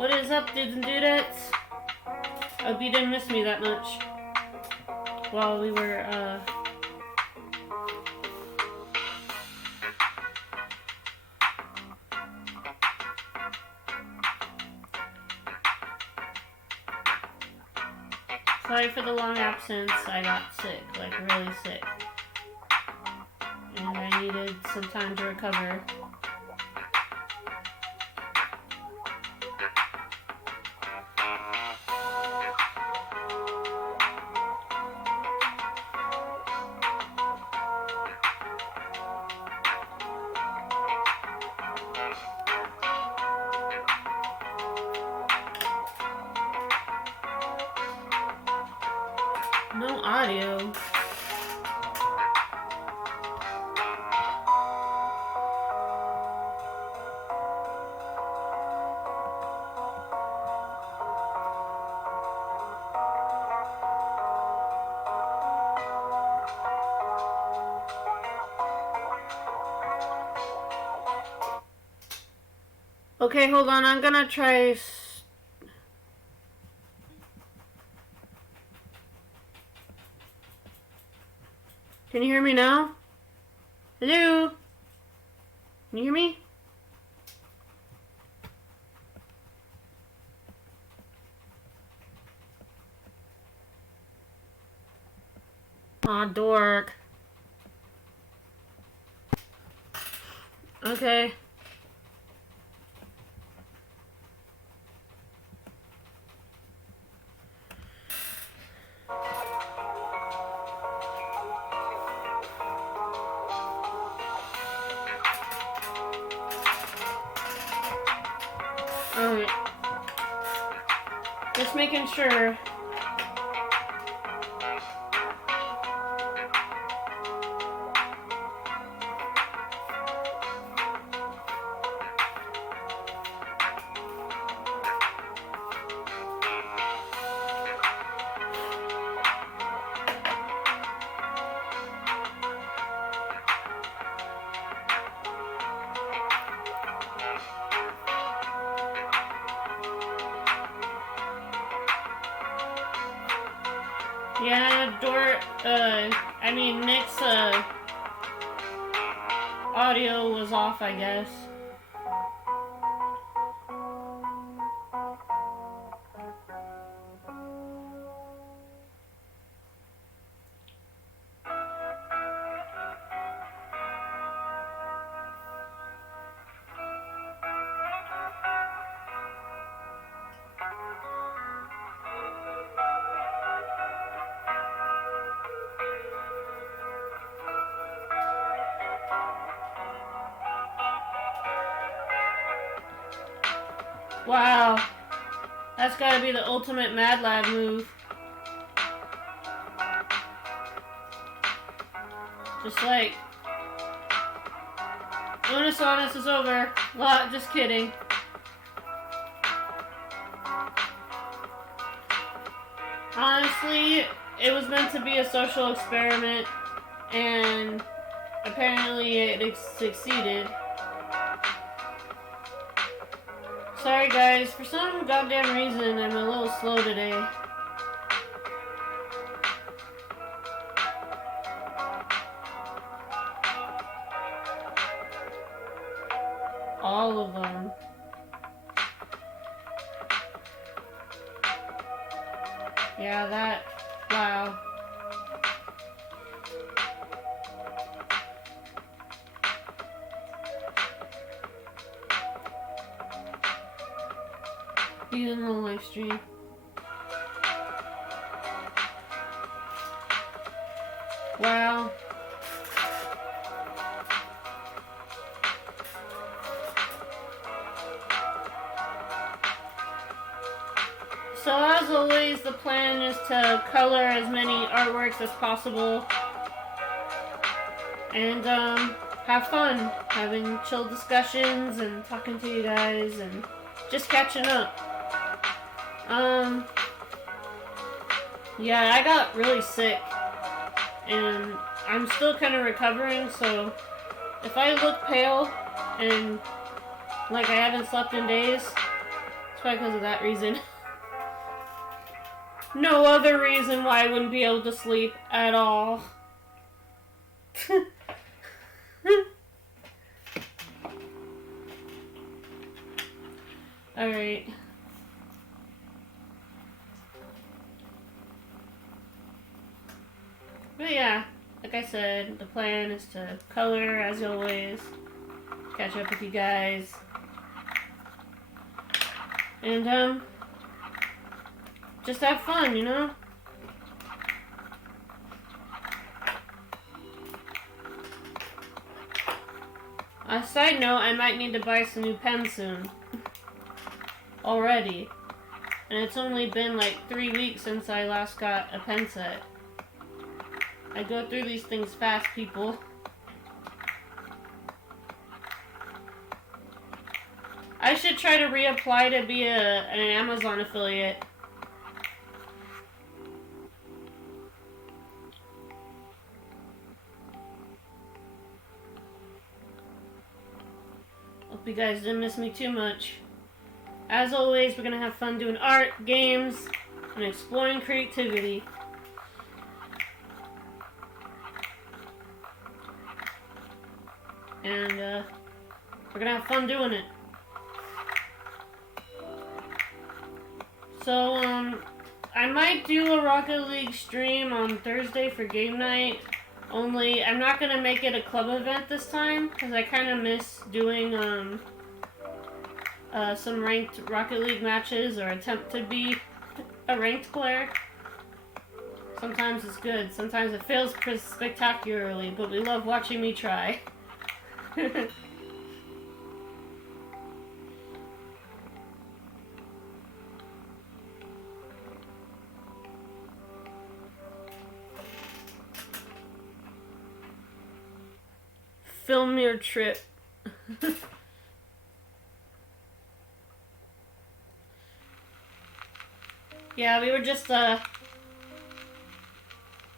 What is up, dudes and dudettes? Hope you didn't miss me that much while we were, Sorry for the long absence. I got sick, like really sick. And I needed some time to recover. No audio. Okay, hold on. I'm gonna try. Can you hear me now? Hello? Can you hear me? Aw, dork. Okay. Alright. Just making sure. Yeah, Nick's, audio was off, I guess. Wow. That's gotta be the ultimate Mad Lab move. Just like, Lunas Honest is over. Just kidding. Honestly, it was meant to be a social experiment, and apparently it succeeded. Sorry guys, for some goddamn reason I'm a little slow today. All of them. Yeah, that, wow. Even the live stream. Wow. So as always, the plan is to color as many artworks as possible and have fun, having chill discussions and talking to you guys and just catching up. Yeah, I got really sick and I'm still kind of recovering, so if I look pale and like I haven't slept in days, it's It's probably because of that reason. No other reason why I wouldn't be able to sleep at all. Alright. But yeah, like I said, the plan is to color as always, catch up with you guys, and just have fun, you know? On a side note, I might need to buy some new pens soon. Already. And it's only been like 3 weeks since I last got a pen set. I go through these things fast, people. I should try to reapply to be an Amazon affiliate. Hope you guys didn't miss me too much. As always, we're gonna have fun doing art, games, and exploring creativity. And we're gonna have fun doing it. So I might do a Rocket League stream on Thursday for game night. Only I'm not gonna make it a club event this time because I kind of miss doing some ranked Rocket League matches or attempt to be a ranked player. Sometimes it's good, sometimes it fails spectacularly, but we love watching me try. Film your trip. Yeah, we were just,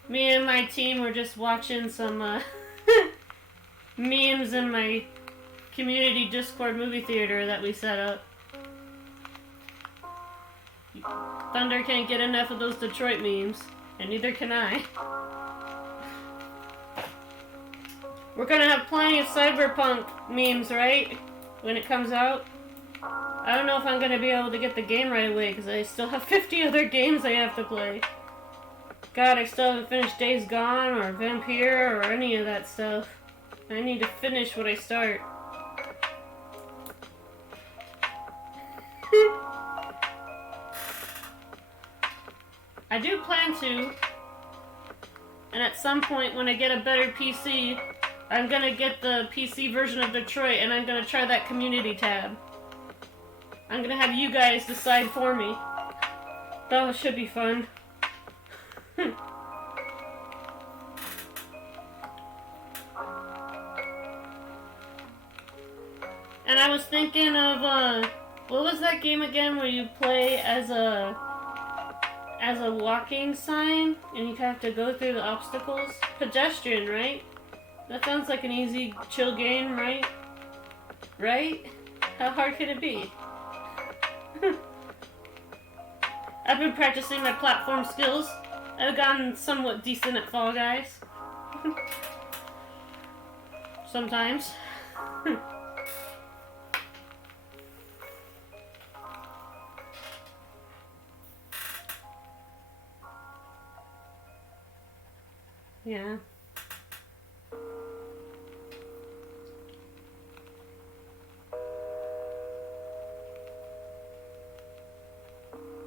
me and my team were just watching some, memes in my community Discord movie theater that we set up. Thunder can't get enough of those Detroit memes, and neither can I. We're gonna have plenty of Cyberpunk memes, right? When it comes out. I don't know if I'm gonna be able to get the game right away, because I still have 50 other games I have to play. God, I still haven't finished Days Gone, or Vampire, or any of that stuff. I need to finish what I start. I do plan to. And at some point, when I get a better PC, I'm gonna get the PC version of Detroit, and I'm gonna try that community tab. I'm gonna have you guys decide for me. That should be fun. And I was thinking of, what was that game again where you play as a walking sign and you have to go through the obstacles? Pedestrian, right? That sounds like an easy, chill game, right? Right? How hard could it be? I've been practicing my platform skills. I've gotten somewhat decent at Fall Guys. Sometimes. Yeah.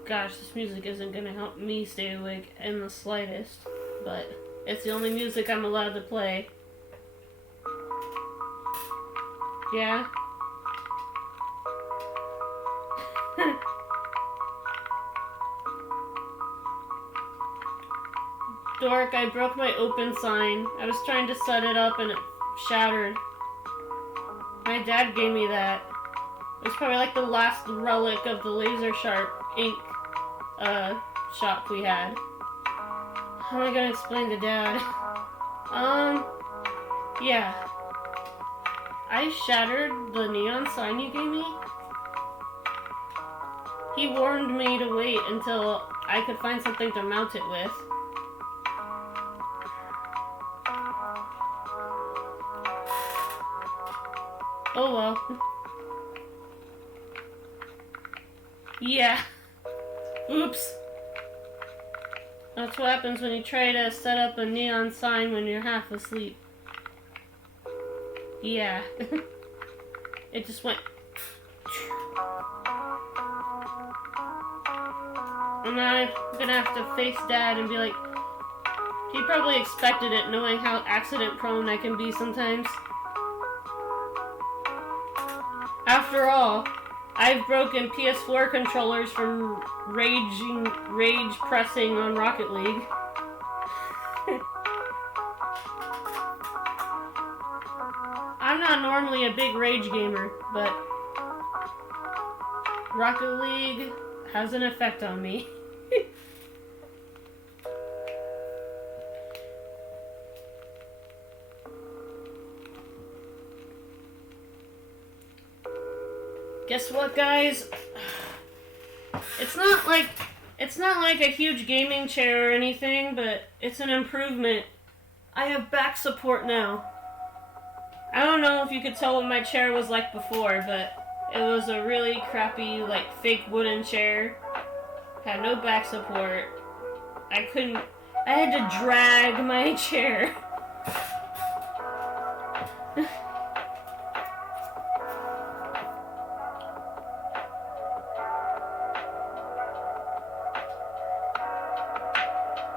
Gosh, this music isn't gonna help me stay awake in the slightest, but it's the only music I'm allowed to play. Yeah? Dork, I broke my open sign. I was trying to set it up and it shattered. My dad gave me that. It was probably like the last relic of the Laser Sharp ink shop we had. How am I gonna explain to Dad? Yeah. I shattered the neon sign you gave me. He warned me to wait until I could find something to mount it with. Oh well. Yeah. Oops. That's what happens when you try to set up a neon sign when you're half asleep. Yeah. It just went. And I'm gonna have to face Dad and be like, he probably expected it, knowing how accident prone I can be sometimes. After all, I've broken PS4 controllers from rage pressing on Rocket League. I'm not normally a big rage gamer, but Rocket League has an effect on me. Guess what, guys? It's not like a huge gaming chair or anything, but it's an improvement. I have back support now. I don't know if you could tell what my chair was like before, but it was a really crappy, like, fake wooden chair. Had no back support. I had to drag my chair.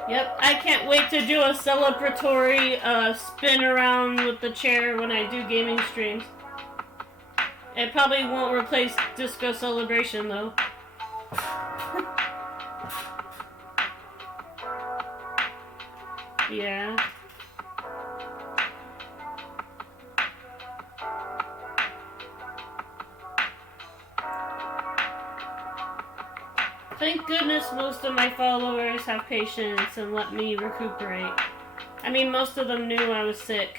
Yep, I can't wait to do a celebratory spin around with the chair when I do gaming streams. It probably won't replace Disco Celebration though. Yeah. Thank goodness most of my followers have patience and let me recuperate. I mean, most of them knew I was sick.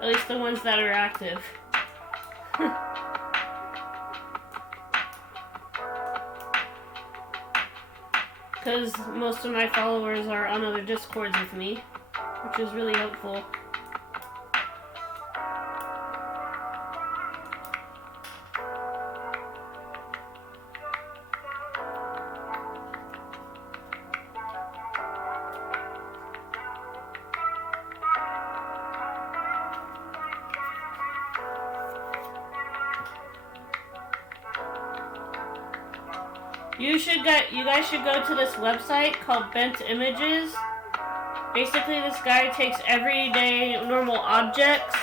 At least the ones that are active. Because most of my followers are on other Discords with me, which is really helpful. You guys should go to this website called Bent Images. Basically, this guy takes everyday normal objects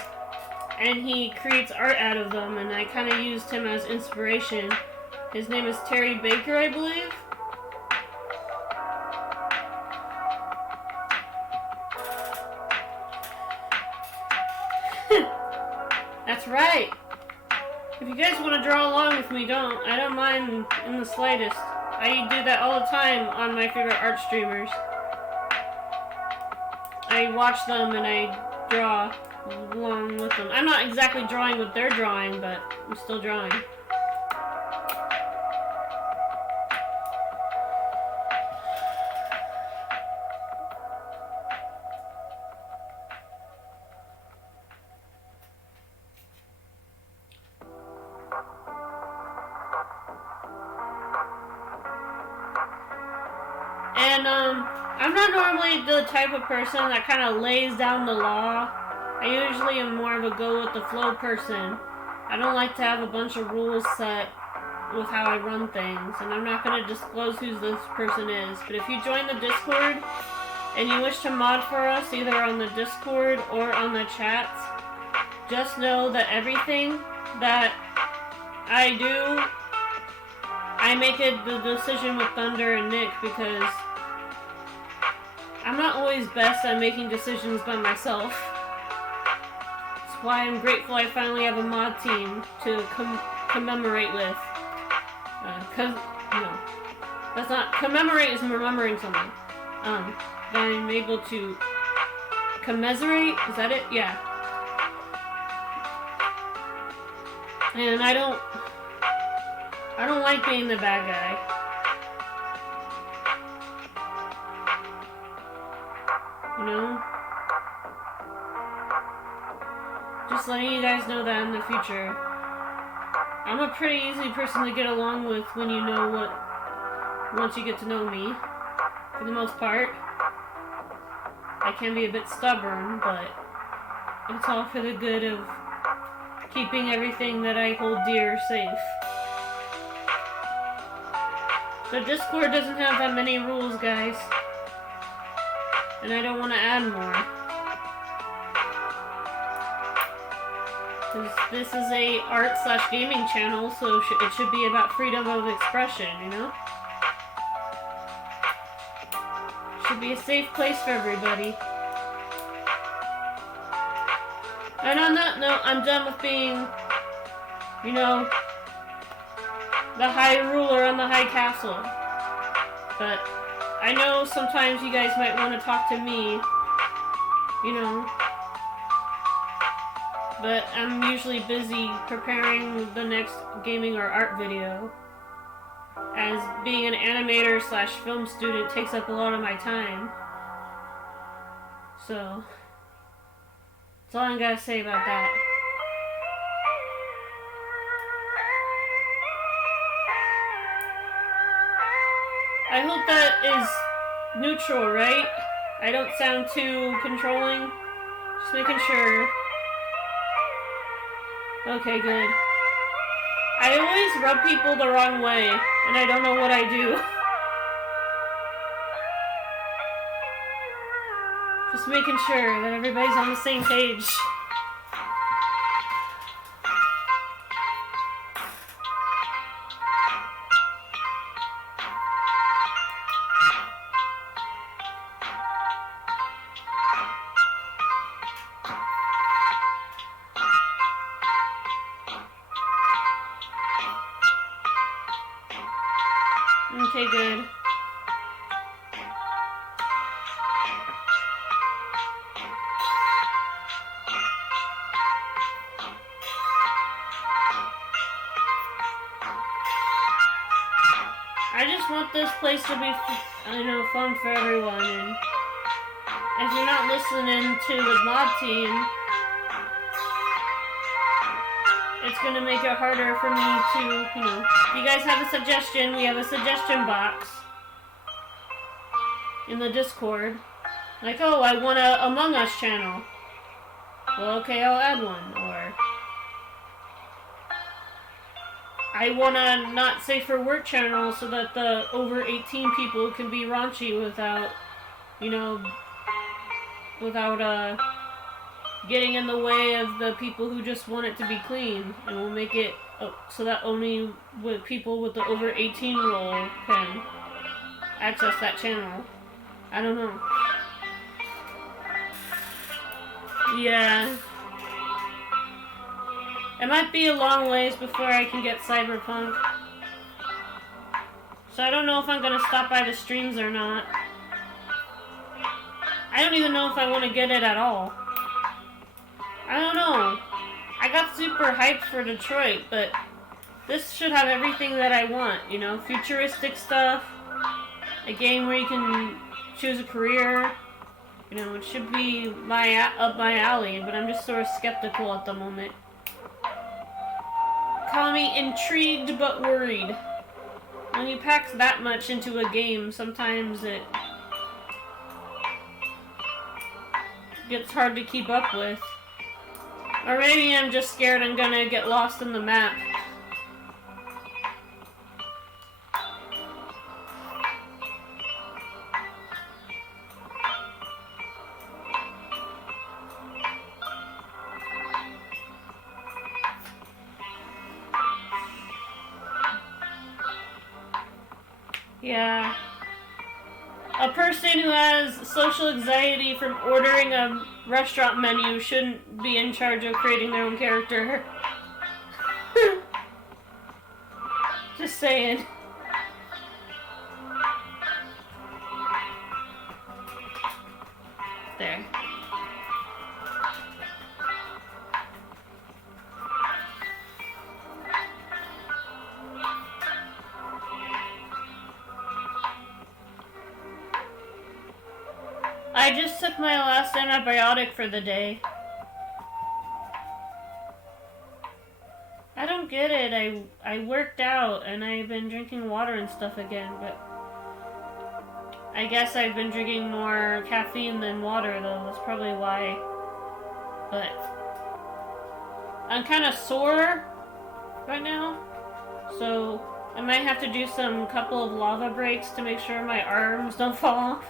and he creates art out of them, and I kind of used him as inspiration. His name is Terry Baker, I believe. That's right. If you guys want to draw along with me, I don't mind in the slightest. I do that all the time on my favorite art streamers. I watch them and I draw along with them. I'm not exactly drawing what they're drawing, but I'm still drawing. And, I'm not normally the type of person that kind of lays down the law. I usually am more of a go-with-the-flow person. I don't like to have a bunch of rules set with how I run things, and I'm not going to disclose who this person is. But if you join the Discord, and you wish to mod for us, either on the Discord or on the chats, just know that everything that I do, I make the decision with Thunder and Nick, because I'm not always best at making decisions by myself. That's why I'm grateful I finally have a mod team to commemorate with. That's not, commemorate is remembering something. I'm able to commiserate, is that it? Yeah. And I don't like being the bad guy. you know? Just letting you guys know that in the future. I'm a pretty easy person to get along with when you know what, once you get to know me, for the most part. I can be a bit stubborn, but it's all for the good of keeping everything that I hold dear safe. The Discord doesn't have that many rules, guys. And I don't want to add more. Because this is a art/gaming channel, so it should be about freedom of expression, you know? Should be a safe place for everybody. And on that note, I'm done with being, you know, the high ruler on the high castle. But I know sometimes you guys might want to talk to me, you know. But I'm usually busy preparing the next gaming or art video, as being an animator/film student takes up a lot of my time. So, that's all I gotta say about that. I hope that is neutral, right? I don't sound too controlling. Just making sure. Okay, good. I always rub people the wrong way, and I don't know what I do. Just making sure that everybody's on the same page. Okay, good. I just want this place to be, you know, fun for everyone, and if you're not listening to the mod team, it's gonna make it harder for me to, you know, if you guys have a suggestion, we have a suggestion box in the Discord. Like, oh, I want a Among Us channel. Well, okay, I'll add one. Or, I want a not safe for work channel so that the over 18 people can be raunchy without, you know, without, getting in the way of the people who just want it to be clean, and we'll make it so that only people with the over 18 rule can access that channel. I don't know. Yeah. It might be a long ways before I can get Cyberpunk. So I don't know if I'm gonna stop by the streams or not. I don't even know if I want to get it at all. I don't know. I got super hyped for Detroit, but this should have everything that I want, you know? Futuristic stuff, a game where you can choose a career. You know, it should be up my alley, but I'm just sort of skeptical at the moment. Call me intrigued but worried. When you pack that much into a game, sometimes it gets hard to keep up with. Or maybe I'm just scared I'm gonna get lost in the map. Yeah. A person who has social anxiety from ordering a restaurant menu shouldn't be in charge of creating their own character. Just saying. There. I just took my last antibiotic for the day. I don't get it. I worked out and I've been drinking water and stuff again, but I guess I've been drinking more caffeine than water though. That's probably why. But I'm kind of sore right now, so I might have to do some couple of lava breaks to make sure my arms don't fall off.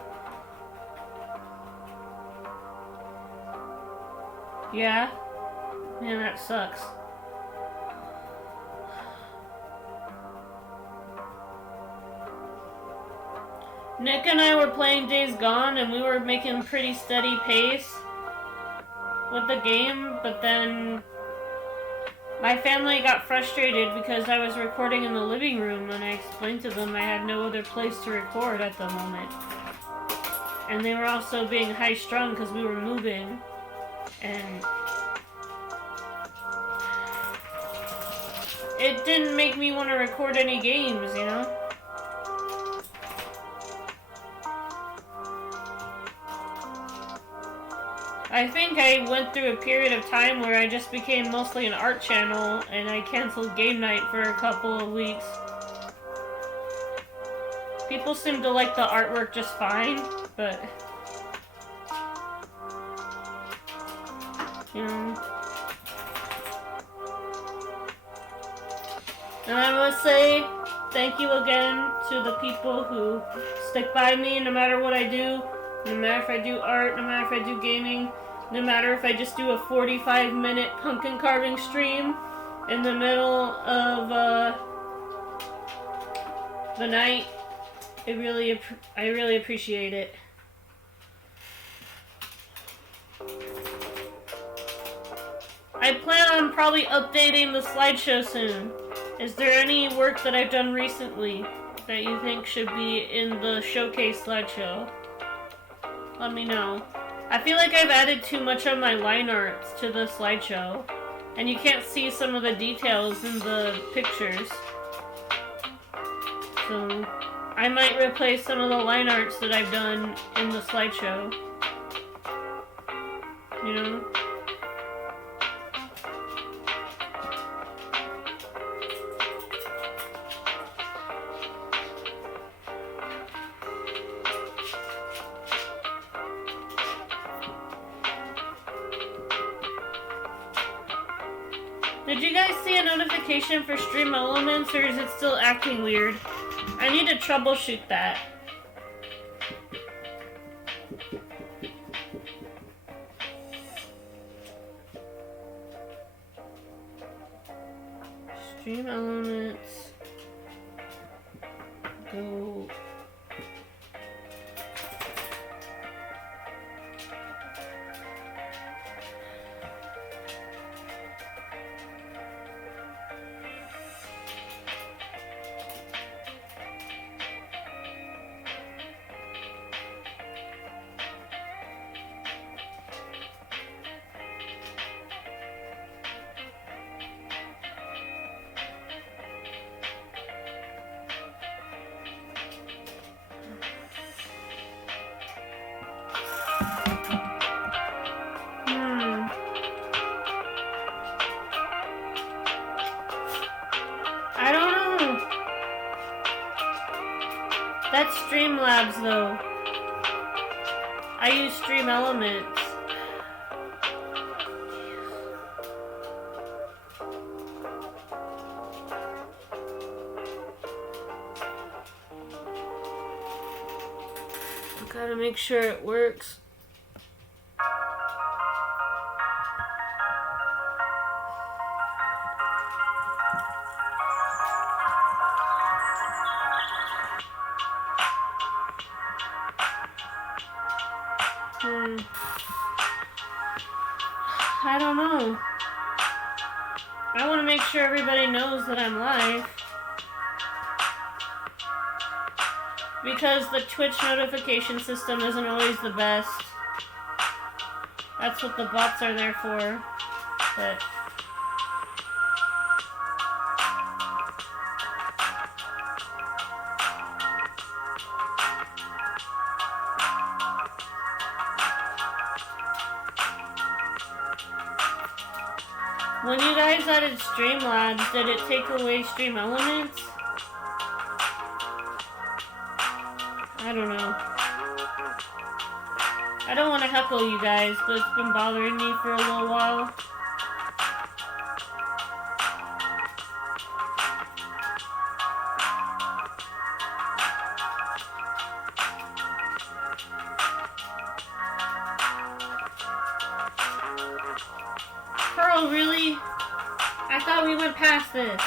Yeah? Man, that sucks. Nick and I were playing Days Gone and we were making pretty steady pace with the game, but then my family got frustrated because I was recording in the living room and I explained to them I had no other place to record at the moment. And they were also being high-strung because we were moving. And it didn't make me want to record any games, you know? I think I went through a period of time where I just became mostly an art channel and I canceled game night for a couple of weeks. People seem to like the artwork just fine, but you know. And I must say thank you again to the people who stick by me no matter what I do. No matter if I do art, no matter if I do gaming, no matter if I just do a 45-minute pumpkin carving stream in the middle of the night. I really appreciate it. I plan on probably updating the slideshow soon. Is there any work that I've done recently that you think should be in the showcase slideshow? Let me know. I feel like I've added too much of my line arts to the slideshow, and you can't see some of the details in the pictures. So I might replace some of the line arts that I've done in the slideshow. You know? Did you guys see a notification for Stream Elements, or is it still acting weird? I need to troubleshoot that. Stream Elements. Go. I don't know. That's Streamlabs though. I use Stream Elements. Gotta make sure it works. I don't know. I want to make sure everybody knows that I'm live. Because the Twitch notification system isn't always the best. That's what the bots are there for. But When you guys added Streamlabs, did it take away Stream Elements? I don't know. I don't want to heckle you guys, but it's been bothering me for a little while. Pearl, really? I thought we went past this.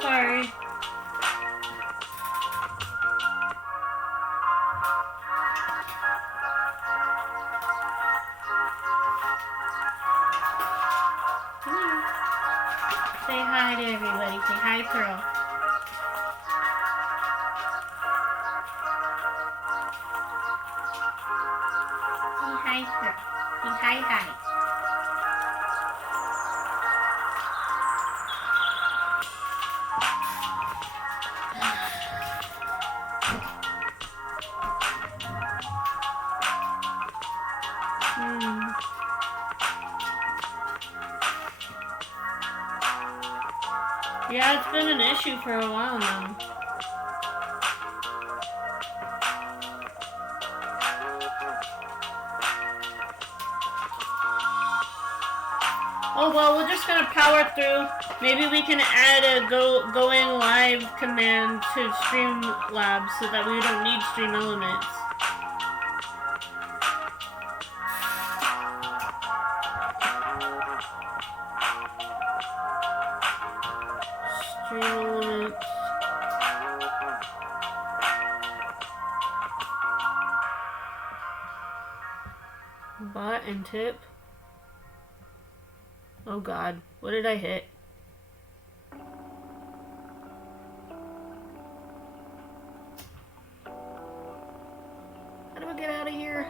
Sorry. Say hi to everybody. Say hi, Pearl. Say hi, Pearl. Say hi, hi. Yeah, it's been an issue for a while now. Oh well, we're just gonna power through. Maybe we can add a going live command to Streamlabs so that we don't need Stream Elements. Stream Elements. Bot and tip. Oh god, what did I hit? How do I get out of here?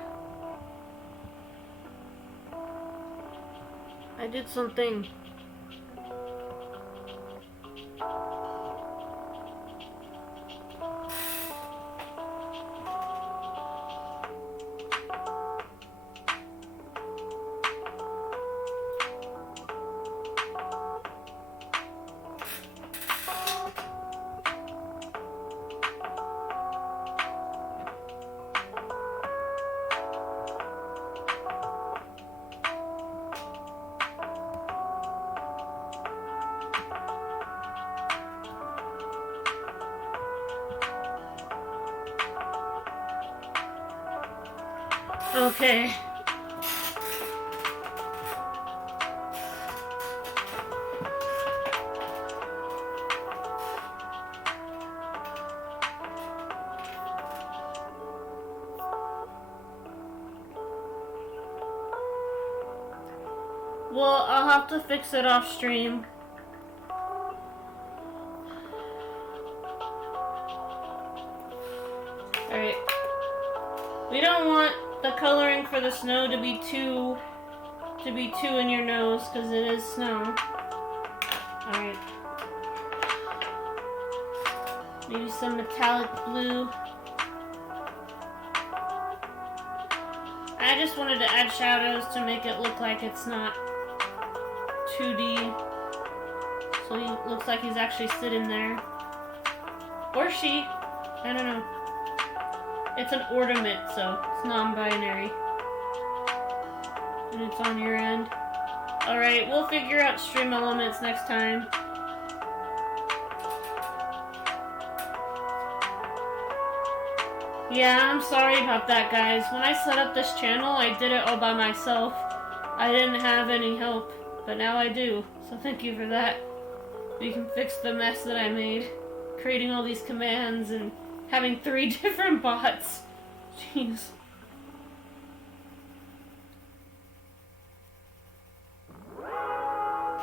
I did something. Okay. Well, I'll have to fix it off stream. Alright. We don't want the coloring for the snow to be too in your nose because it is snow. Alright. Maybe some metallic blue. I just wanted to add shadows to make it look like it's not 2D. So he looks like he's actually sitting there. Or she. I don't know. It's an ornament, so it's non-binary. And it's on your end. Alright, we'll figure out Stream Elements next time. Yeah, I'm sorry about that, guys. When I set up this channel, I did it all by myself. I didn't have any help, but now I do. So thank you for that. We can fix the mess that I made. Creating all these commands and having 3 different bots. Jeez.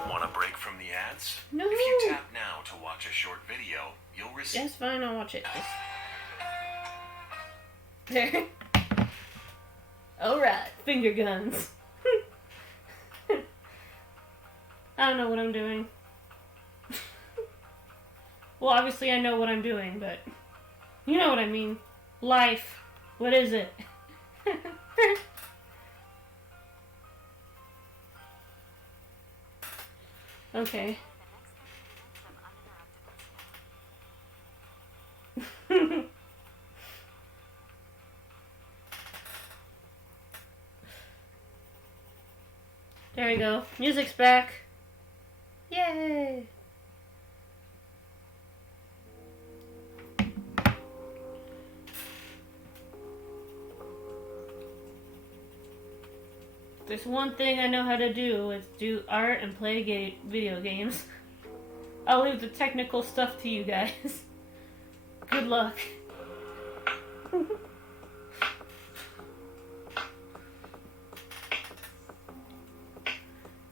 Want a break from the ads? No. If you tap now to watch a short video, you'll receive... That's fine, I'll watch it. There. Alright, finger guns. I don't know what I'm doing. Well, obviously I know what I'm doing, but you know what I mean. Life. What is it? Okay. There we go. Music's back. Yay! There's one thing I know how to do, is do art and play video games. I'll leave the technical stuff to you guys. Good luck.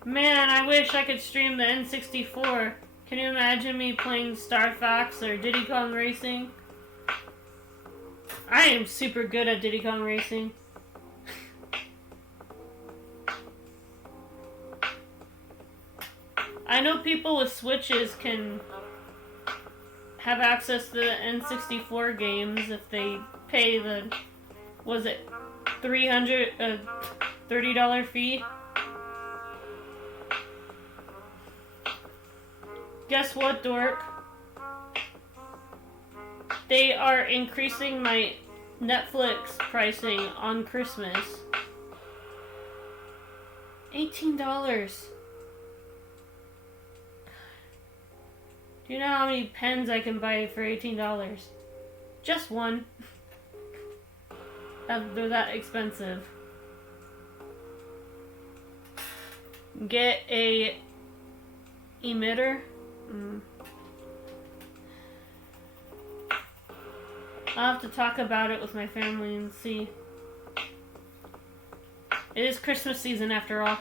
Man, I wish I could stream the N64. Can you imagine me playing Star Fox or Diddy Kong Racing? I am super good at Diddy Kong Racing. I know people with Switches can have access to the N64 games if they pay the, was it $30 fee? Guess what, dork? They are increasing my Netflix pricing on Christmas. $18. Do you know how many pens I can buy for $18? Just one. They're that expensive. Get a emitter. I'll have to talk about it with my family and see. It is Christmas season after all.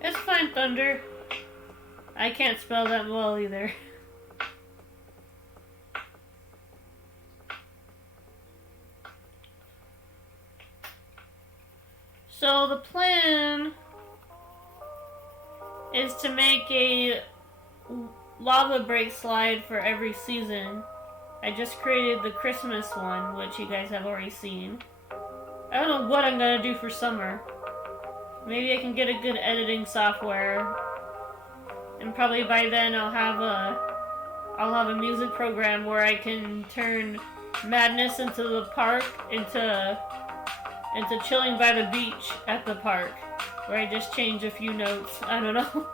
It's fine, Thunder. I can't spell that well either. So the plan is to make a lava break slide for every season. I just created the Christmas one, which you guys have already seen. I don't know what I'm gonna do for summer. Maybe I can get a good editing software, and probably by then I'll have a music program where I can turn madness into the park into chilling by the beach at the park, where I just change a few notes. I don't know.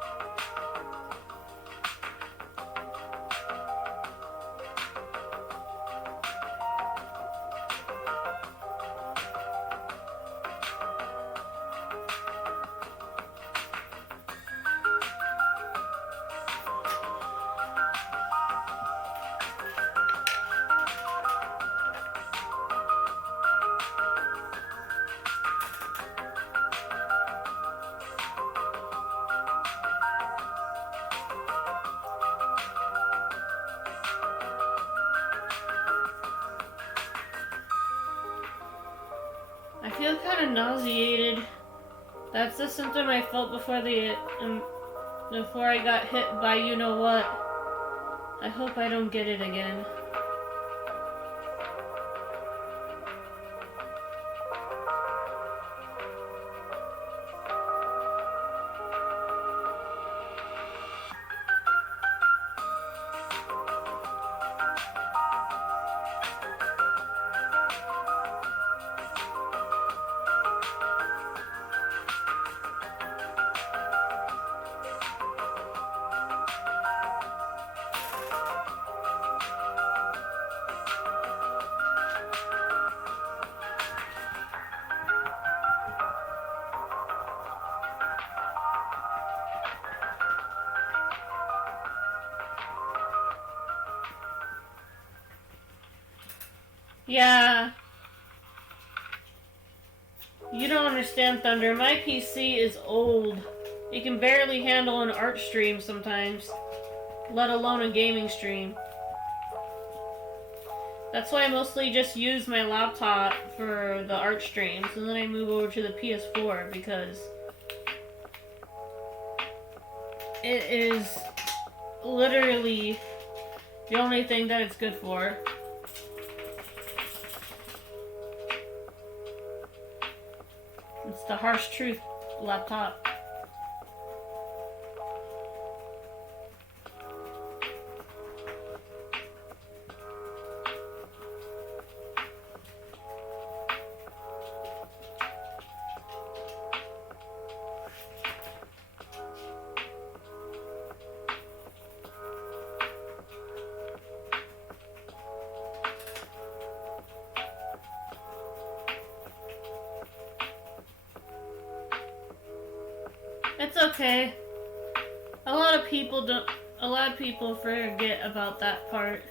I feel kind of nauseated. That's the symptom I felt before before I got hit by you know what. I hope I don't get it again. Yeah. You don't understand, Thunder. My PC is old. It can barely handle an art stream sometimes, let alone a gaming stream. That's why I mostly just use my laptop for the art streams, and then I move over to the PS4 because it is literally the only thing that it's good for. It's the harsh truth laptop. It's okay. A lot of people forget about that part.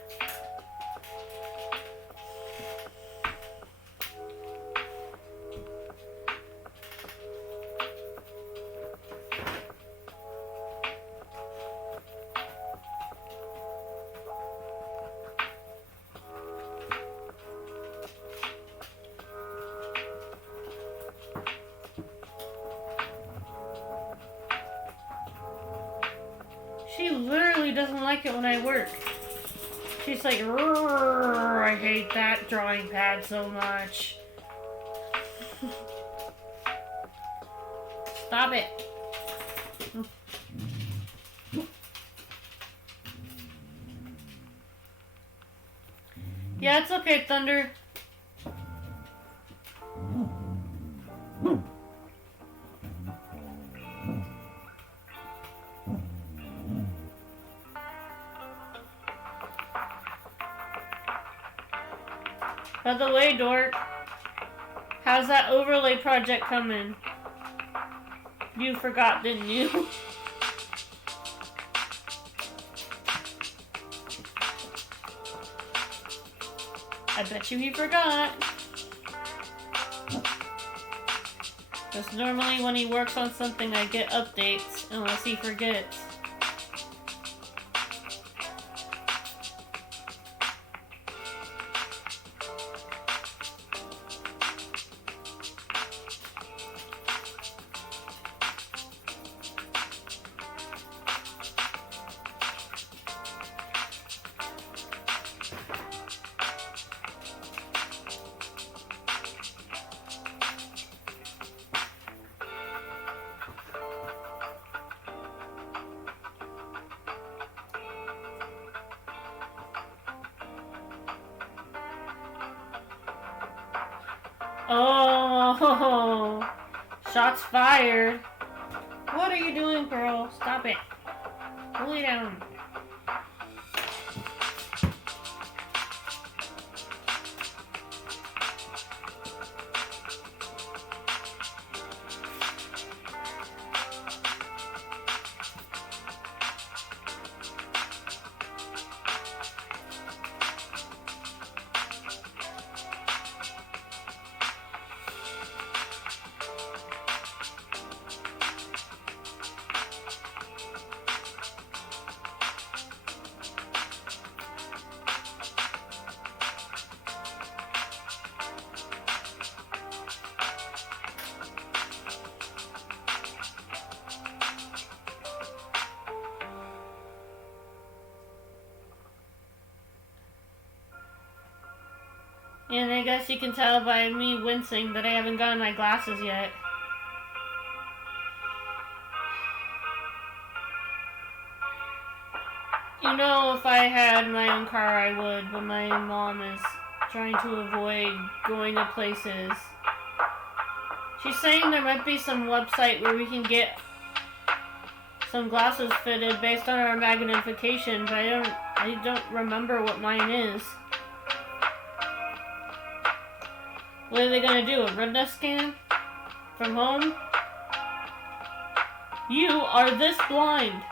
She literally doesn't like it when I work. She's like, I hate that drawing pad so much. Stop it. Yeah, it's okay, Thunder. By the way, Dork, how's that overlay project coming? You forgot, didn't you? I bet you he forgot. Because normally when he works on something, I get updates, unless he forgets. Oh, shots fired. What are you doing, girl? Stop it. Pull it down. And I guess you can tell by me wincing that I haven't gotten my glasses yet. You know, if I had my own car, I would, but my mom is trying to avoid going to places. She's saying there might be some website where we can get some glasses fitted based on our magnification, but I don't remember what mine is. What are they gonna do? A retina scan? From home? You are this blind!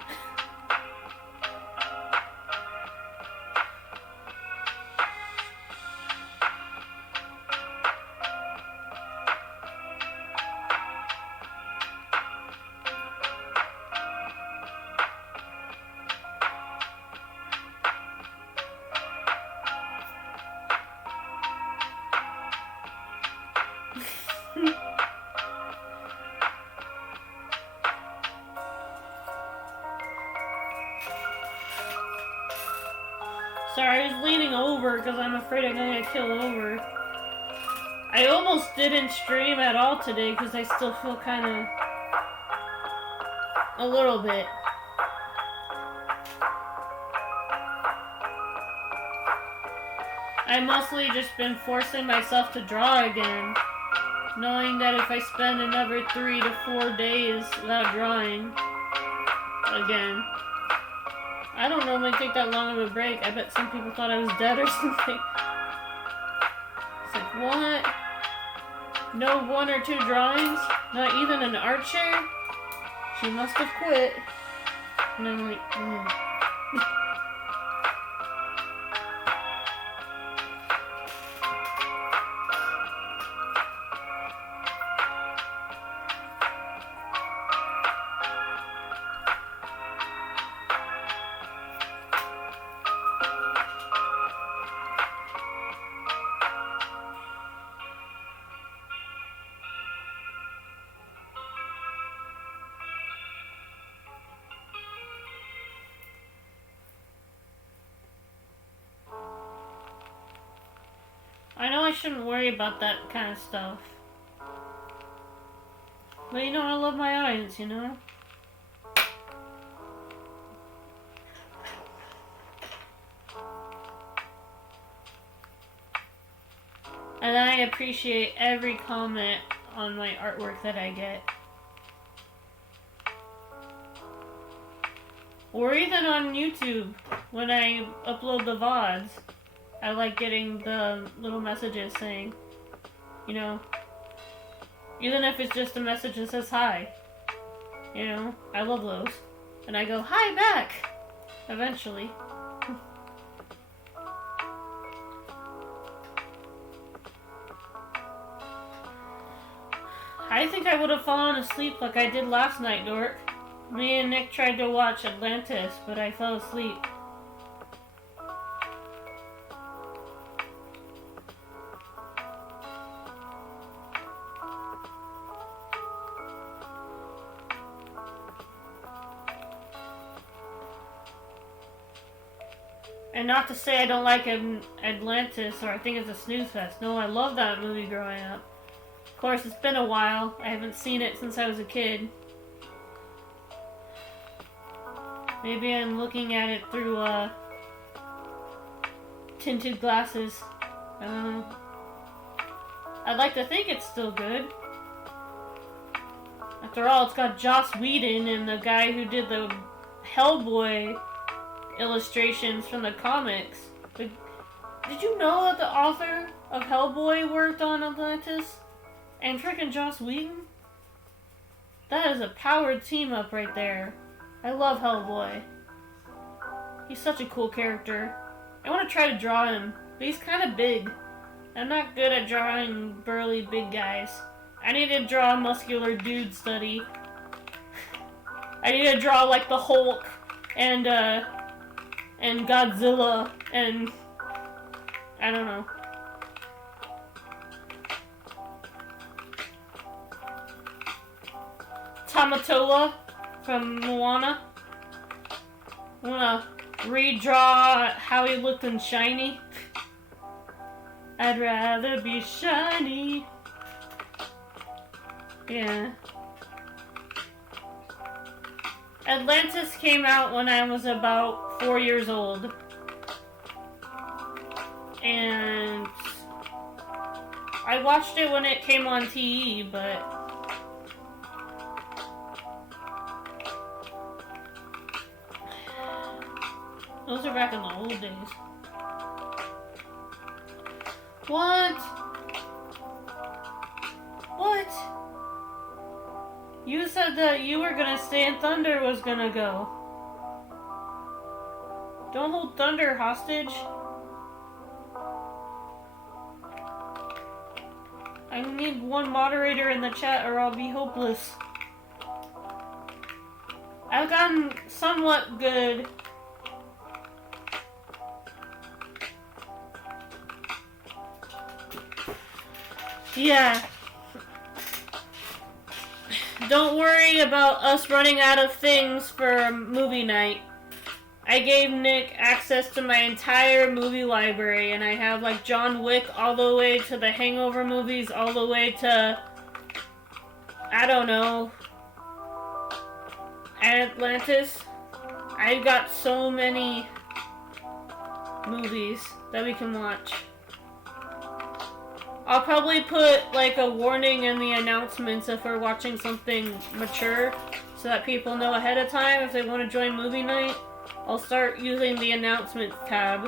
Sorry, I was leaning over because I'm afraid I'm gonna get killed over. I almost didn't stream at all today because I still feel kind of a little bit. I mostly just been forcing myself to draw again, knowing that if I spend another 3 to 4 days without drawing again, I don't normally take that long of a break. I bet some people thought I was dead or something. It's like, what? No 1 or 2 drawings? Not even an art share? She must have quit. And I'm like, I know I shouldn't worry about that kind of stuff. But you know, I love my audience, you know? And I appreciate every comment on my artwork that I get. Or even on YouTube, when I upload the VODs. I like getting the little messages saying, you know, even if it's just a message that says hi, you know, I love those. And I go, hi back, eventually. I think I would have fallen asleep like I did last night, Dork. Me and Nick tried to watch Atlantis, but I fell asleep. And not to say I don't like Atlantis or I think it's a snooze fest. No, I love that movie growing up. Of course, it's been a while. I haven't seen it since I was a kid. Maybe I'm looking at it through tinted glasses. I don't know. I'd like to think it's still good. After all, it's got Joss Whedon and the guy who did the Hellboy illustrations from the comics. Did you know that the author of Hellboy worked on Atlantis? And frickin' Joss Whedon? That is a powered team up right there. I love Hellboy. He's such a cool character. I want to try to draw him, but he's kind of big. I'm not good at drawing burly big guys. I need to draw a muscular dude study. I need to draw like the Hulk and Godzilla and I don't know. Tamatoa from Moana. I wanna redraw how he looked in Shiny. I'd rather be shiny. Yeah. Atlantis came out when I was about 4 years old. And I watched it when it came on TE, but those are back in the old days. What? What? You said that you were gonna stay and Thunder was gonna go. Don't hold Thunder hostage. I need one moderator in the chat or I'll be hopeless. I've gotten somewhat good. Yeah. Don't worry about us running out of things for movie night. I gave Nick access to my entire movie library, and I have like John Wick all the way to the Hangover movies, all the way to, I don't know, Atlantis. I've got so many movies that we can watch. I'll probably put like a warning in the announcements if we're watching something mature, so that people know ahead of time if they want to join movie night. I'll start using the announcements tab.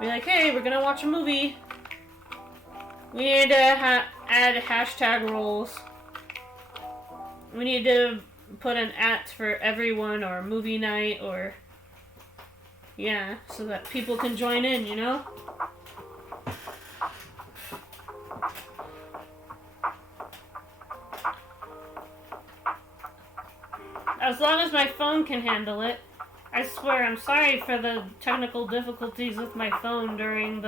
Be like, hey, we're gonna watch a movie. We need to add hashtag roles. We need to put an @ for everyone, or movie night, or yeah, so that people can join in, you know? As long as my phone can handle it. I swear, I'm sorry for the technical difficulties with my phone during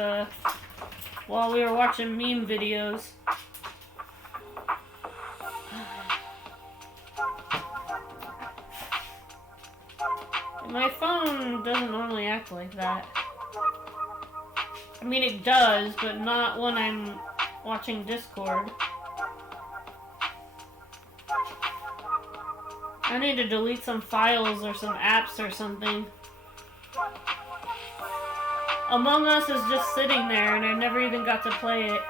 while we were watching meme videos. My phone doesn't normally act like that. I mean, it does, but not when I'm watching Discord. I need to delete some files or some apps or something. Among Us is just sitting there and I never even got to play it.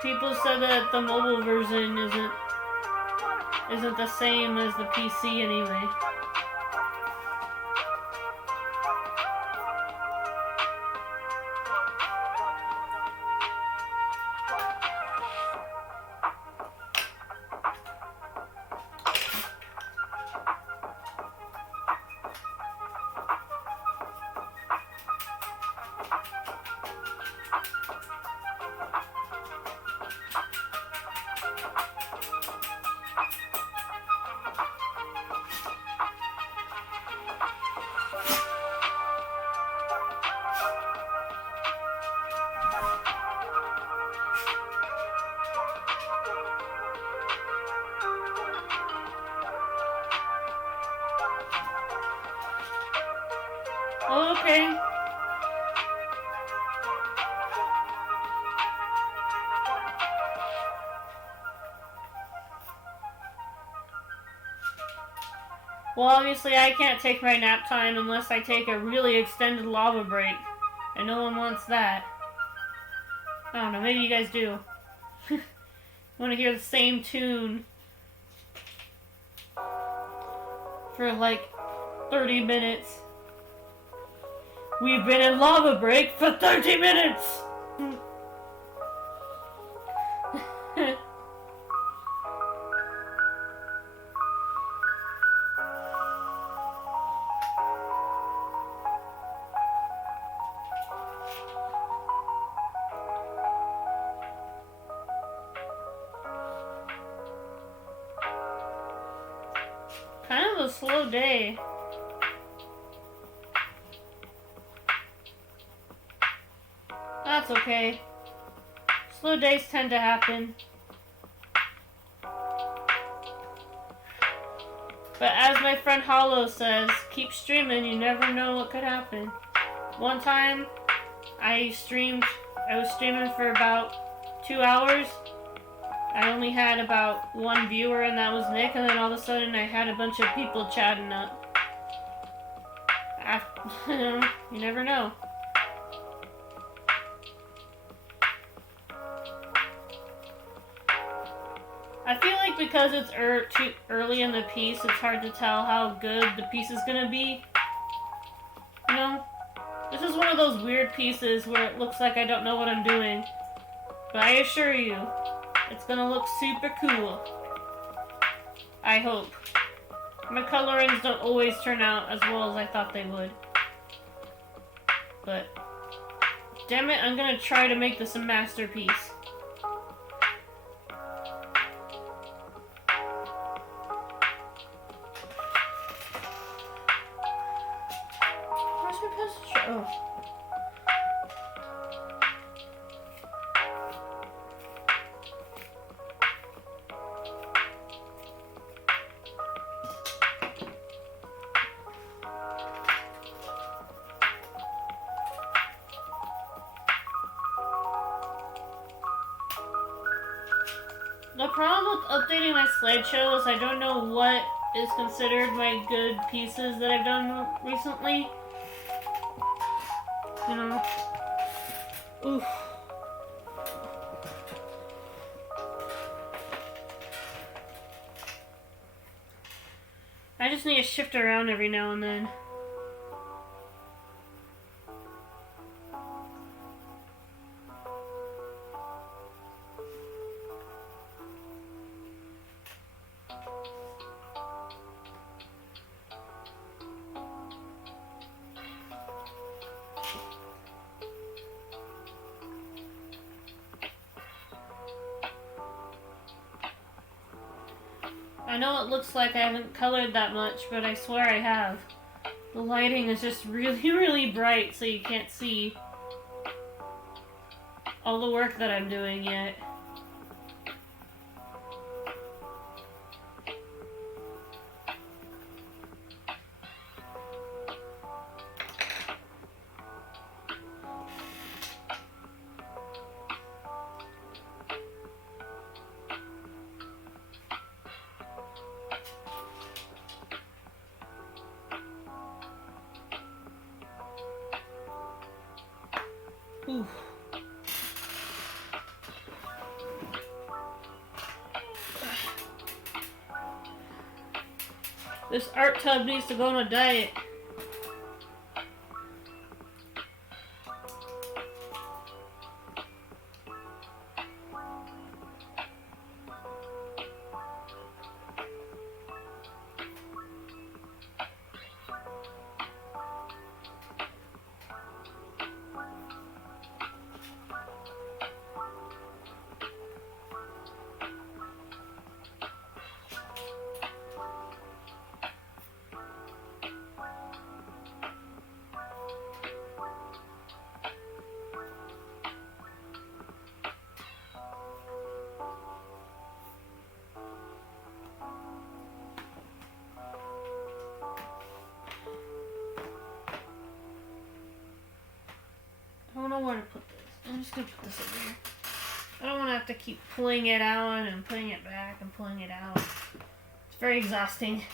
People said that the mobile version isn't the same as the PC anyway. Okay. Well, obviously I can't take my nap time unless I take a really extended lava break. And no one wants that. I don't know, maybe you guys do. Want to hear the same tune for like 30 minutes. We've been in lava break for 30 minutes! Kind of a slow day. That's okay. Slow days tend to happen. But as my friend Hollow says, keep streaming, you never know what could happen. One time, I was streaming for about 2 hours. I only had about 1 viewer, and that was Nick, and then all of a sudden I had a bunch of people chatting up. You never know. I feel like because it's too early in the piece, it's hard to tell how good the piece is gonna be. You know? This is one of those weird pieces where it looks like I don't know what I'm doing. But I assure you, it's gonna look super cool. I hope. My colorings don't always turn out as well as I thought they would. But, damn it, I'm gonna try to make this a masterpiece. Oh. updating my slideshows. I don't know what is considered my good pieces that I've done recently. You know? Oof. I just need to shift around every now and then. I know it looks like I haven't colored that much, but I swear I have. The lighting is just really, really bright, so you can't see all the work that I'm doing yet. Oof. This art tub needs to go on a diet. I don't know where to put this. I'm just gonna put this over here. I don't want to have to keep pulling it out and putting it back and pulling it out. It's very exhausting.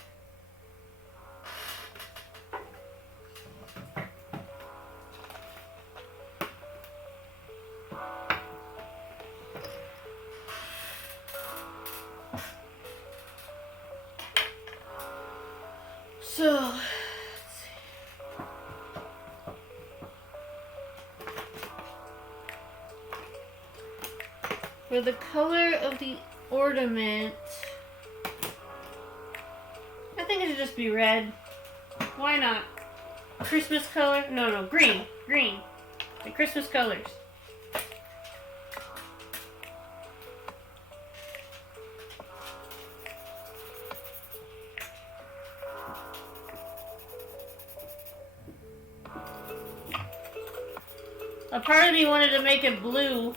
So, for the color of the ornament, I think it should just be red. Why not? Christmas color? No, green. Green. The Christmas colors. A part of me wanted to make it blue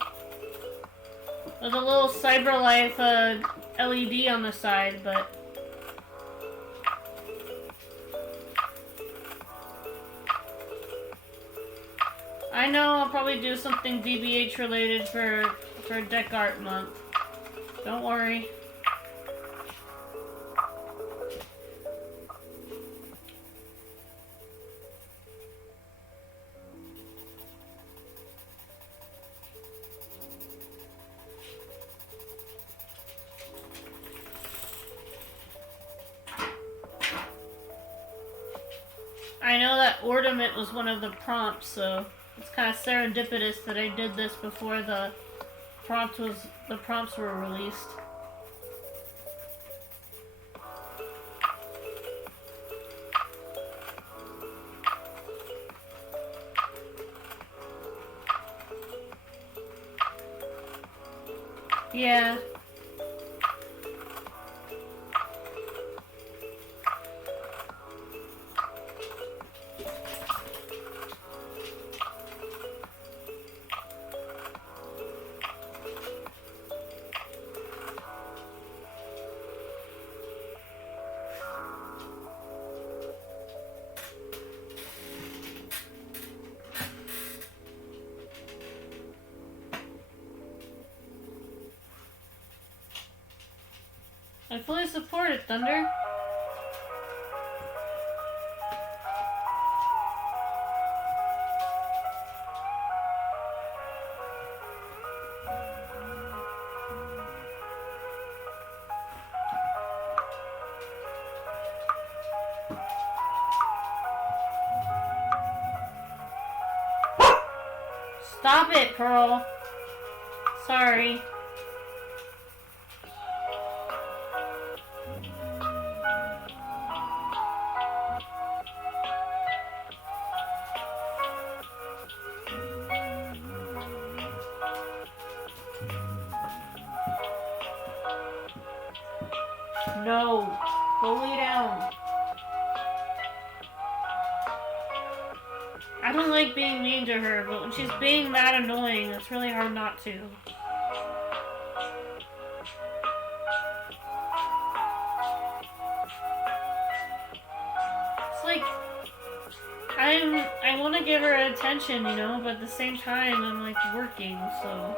with a little CyberLife LED on the side, but I know I'll probably do something DBH related for Deck Art Month. Don't worry. I know that ornament was one of the prompts, so it's kind of serendipitous that I did this before the prompts were released. Yeah. I fully support it, Thunder. Stop it, Pearl. Sorry. No. Go lay down. I don't like being mean to her, but when she's being that annoying, it's really hard not to. It's like, I want to give her attention, you know, but at the same time, I'm like working, so.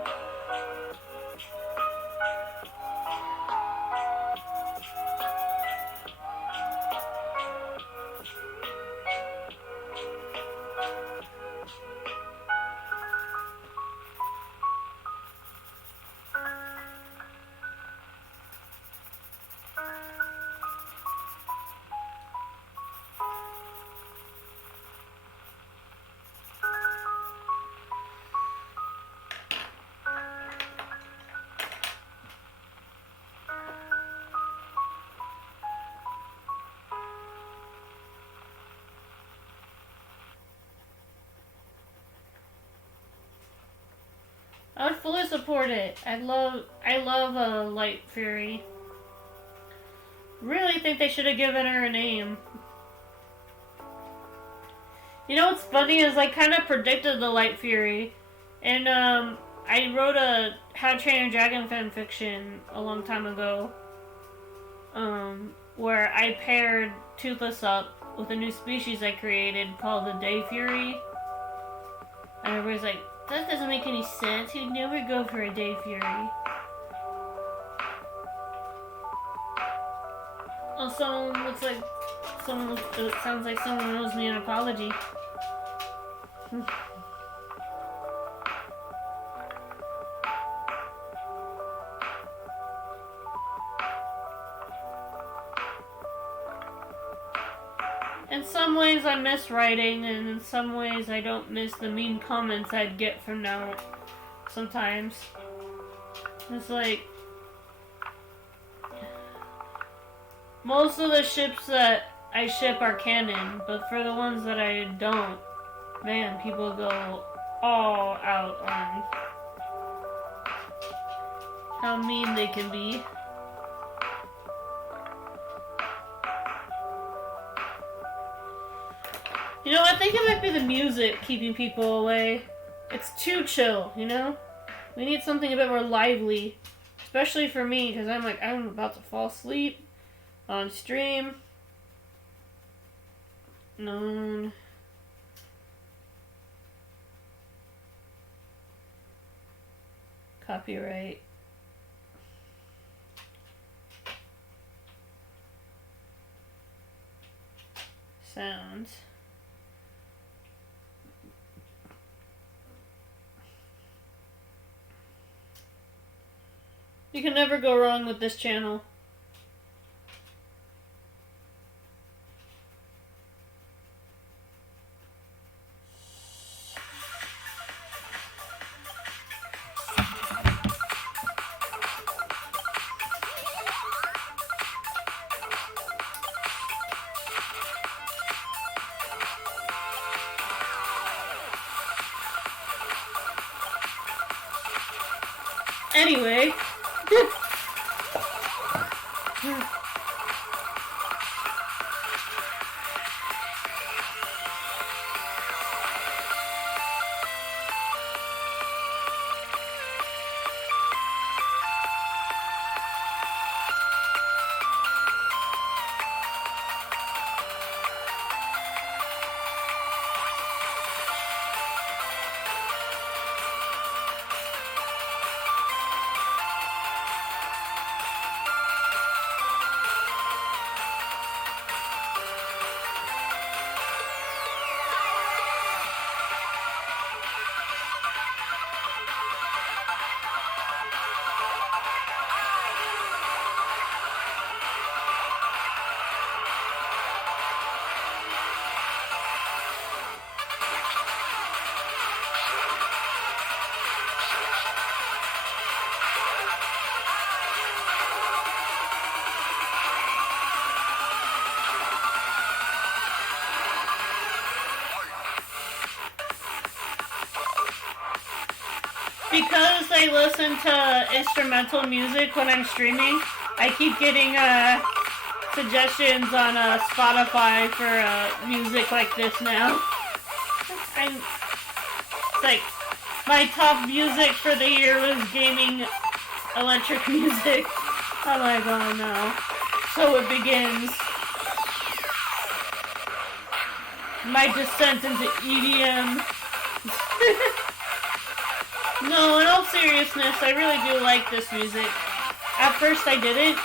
I would fully support it. I love Light Fury. Really think they should have given her a name. You know what's funny is I kind of predicted the Light Fury, and I wrote a How to Train Your Dragon fanfiction a long time ago, where I paired Toothless up with a new species I created called the Day Fury, and everybody's like, that doesn't make any sense. You'd never go for a Day Fury. Oh, it sounds like someone owes me an apology. In some ways I miss writing, and in some ways I don't miss the mean comments I'd get from now sometimes. It's like, most of the ships that I ship are canon, but for the ones that I don't, man, people go all out on how mean they can be. You know, I think it might be the music keeping people away. It's too chill, you know? We need something a bit more lively. Especially for me, because I'm about to fall asleep on stream. Known. Copyright. Sounds. You can never go wrong with this channel. Anyway. because I listen to instrumental music when I'm streaming, I keep getting suggestions on Spotify for music like this now. It's like my top music for the year was gaming electric music. I'm like, oh no. So it begins. My descent into EDM. No, in all seriousness, I really do like this music. At first I didn't.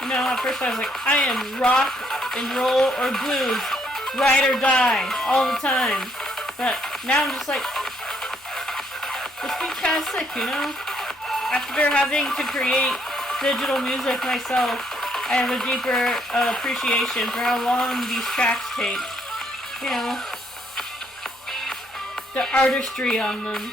You know, at first I was like, I am rock and roll or blues. Ride or die. All the time. But now I'm just like, this beat's kind of sick, you know? After having to create digital music myself, I have a deeper appreciation for how long these tracks take. You know, the artistry on them.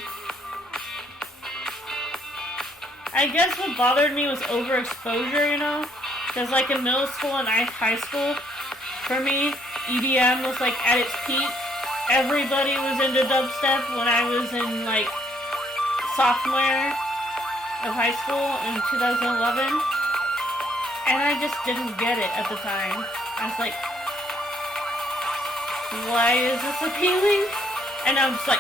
I guess what bothered me was overexposure, you know? Because like in middle school and high school, for me, EDM was like at its peak. Everybody was into dubstep when I was in like sophomore of high school in 2011. And I just didn't get it at the time. I was like, why is this appealing? And I'm just like,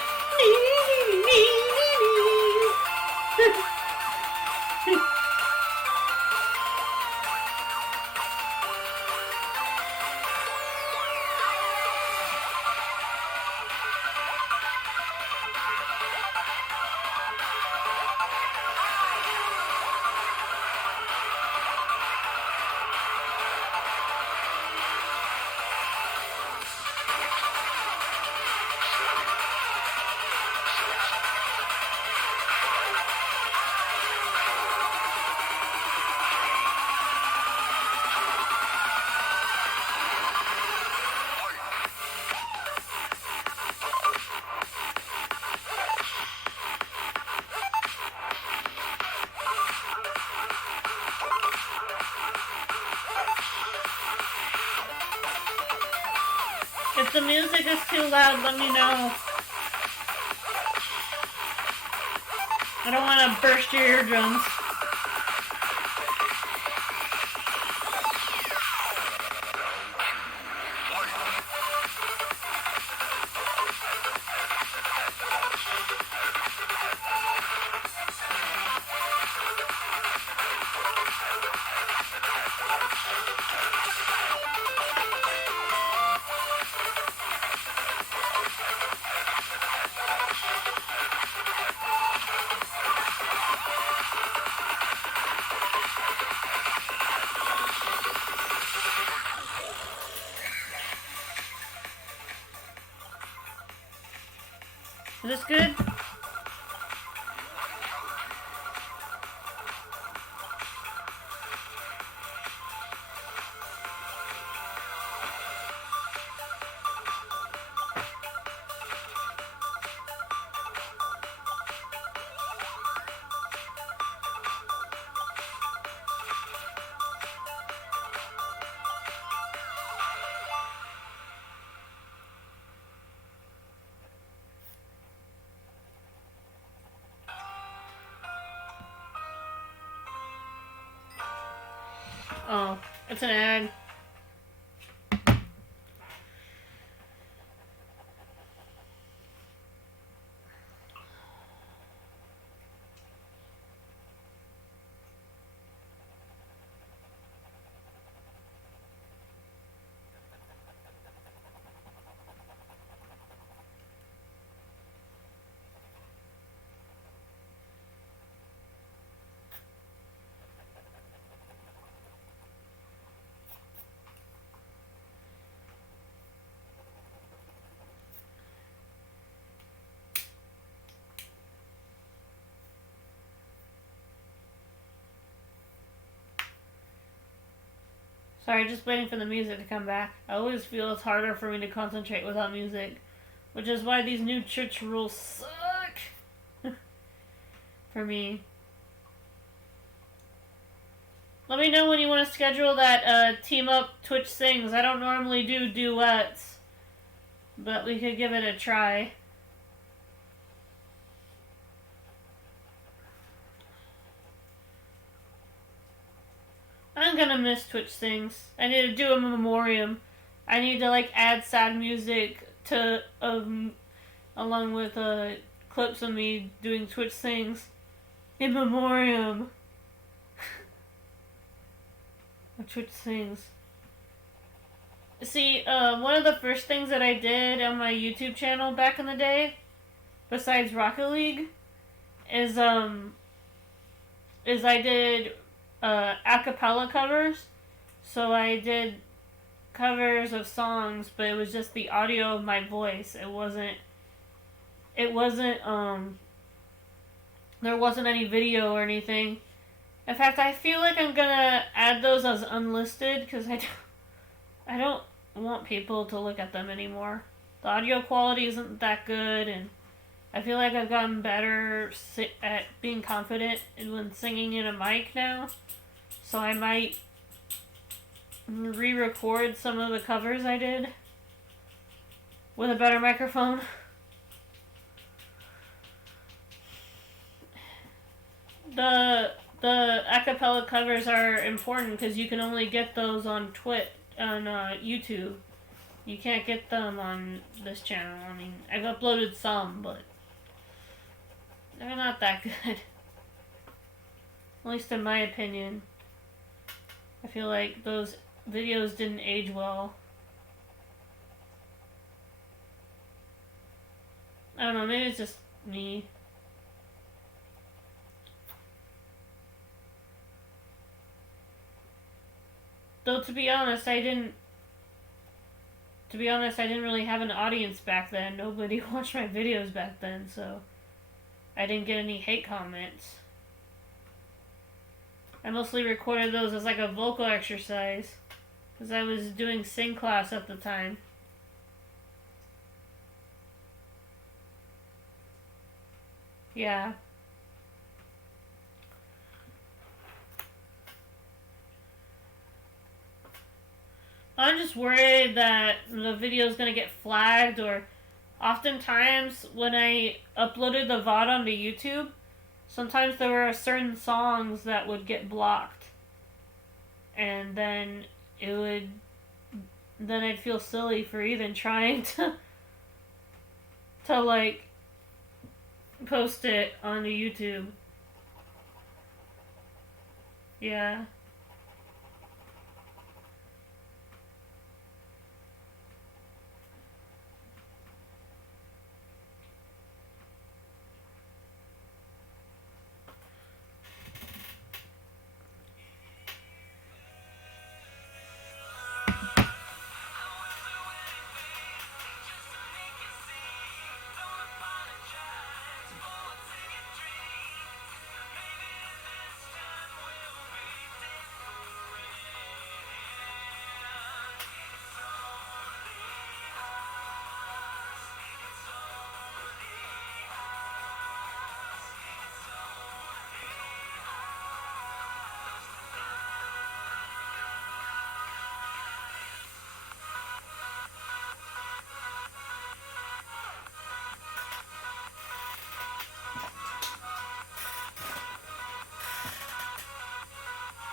if the music is too loud, let me know. I don't want to burst your eardrums. Is this good? Oh, it's an ad. Sorry, just waiting for the music to come back. I always feel it's harder for me to concentrate without music, which is why these new church rules suck for me. Let me know when you want to schedule that team up Twitch sings. I don't normally do duets, but we could give it a try. I'm gonna miss Twitch things. I need to do a memoriam. I need to like add sad music to along with clips of me doing Twitch things in memoriam of Twitch things. See, one of the first things that I did on my YouTube channel back in the day, besides Rocket League, is I did a cappella covers. So I did covers of songs, but it was just the audio of my voice. It wasn't there wasn't any video or anything. In fact, I feel like I'm gonna add those as unlisted because I don't want people to look at them anymore. The audio quality isn't that good, and I feel like I've gotten better at being confident when singing in a mic now. So I might re-record some of the covers I did with a better microphone. The acapella covers are important because you can only get those on YouTube. You can't get them on this channel. I mean, I've uploaded some, but they're not that good. At least in my opinion. I feel like those videos didn't age well. I don't know, maybe it's just me. Though to be honest, I didn't really have an audience back then. Nobody watched my videos back then, so I didn't get any hate comments. I mostly recorded those as like a vocal exercise because I was doing sing class at the time. Yeah. I'm just worried that the video is going to get flagged, or oftentimes when I uploaded the VOD onto YouTube, sometimes there were certain songs that would get blocked. And then I'd feel silly for even trying to like post it onto YouTube. Yeah.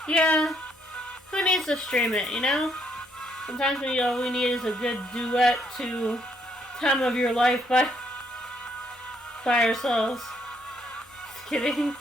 Yeah, who needs to stream it, you know? Sometimes all we need is a good duet to Time of Your Life by ourselves. Just kidding.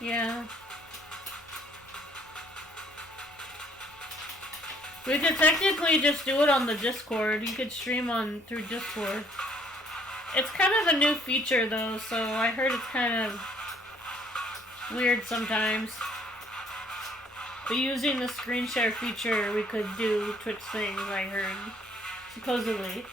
Yeah. We could technically just do it on the Discord. You could stream on through Discord. It's kind of a new feature though, so I heard it's kind of weird sometimes. But using the screen share feature, we could do Twitch things, I heard. Supposedly.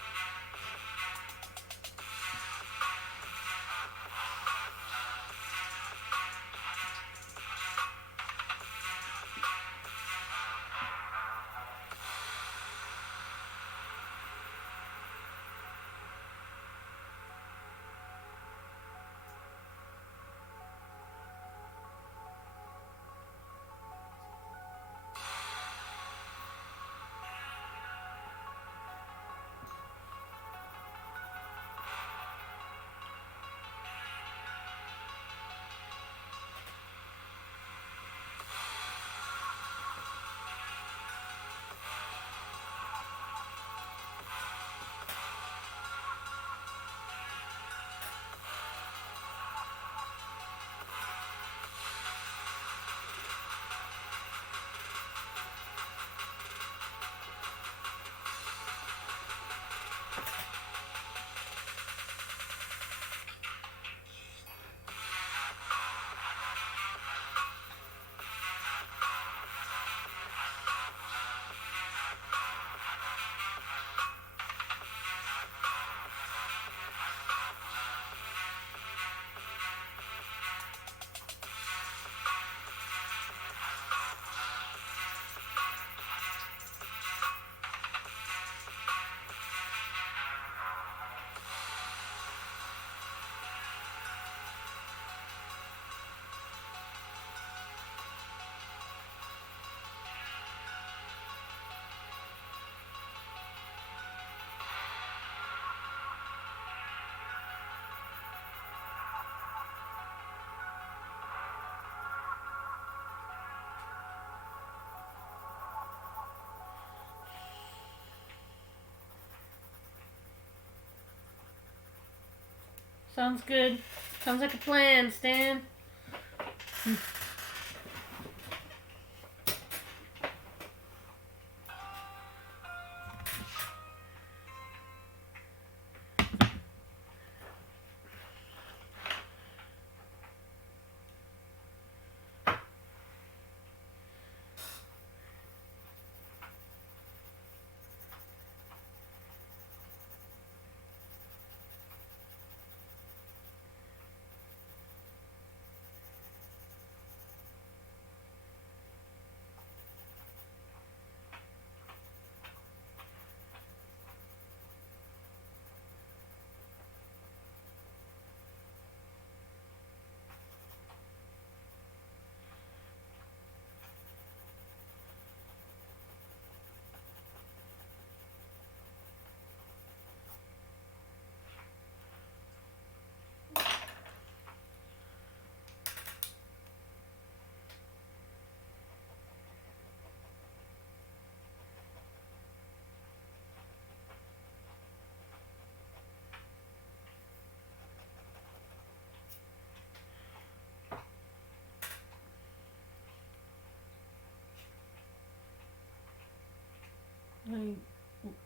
Sounds good. Sounds like a plan, Stan.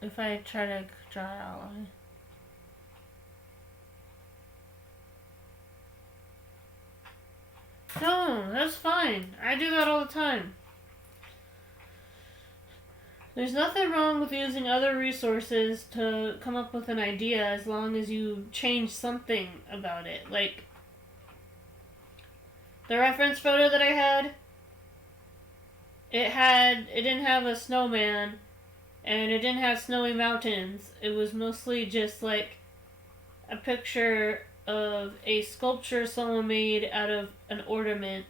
If I try to draw an outline. No, that's fine. I do that all the time. There's nothing wrong with using other resources to come up with an idea as long as you change something about it. Like, the reference photo that I had, it didn't have a snowman, and it didn't have snowy mountains. It was mostly just like a picture of a sculpture someone made out of an ornament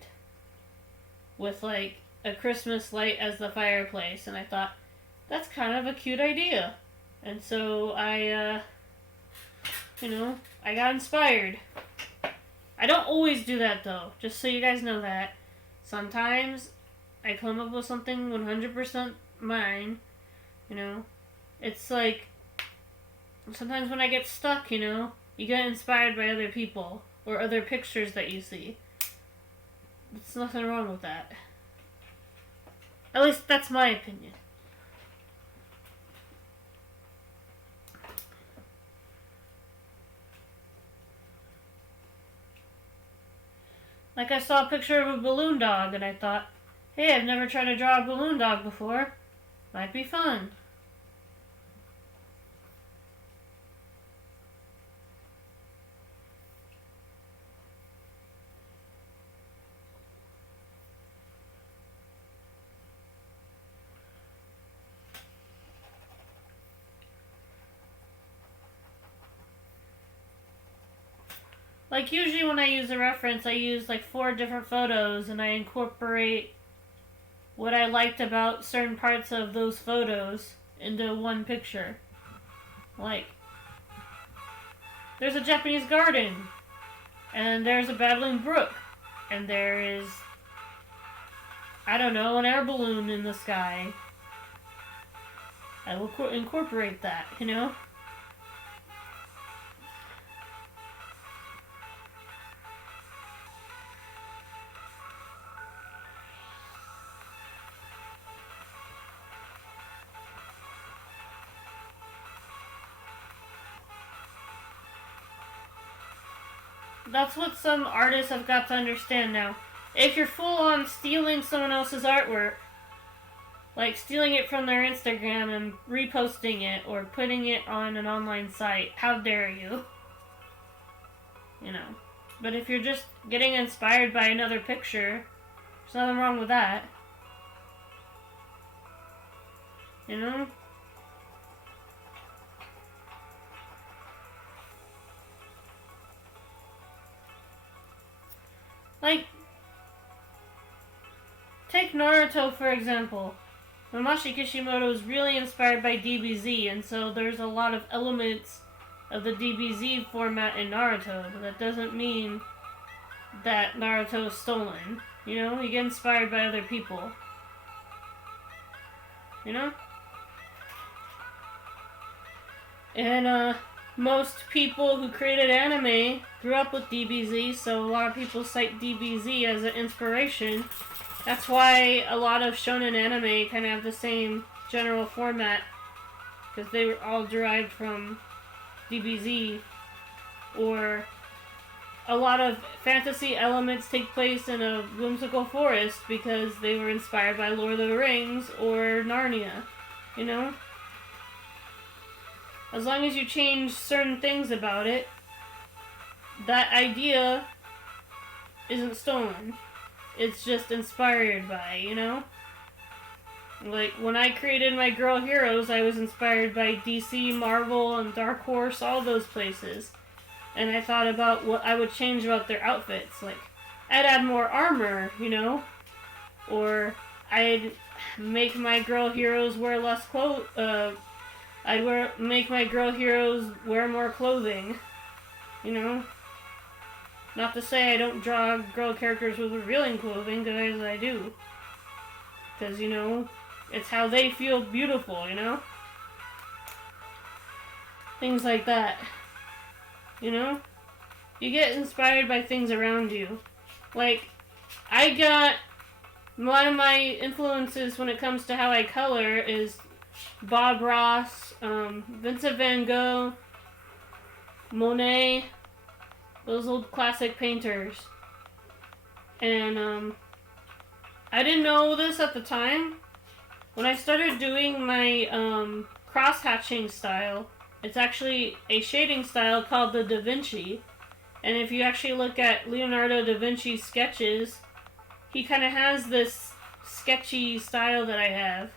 with like a Christmas light as the fireplace, and I thought, that's kind of a cute idea. And so I got inspired. I don't always do that though, just so you guys know that. Sometimes I come up with something 100% mine, It's like, sometimes when I get stuck, you get inspired by other people or other pictures that you see. There's nothing wrong with that. At least that's my opinion. Like, I saw a picture of a balloon dog and I thought, hey, I've never tried to draw a balloon dog before. Might be fun. Like, usually when I use a reference, I use like 4 different photos and I incorporate what I liked about certain parts of those photos into one picture. Like, there's a Japanese garden, and there's a babbling brook, and there is, I don't know, an air balloon in the sky. I will incorporate that, you know? That's what some artists have got to understand now. If you're full on stealing someone else's artwork, like stealing it from their Instagram and reposting it or putting it on an online site, how dare you? You know. But if you're just getting inspired by another picture, there's nothing wrong with that. You know? Like, take Naruto for example. Mamashi Kishimoto is really inspired by DBZ, and so there's a lot of elements of the DBZ format in Naruto, but that doesn't mean that Naruto is stolen. You know, you get inspired by other people. You know? And, most people who created anime grew up with DBZ, so a lot of people cite DBZ as an inspiration. That's why a lot of shonen anime kind of have the same general format, because they were all derived from DBZ. Or a lot of fantasy elements take place in a whimsical forest because they were inspired by Lord of the Rings or Narnia, you know? As long as you change certain things about it, that idea isn't stolen. It's just inspired by, you know? Like, when I created my Girl Heroes, I was inspired by DC, Marvel, and Dark Horse, all those places. And I thought about what I would change about their outfits. Like, I'd add more armor, you know? Or I'd make my Girl Heroes wear less clothes, make my girl heroes wear more clothing, you know? Not to say I don't draw girl characters with revealing clothing, because I do. Because, you know, it's how they feel beautiful, you know? Things like that. You know? You get inspired by things around you. Like, I got... One of my influences when it comes to how I color is Bob Ross, Vincent van Gogh, Monet, those old classic painters. And I didn't know this at the time. When I started doing my cross-hatching style, it's actually a shading style called the Da Vinci. And if you actually look at Leonardo da Vinci's sketches, he kind of has this sketchy style that I have.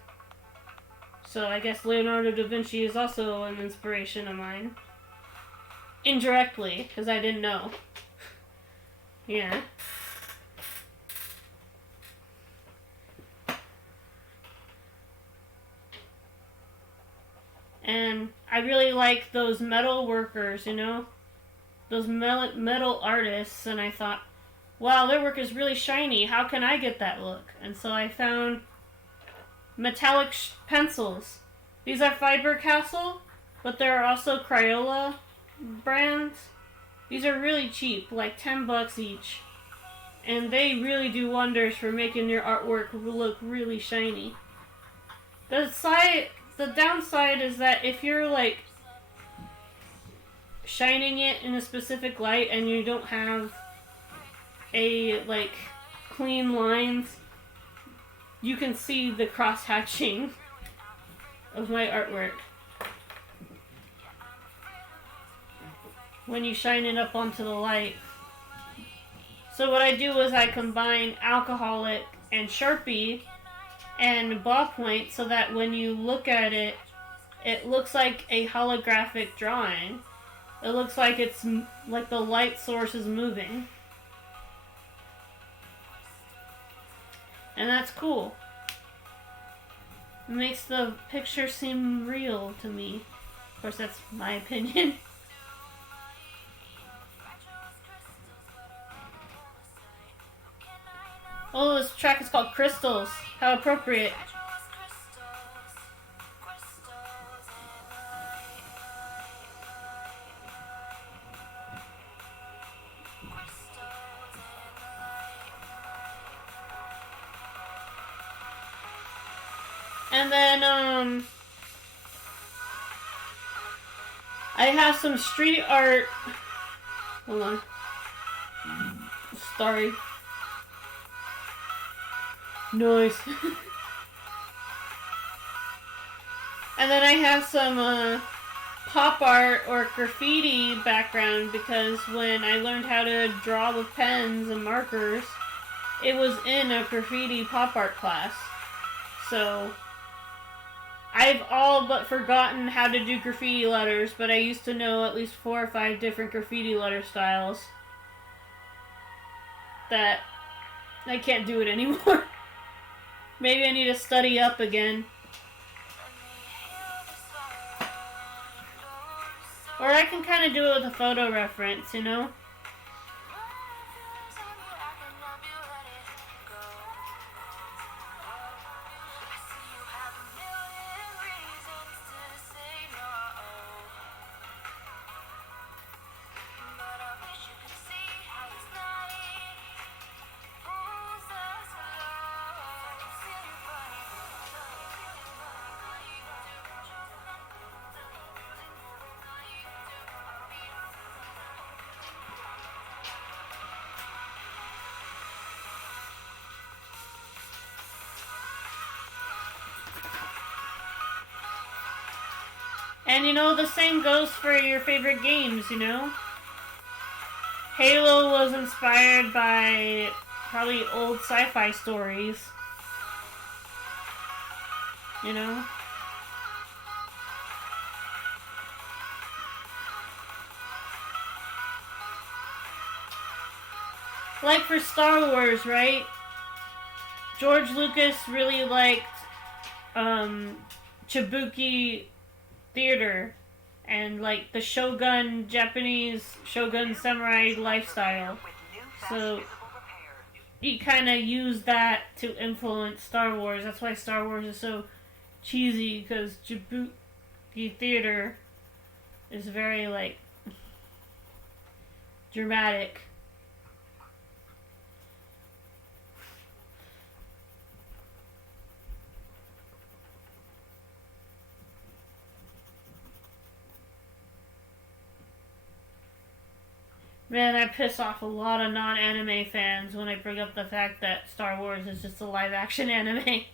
So I guess Leonardo da Vinci is also an inspiration of mine. Indirectly, because I didn't know. Yeah. And I really like those metal workers, you know? Those metal artists, and I thought, wow, their work is really shiny. How can I get that look? And so I found metallic pencils. These are Faber-Castell, but there are also Crayola brands. These are really cheap, like $10 each. and they really do wonders for making your artwork look really shiny. The downside is that if you're like shining it in a specific light and you don't have a like clean lines, you can see the cross hatching of my artwork when you shine it up onto the light. So what I do is I combine alcoholic and Sharpie and ballpoint so that when you look at it, it looks like a holographic drawing. It looks like it's like the light source is moving. And that's cool. It makes the picture seem real to me. Of course, that's my opinion. Oh, this track is called Crystals. How appropriate. And then, I have some street art. Hold on. Sorry. Noise. And then I have some pop art or graffiti background because when I learned how to draw with pens and markers, it was in a graffiti pop art class. So I've all but forgotten how to do graffiti letters, but I used to know at least 4 or 5 different graffiti letter styles that I can't do it anymore. Maybe I need to study up again. Or I can kind of do it with a photo reference, you know? And you know, the same goes for your favorite games, you know? Halo was inspired by probably old sci-fi stories. You know? Like for Star Wars, right? George Lucas really liked Kabuki theater and like the Shogun, Japanese Shogun samurai lifestyle. So he kind of used that to influence Star Wars. That's why Star Wars is so cheesy, because Kabuki theater is very like dramatic. Man, I piss off a lot of non-anime fans when I bring up the fact that Star Wars is just a live-action anime.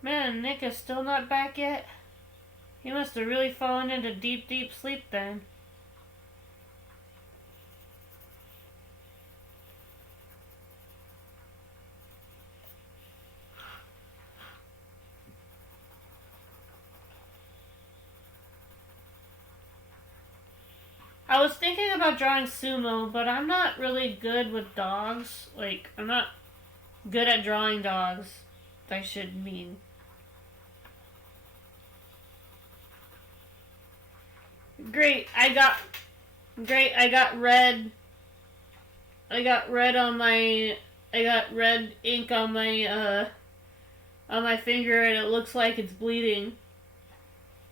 Man, Nick is still not back yet? He must have really fallen into deep, deep sleep then. I was thinking about drawing Sumo, but I'm not really good with dogs. Like, I'm not good at drawing dogs, I should mean. Great, I got red. I got red on my, I got red ink on my finger, and it looks like it's bleeding.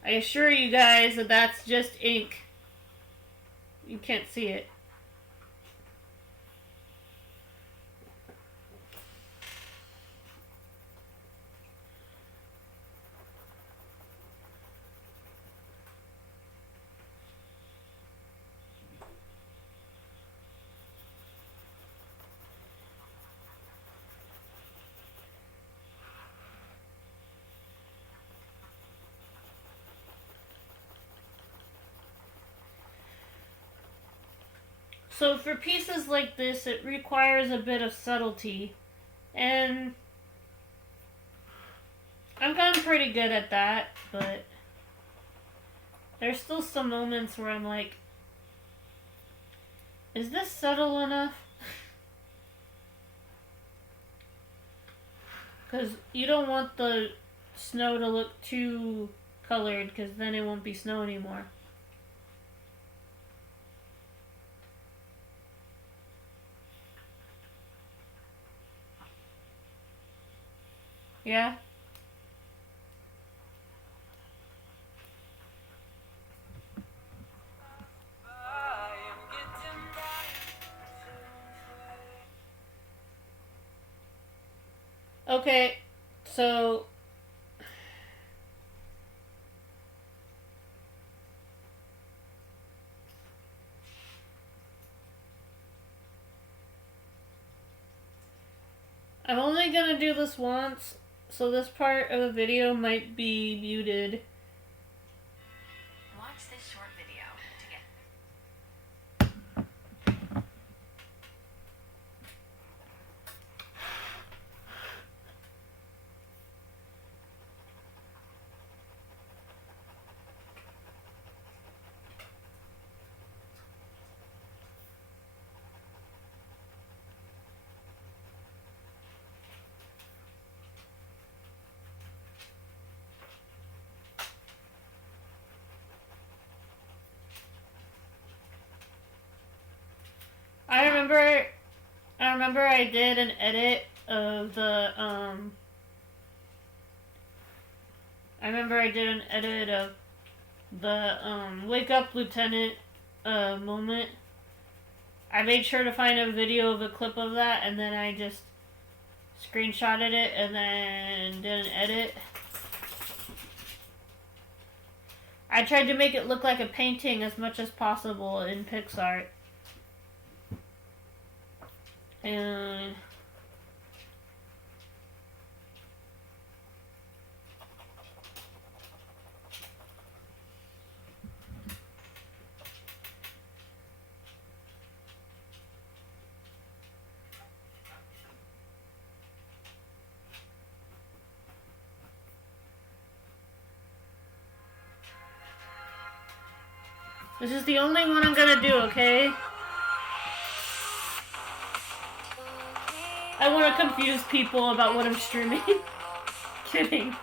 I assure you guys that that's just ink. You can't see it. So for pieces like this, it requires a bit of subtlety. And I've gotten pretty good at that, but there's still some moments where I'm like, is this subtle enough? Because you don't want the snow to look too colored, because then it won't be snow anymore. Yeah? Okay, so I'm only gonna do this once, so this part of the video might be muted. Watch this short video to get I remember I did an edit of the Wake Up Lieutenant moment. I made sure to find a video of a clip of that, and then I just screenshotted it and then did an edit. I tried to make it look like a painting as much as possible in PixArt. And this is the only one I'm gonna do, okay? I want to confuse people about what I'm streaming. Kidding.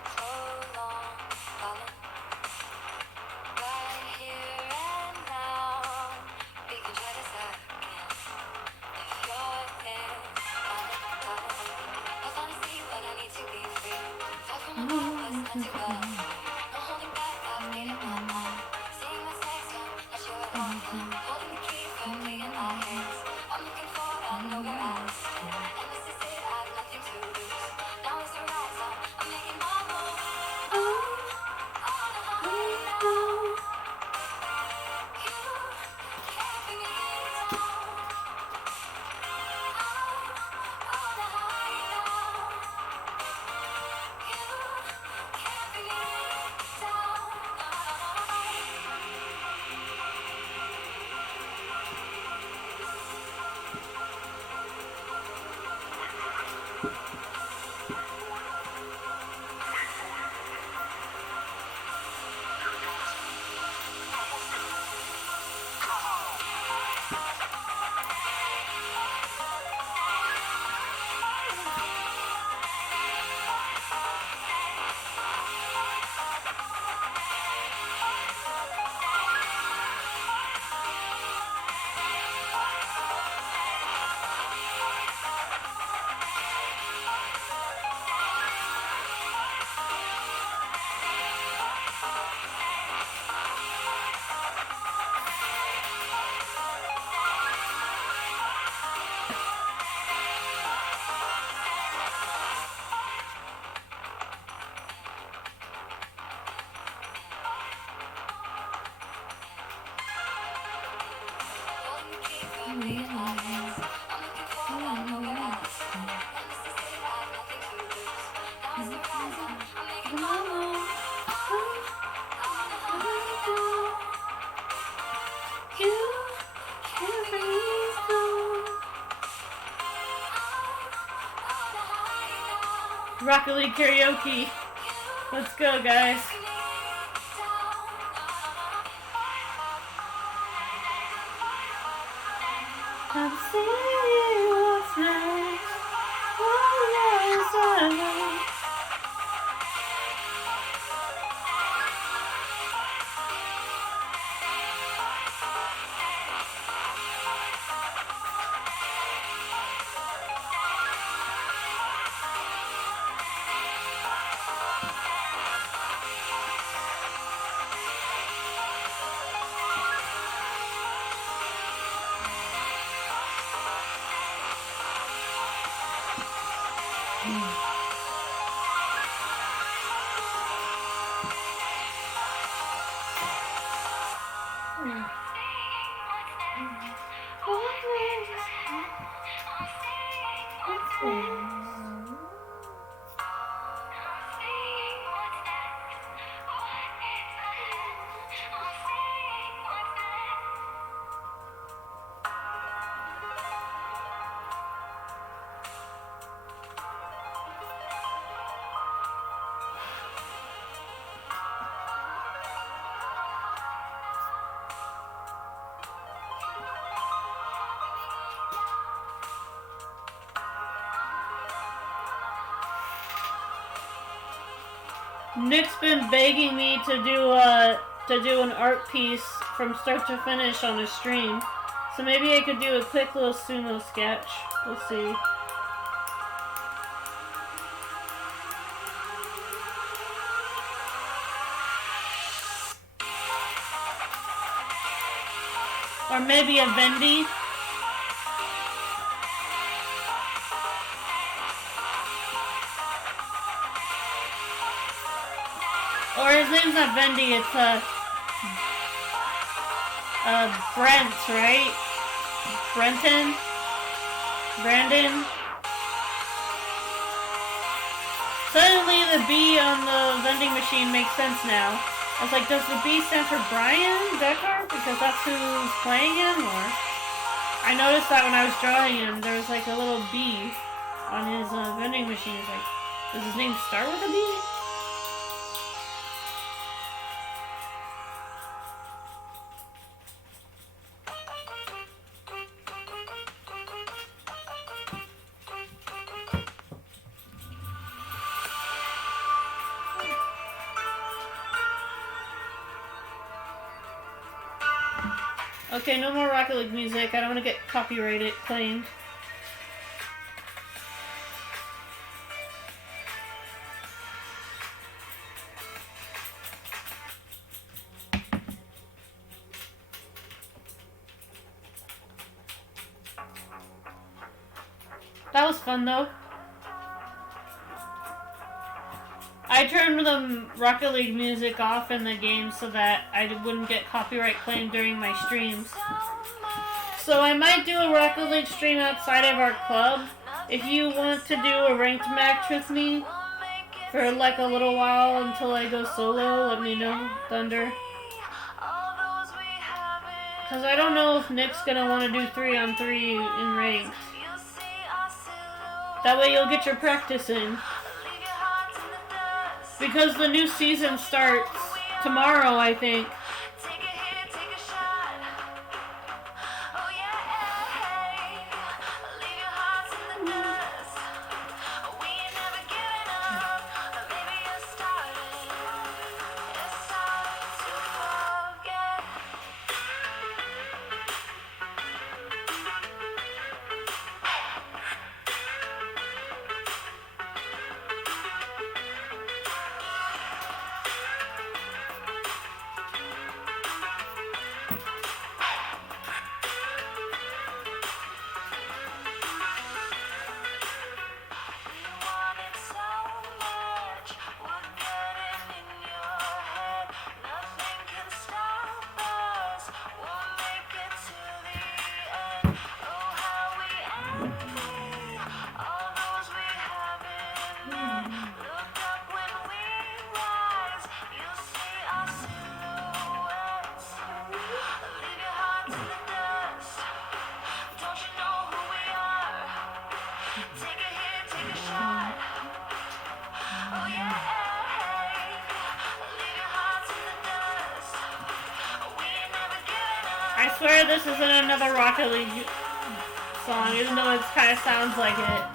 Rocket League karaoke. Let's go, guys. I'm seeing what's next. Oh, yes, Nick's been begging me to do an art piece from start to finish on a stream. So maybe I could do a quick little sumo sketch. We'll see. Or maybe a Vendy. Or his name's not Vendy, it's Brent, right? Brenton? Brandon? Suddenly the B on the vending machine makes sense now. I was like, does the B stand for Brian Decker? Because that's who's playing him, or? I noticed that when I was drawing him, there was like a little B on his vending machine. It's like, does his name start with a B? Okay, no more Rocket League music. I don't want to get copyrighted claimed. That was fun though. I turned the Rocket League music off in the game so that I wouldn't get copyright claimed during my streams. So I might do a Rocket League stream outside of our club. If you want to do a ranked match with me for like a little while until I go solo, let me know, Thunder. Because I don't know if Nick's going to want to do 3-on-3 in ranked. That way you'll get your practice in. Because the new season starts tomorrow, I think. swear this isn't another Rocket League song, even though it kind of sounds like it.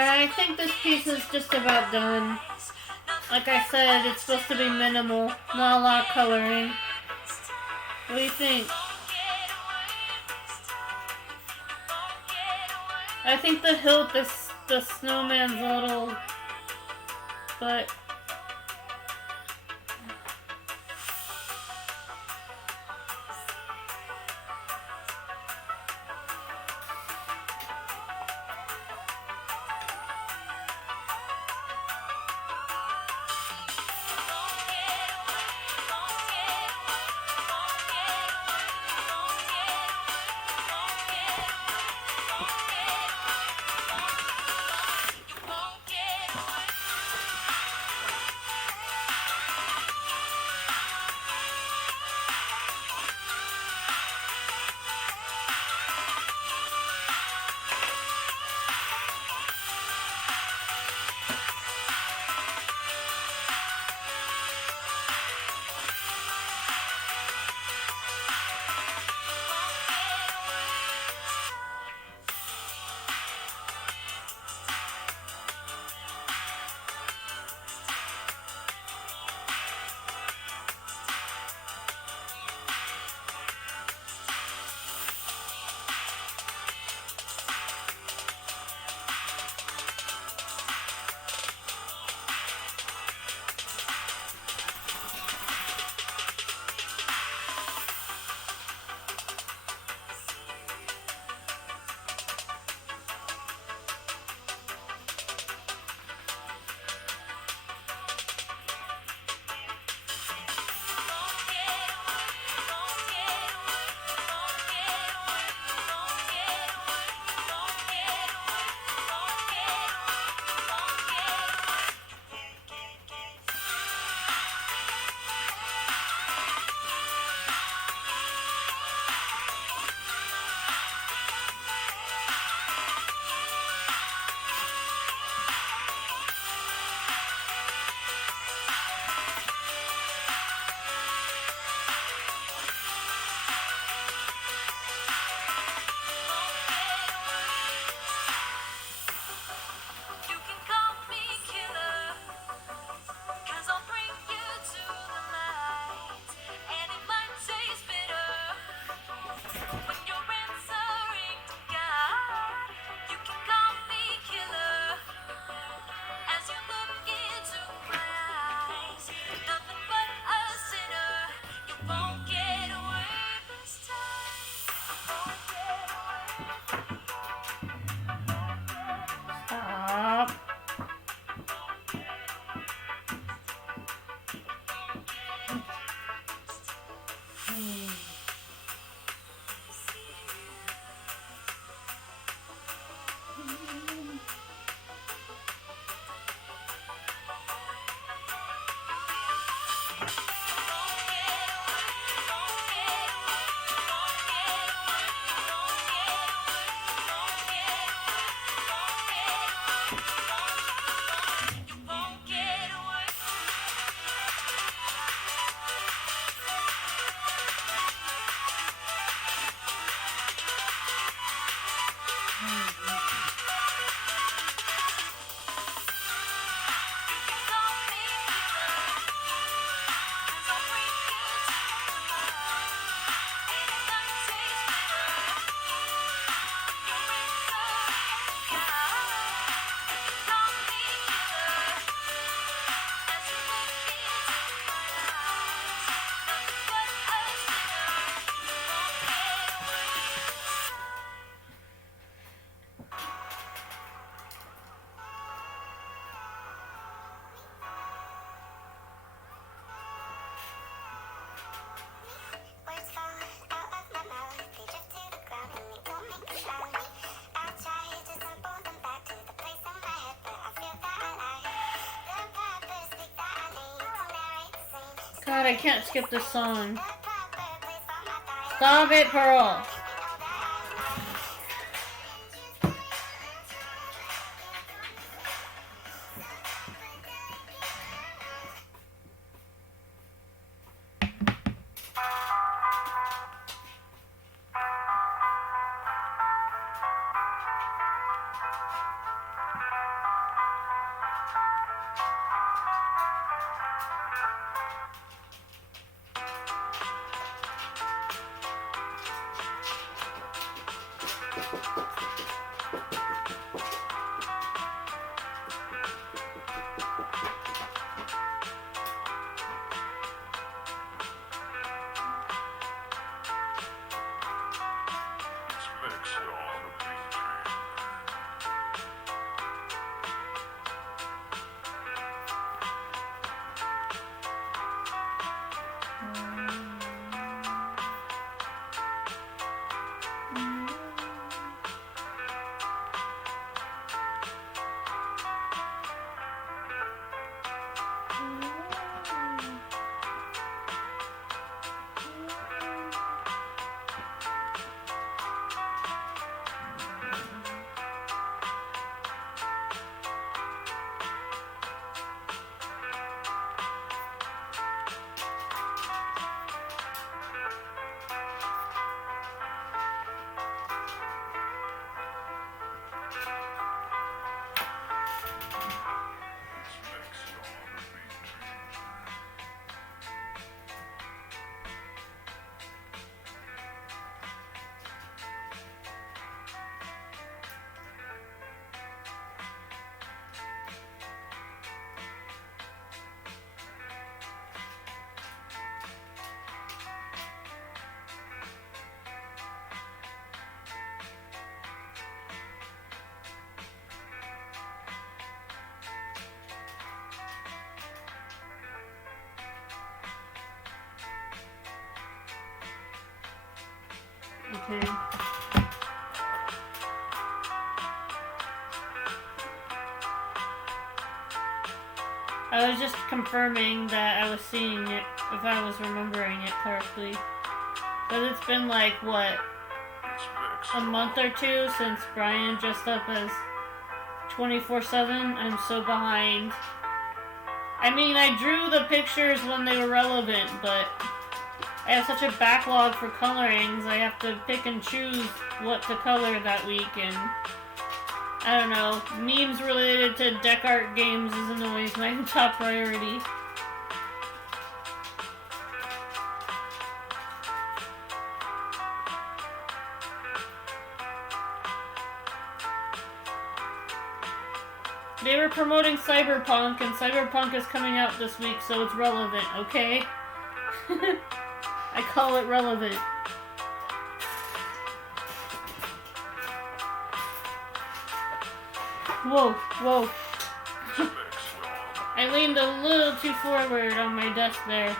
I think this piece is just about done. Like I said, it's supposed to be minimal, not a lot of coloring. What do you think? I think the hilt, the snowman's a little, but stop. God, I can't skip this song. Stop it, Pearl. Okay. I was just confirming that I was seeing it, if I was remembering it correctly. But it's been like, what, a month or two since Brian dressed up as 24/7? I'm so behind. I mean, I drew the pictures when they were relevant, but I have such a backlog for colorings, I have to pick and choose what to color that week, and I don't know, memes related to deck art games isn't always my top priority. They were promoting Cyberpunk, and Cyberpunk is coming out this week, so it's relevant, okay? I call it relevant. Whoa, whoa. I leaned a little too forward on my desk there.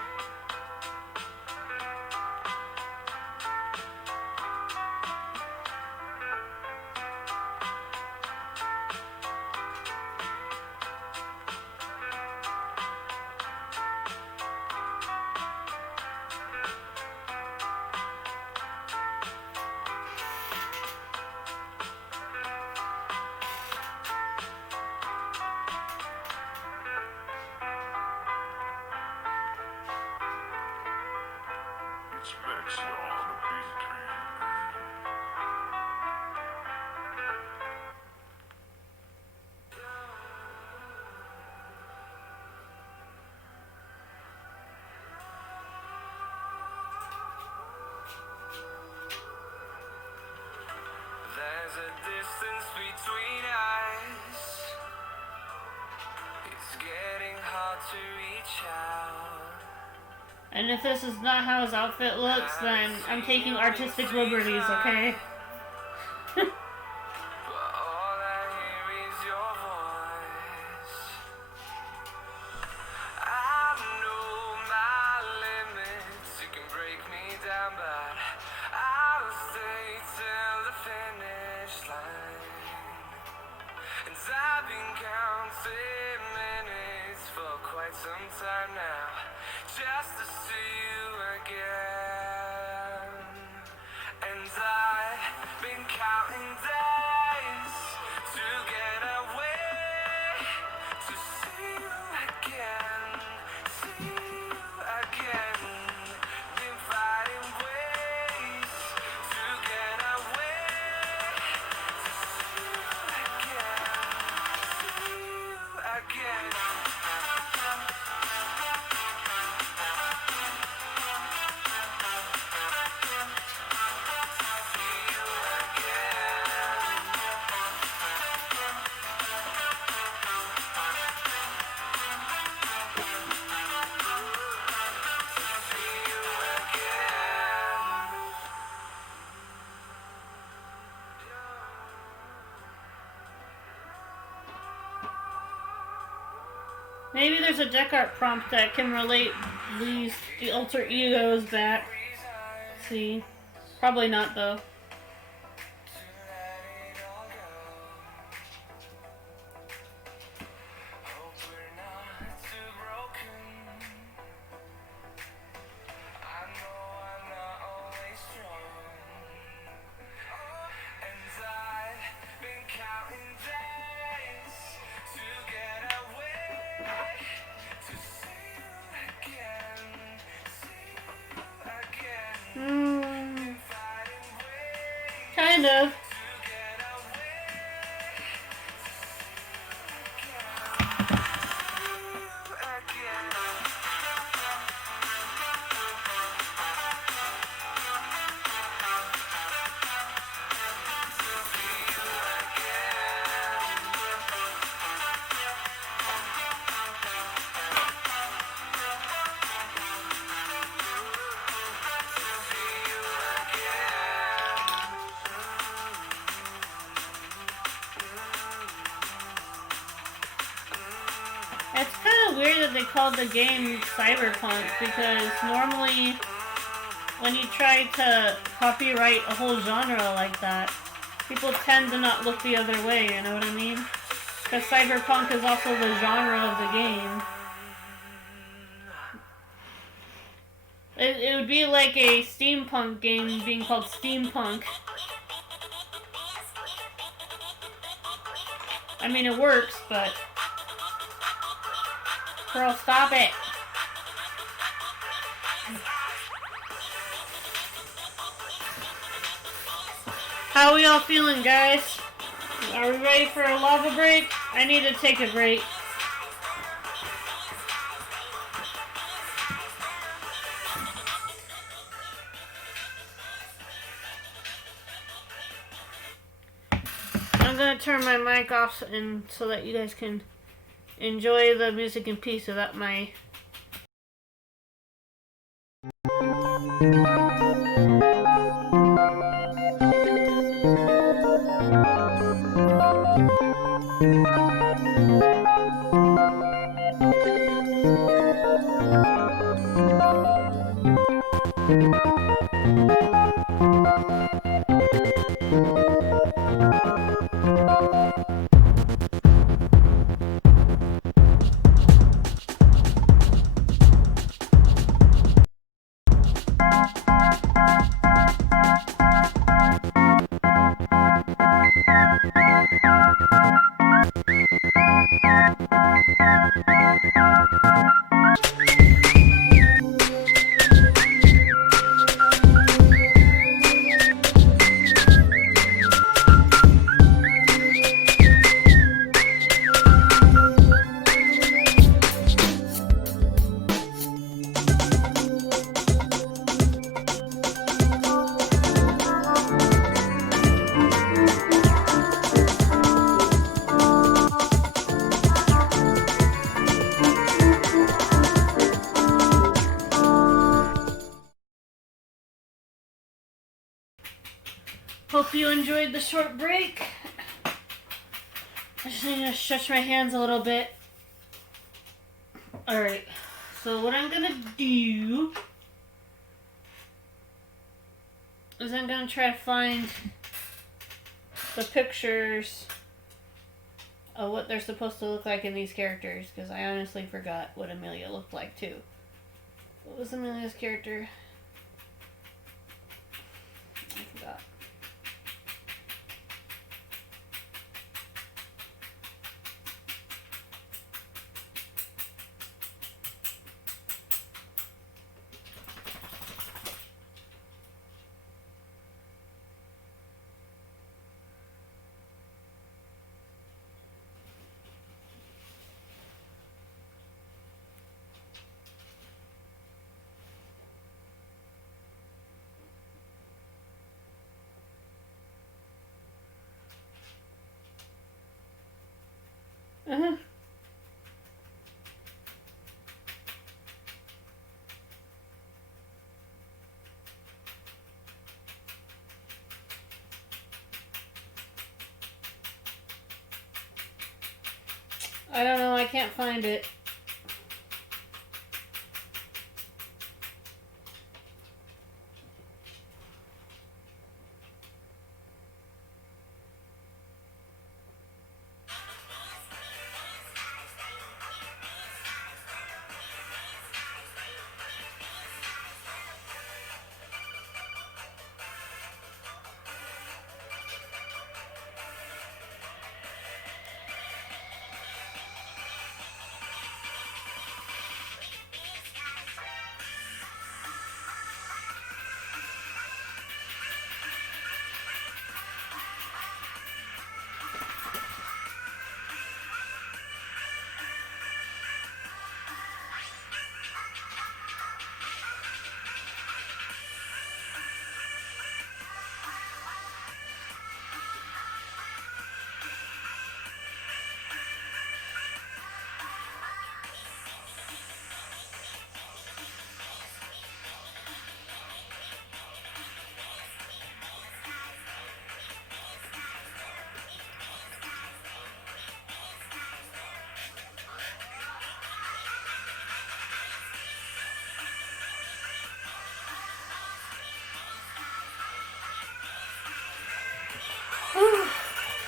There's a distance between us. It's getting hard to reach out. And if this is not how his outfit looks, then I'm taking artistic liberties, okay? But all I hear is your voice. I know my limits. You can break me down, but I'll stay till the finish line. And I've been counting minutes for quite some time now, just to see you again. And I've been counting days to get away, to see you again, see you again. Been finding ways to get away, to see you again, see you again. See you again. Maybe there's a deck art prompt that can relate these alter egos back. See? Probably not, though. Kind of. It's kind of weird that they called the game Cyberpunk, because normally when you try to copyright a whole genre like that, people tend to not look the other way, you know what I mean? Because Cyberpunk is also the genre of the game. It would be like a steampunk game being called Steampunk. I mean, it works, but... Girl, stop it! How are we all feeling, guys? Are we ready for a lava break? I need to take a break. I'm gonna turn my mic off and so that you guys can enjoy the music in peace without my... Hope you enjoyed the short break. I just need to stretch my hands a little bit. Alright, so what I'm gonna do is I'm gonna try to find the pictures of what they're supposed to look like in these characters, because I honestly forgot what Amelia looked like too. What was Amelia's character? I forgot. Uh-huh. I don't know, I can't find it.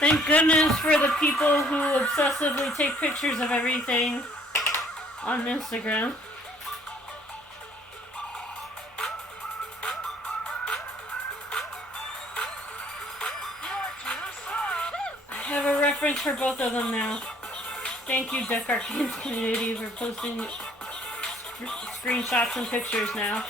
Thank goodness for the people who obsessively take pictures of everything on Instagram. I have a reference for both of them now. Thank you, Deck Arcane's community, for posting screenshots and pictures now.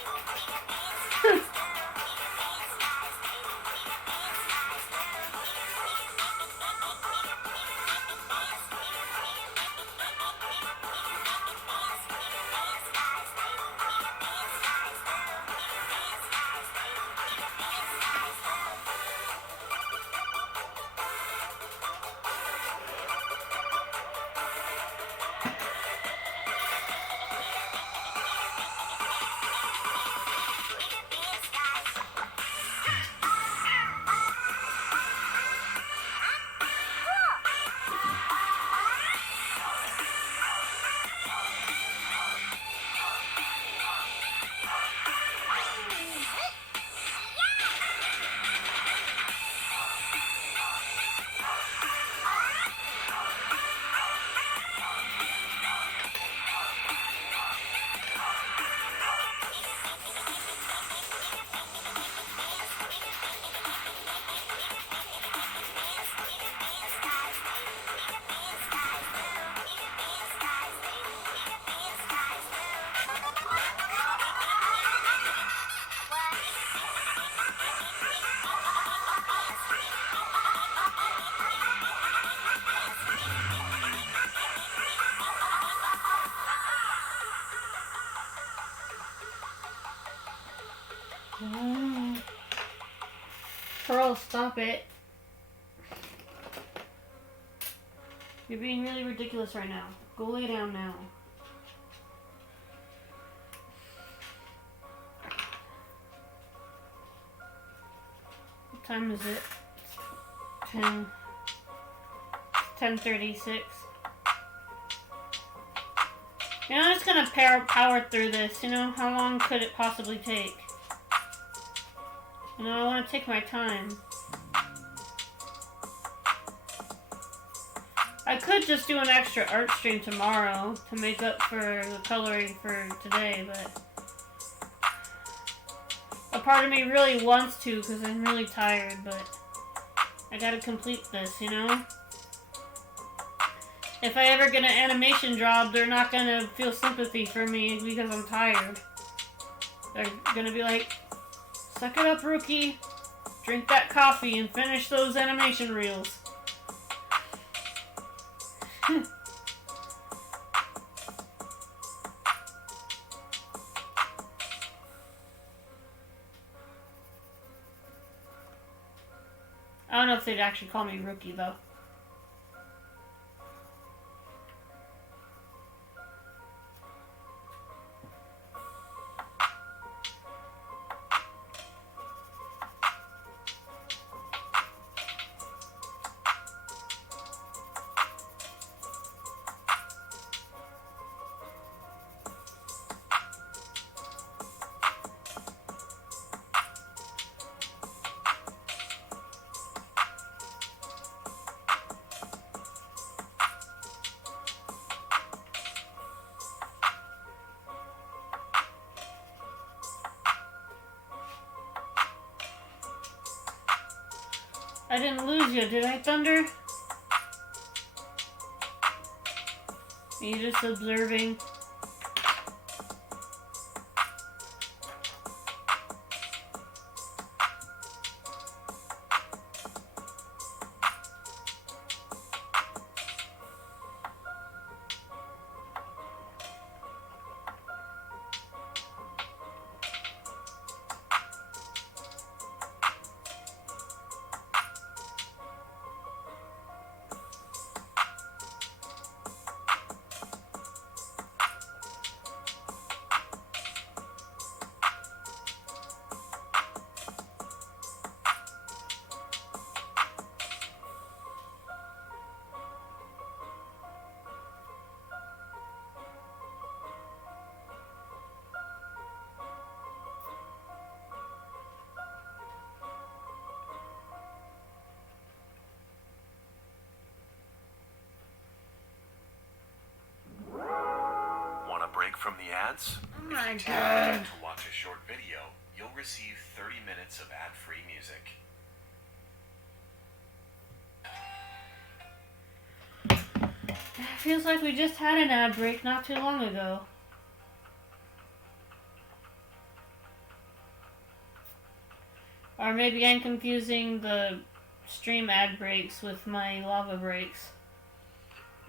Pearl, stop it. You're being really ridiculous right now. Go lay down now. What time is it? 10:36. You know, I'm just gonna power through this. You know, how long could it possibly take? You know, I want to take my time. I could just do an extra art stream tomorrow to make up for the coloring for today, but a part of me really wants to because I'm really tired, but I gotta complete this, you know? If I ever get an animation job, they're not gonna feel sympathy for me because I'm tired. They're gonna be like, suck it up, rookie. Drink that coffee and finish those animation reels. I don't know if they'd actually call me rookie, though. I didn't lose you, did I, Thunder? Are you just observing? any ads? Oh my If you god. tap to watch a short video, you'll receive 30 minutes of ad-free music. It feels like we just had an ad break not too long ago. Or maybe I'm confusing the stream ad breaks with my lava breaks.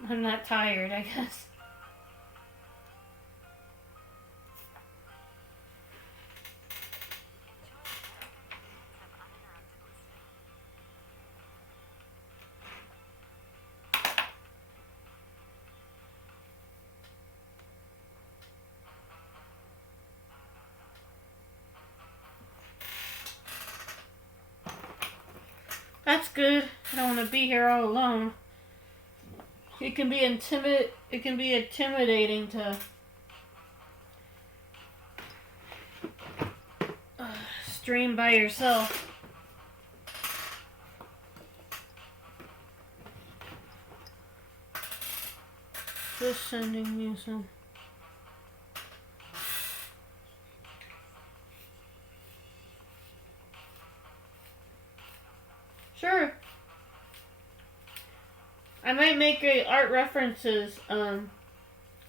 I'm not tired, I guess. That's good. I don't want to be here all alone. It can be intimidating to stream by yourself. Just sending me some. Sure. I might make a art references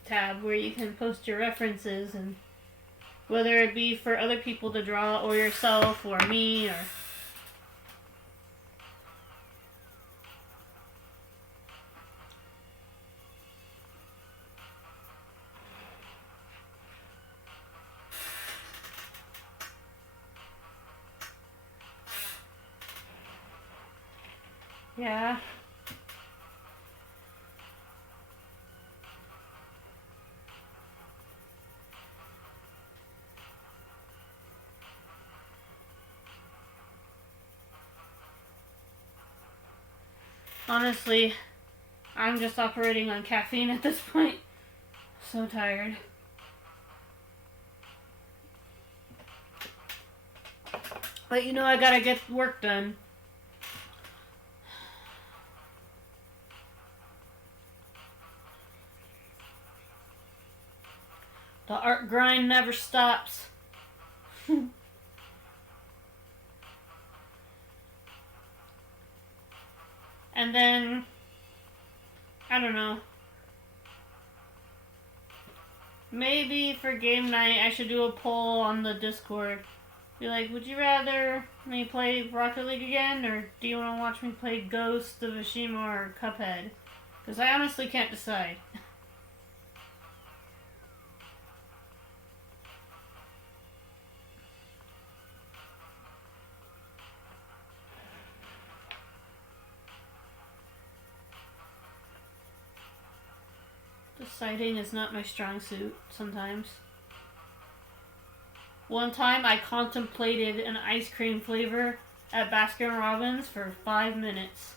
tab where you can post your references, and whether it be for other people to draw or yourself or me or yeah. Honestly, I'm just operating on caffeine at this point. So tired. But you know, I gotta get work done. The art grind never stops. And then, I don't know. Maybe for game night, I should do a poll on the Discord. Be like, would you rather me play Rocket League again, or do you want to watch me play Ghost of Tsushima or Cuphead? Because I honestly can't decide. Deciding is not my strong suit sometimes. One time I contemplated an ice cream flavor at Baskin Robbins for 5 minutes.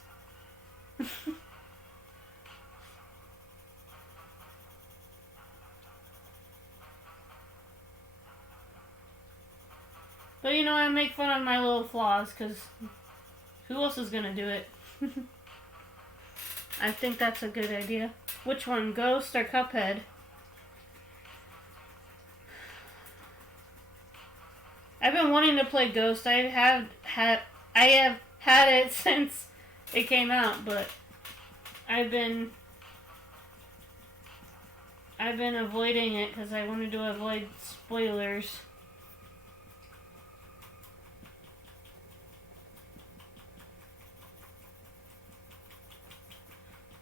But you know, I make fun of my little flaws, because who else is gonna do it? I think that's a good idea. Which one, Ghost or Cuphead? I've been wanting to play Ghost. I have had it since it came out, but I've been avoiding it because I wanted to avoid spoilers.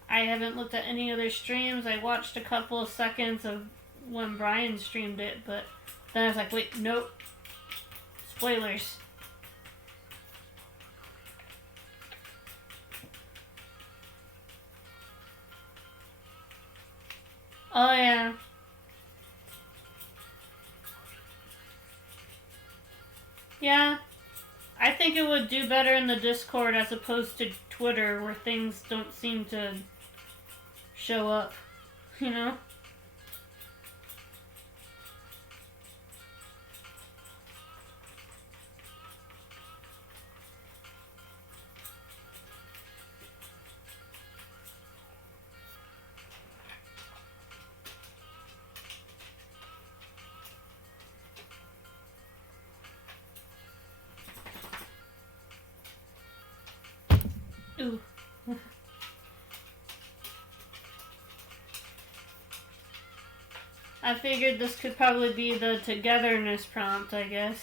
I haven't looked at any other streams. I watched a couple of seconds of when Brian streamed it, but then I was like, wait, nope. Spoilers. Oh yeah. Yeah. I think it would do better in the Discord as opposed to Twitter, where things don't seem to show up, you know? Ooh. I figured this could probably be the togetherness prompt, I guess.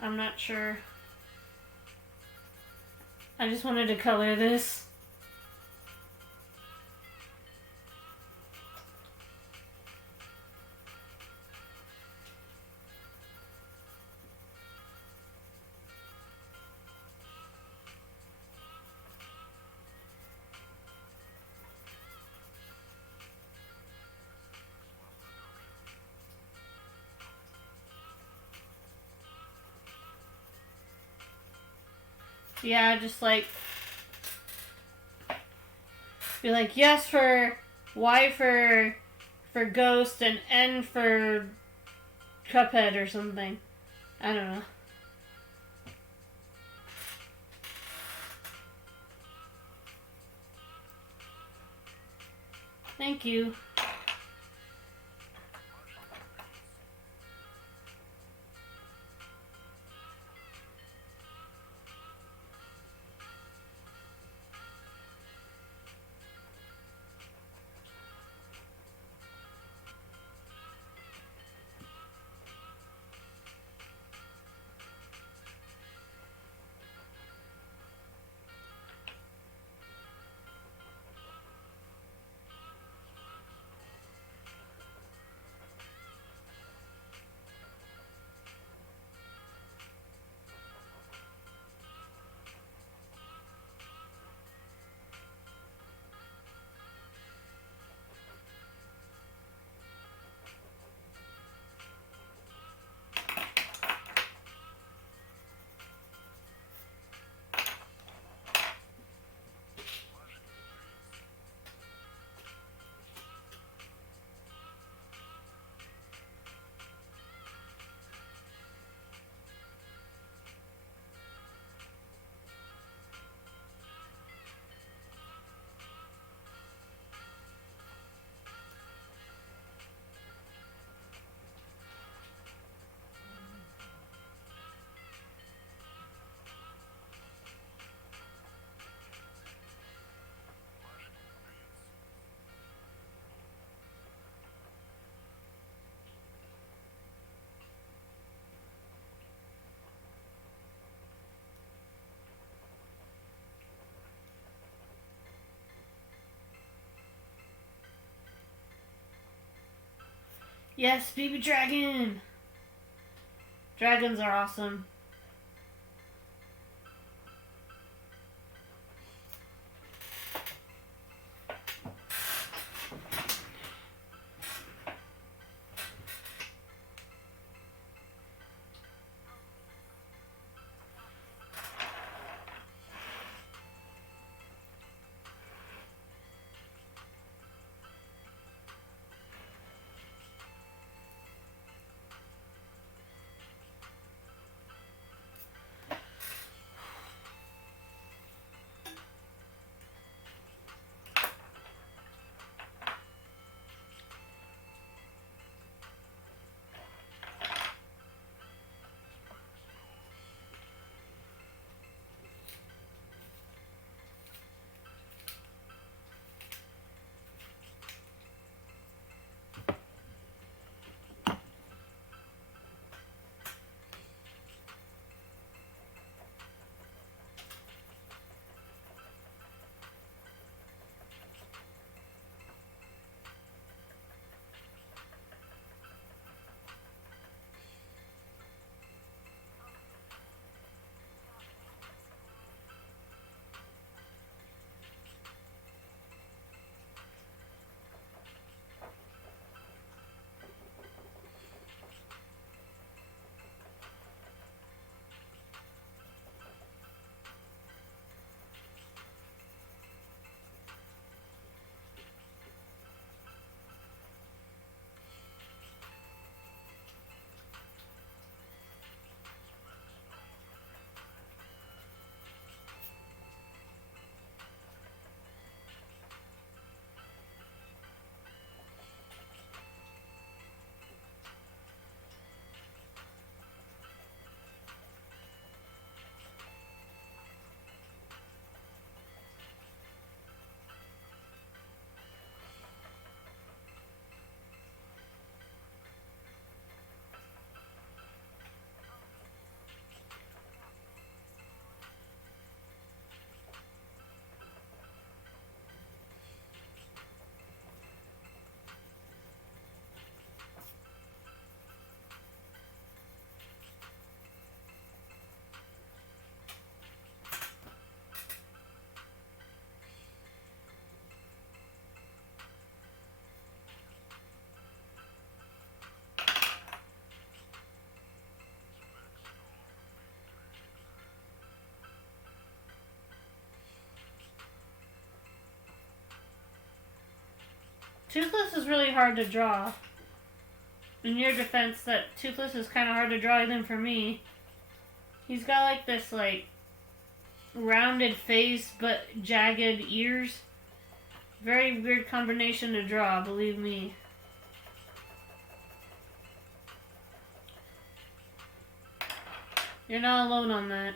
I'm not sure. I just wanted to color this. Yeah, just like be like yes for Y for Ghost and N for Cuphead or something. I don't know. Thank you. Yes, baby dragon! Dragons are awesome. Toothless is really hard to draw. In your defense, that Toothless is kind of hard to draw even for me. He's got like this like rounded face but jagged ears. Very weird combination to draw, believe me. You're not alone on that.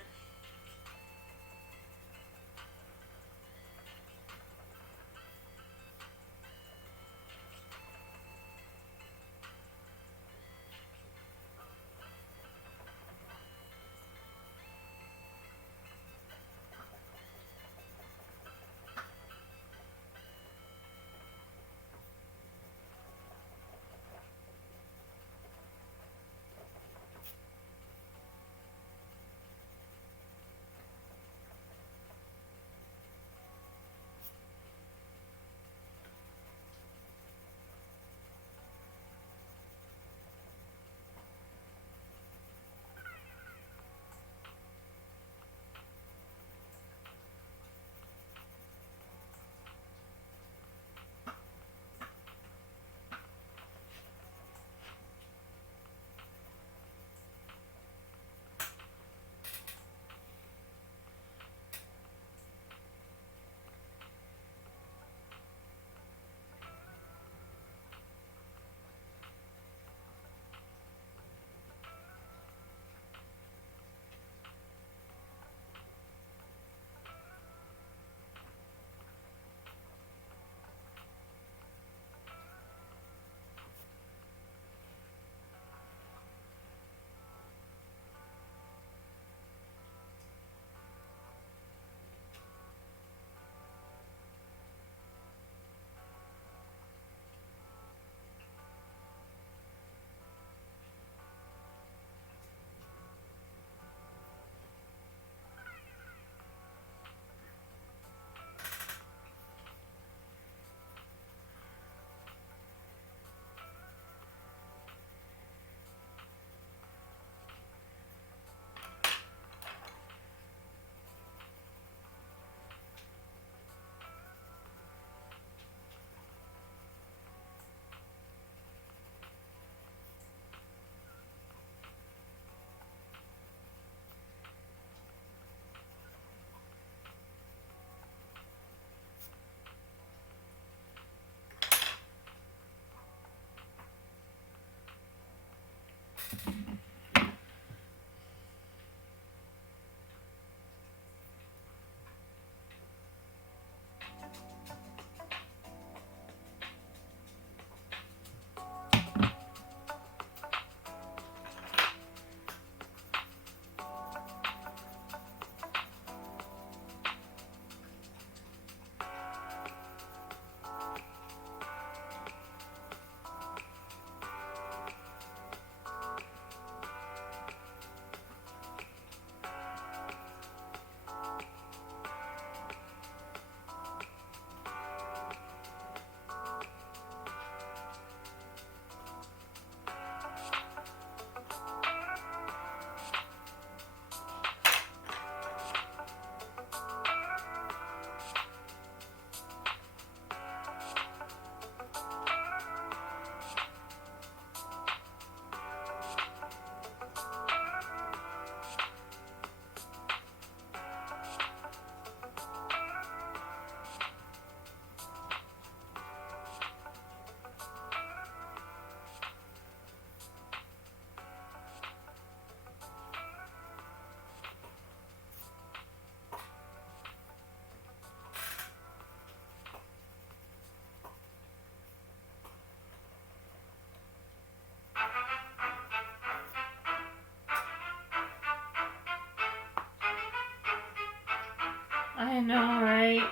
I know, right?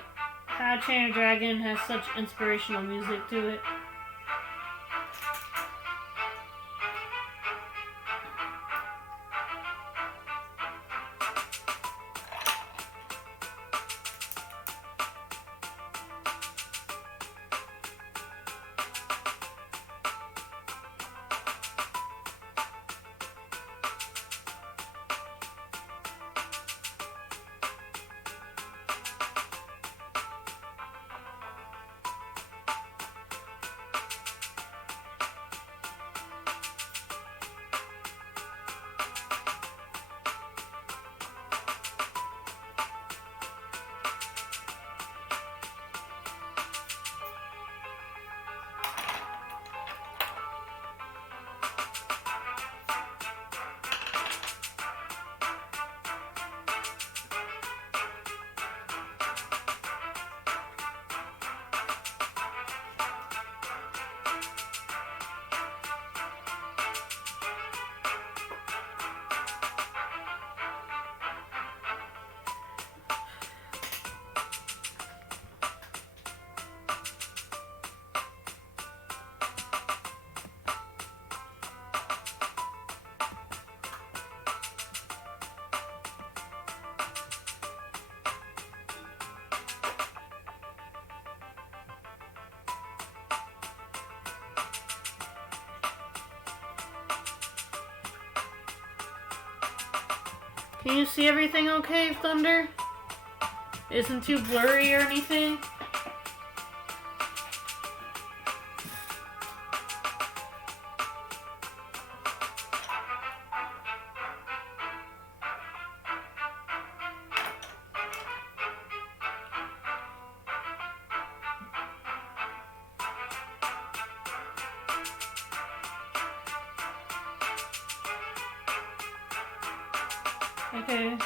How to Train Your Dragon has such inspirational music to it. Can you see everything okay, Thunder? Isn't too blurry or anything? Okay.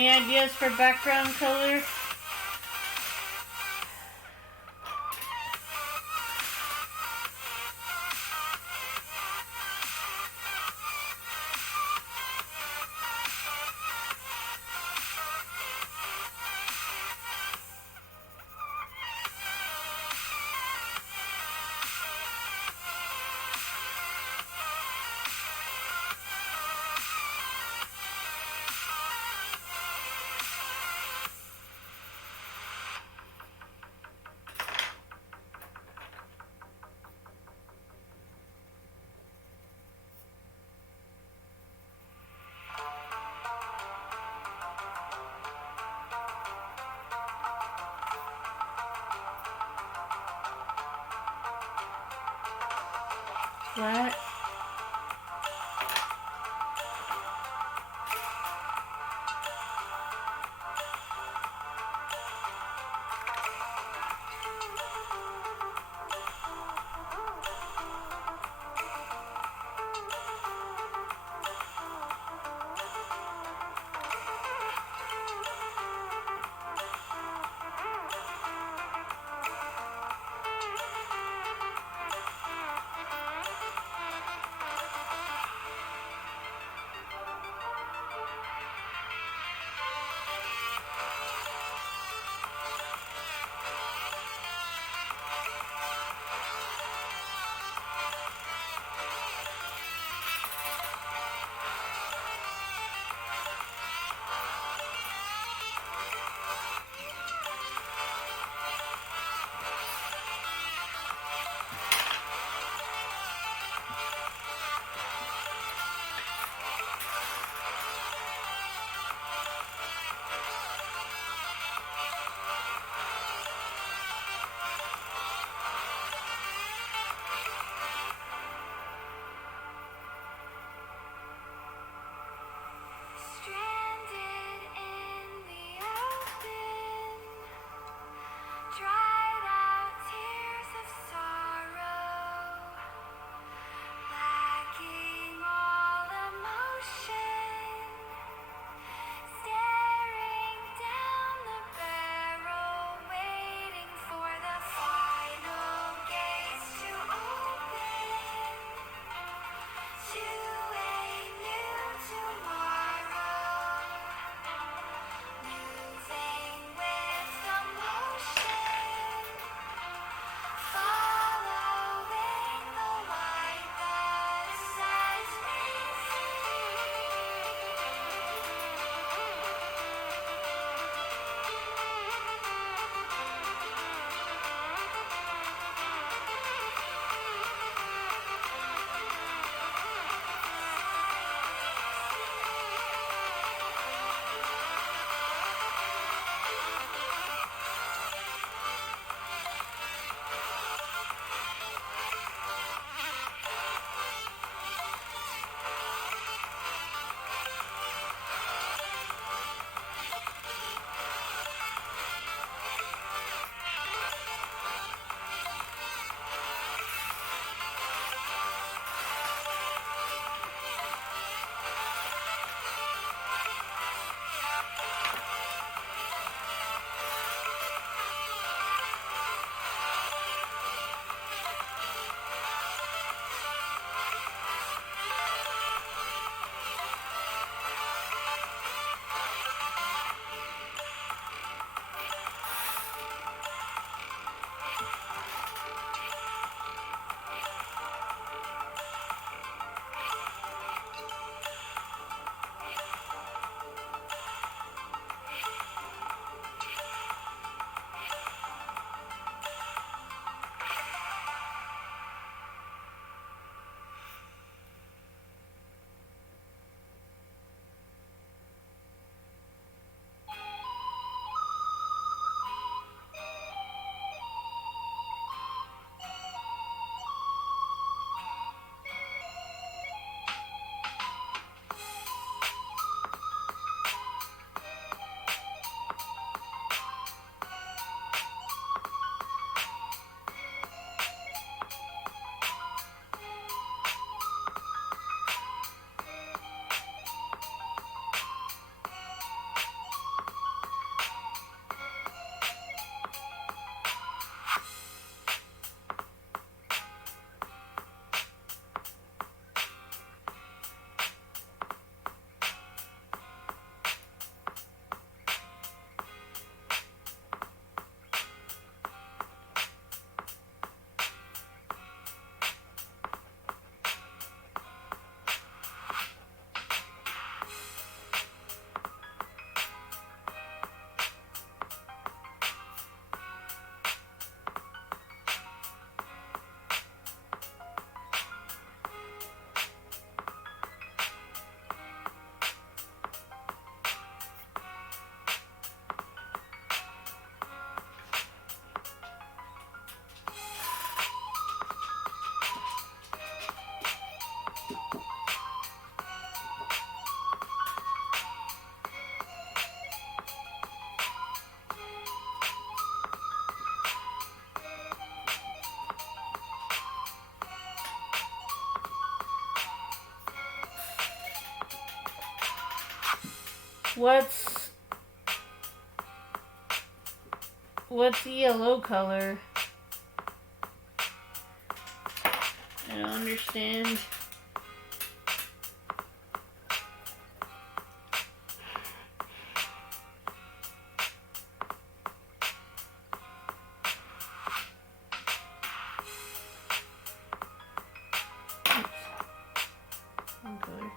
Any ideas for background color? Flat. What's yellow color? I don't understand. Wrong color.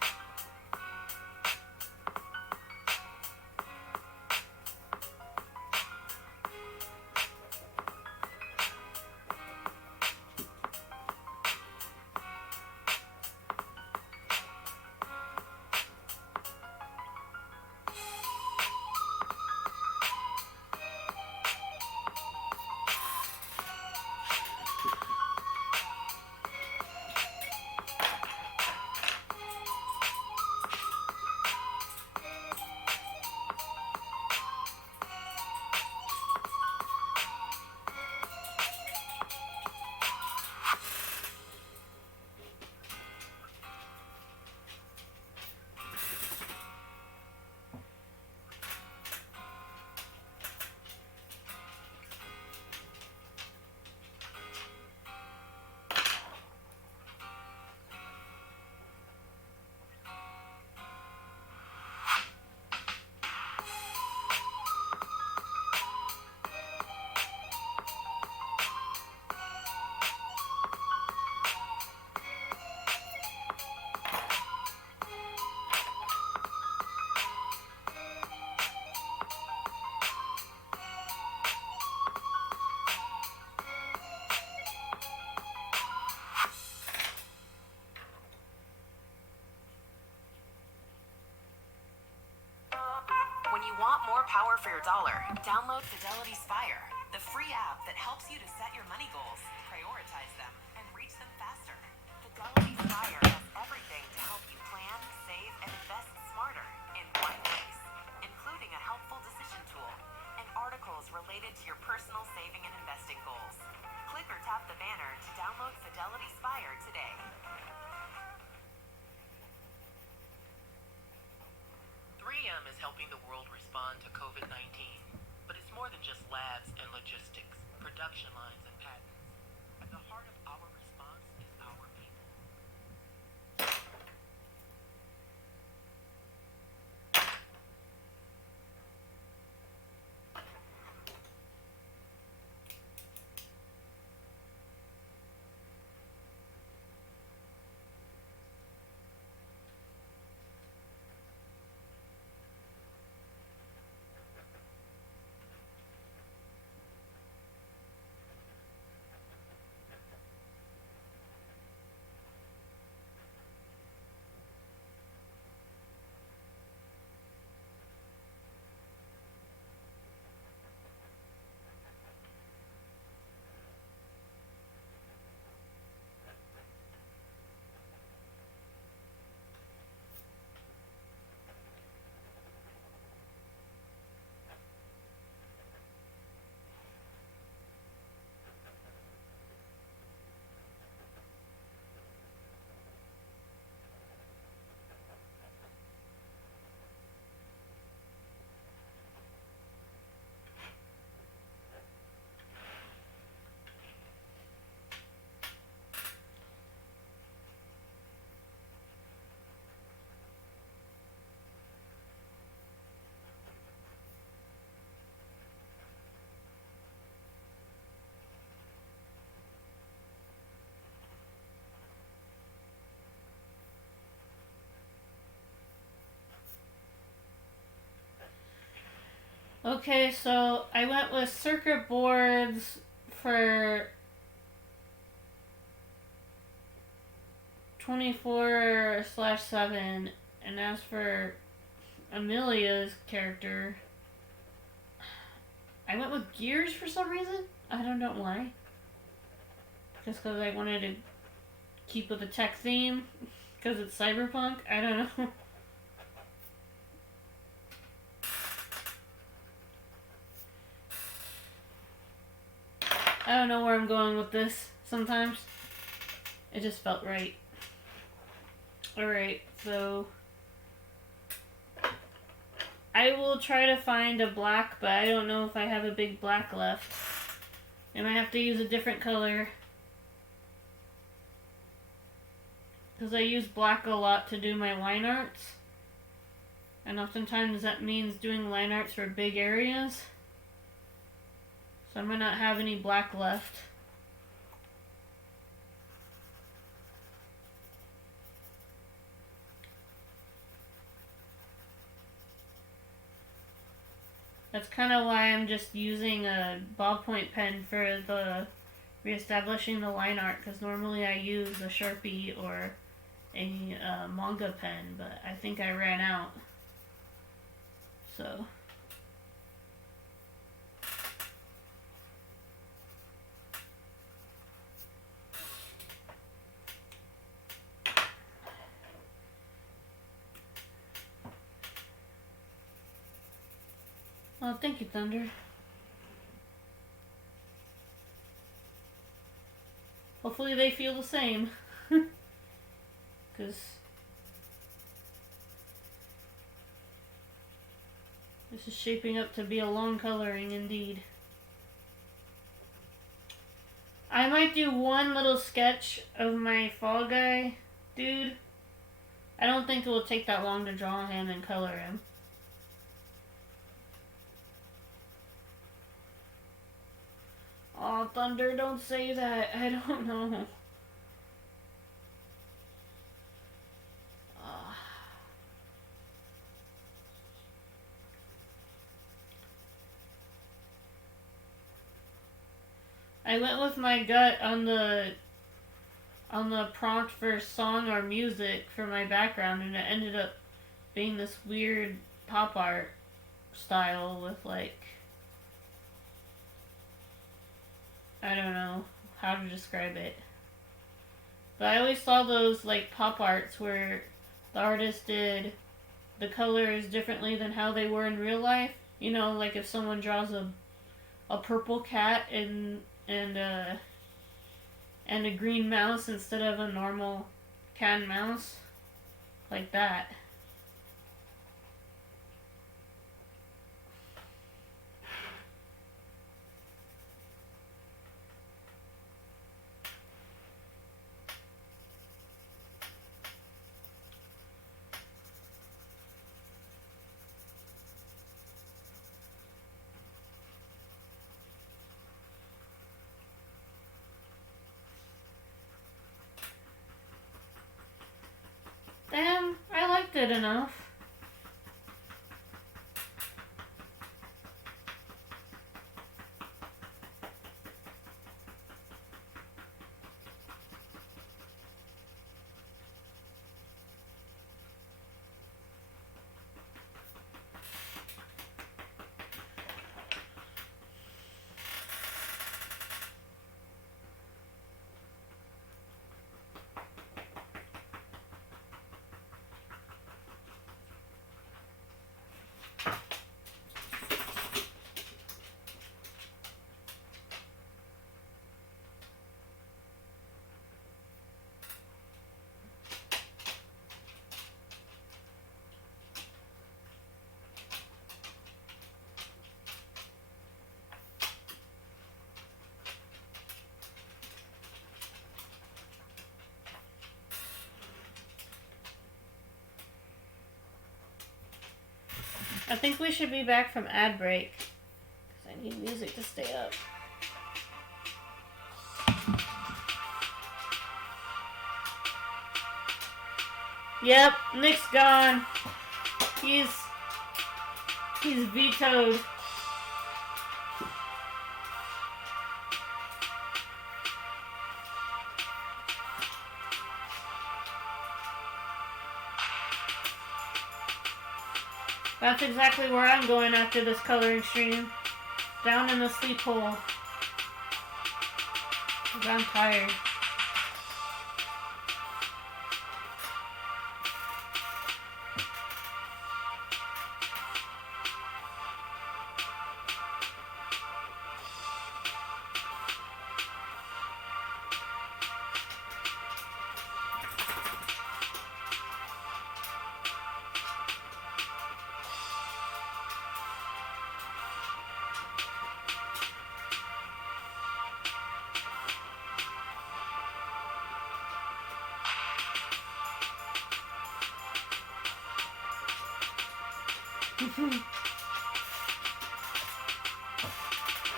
When you want more power for your dollar, download Fidelity Spire, the free app that helps you to set your money goals, prioritize them, and reach them faster. Fidelity Spire has everything to help you plan, save, and invest smarter in one place, including a helpful decision tool and articles related to your personal saving and investing goals. Click or tap the banner to download Fidelity Spire today. 3M is helping the world respond to COVID-19, but it's more than just labs and logistics, production lines and patents. At the heart of our response is our people. Okay, so I went with circuit boards for 24/7, and as for Amelia's character, I went with gears for some reason. I don't know why. Just because I wanted to keep with the tech theme, because it's cyberpunk. I don't know. I don't know where I'm going with this sometimes. It just felt right. Alright, so I will try to find a black, but I don't know if I have a big black left. I might have to use a different color. Because I use black a lot to do my line arts. And oftentimes that means doing line arts for big areas. So I might not have any black left. That's kind of why I'm just using a ballpoint pen for the reestablishing the line art, because normally I use a Sharpie or a manga pen, but I think I ran out. So. Well, thank you, Thunder. Hopefully they feel the same. Because this is shaping up to be a long coloring indeed. I might do one little sketch of my Fall Guy dude. I don't think it will take that long to draw him and color him. Oh, Thunder, don't say that. I don't know. I went with my gut on the prompt for song or music for my background, and it ended up being this weird pop art style with, like, I don't know how to describe it. But I always saw those, like, pop arts where the artist did the colors differently than how they were in real life. You know, like if someone draws a purple cat and a green mouse instead of a normal cat and mouse. Like that. Damn, I liked it enough. I think we should be back from ad break, because I need music to stay up. Yep, Nick's gone. He's vetoed. That's exactly where I'm going after this coloring stream. Down in the sleep hole. 'Cause I'm tired.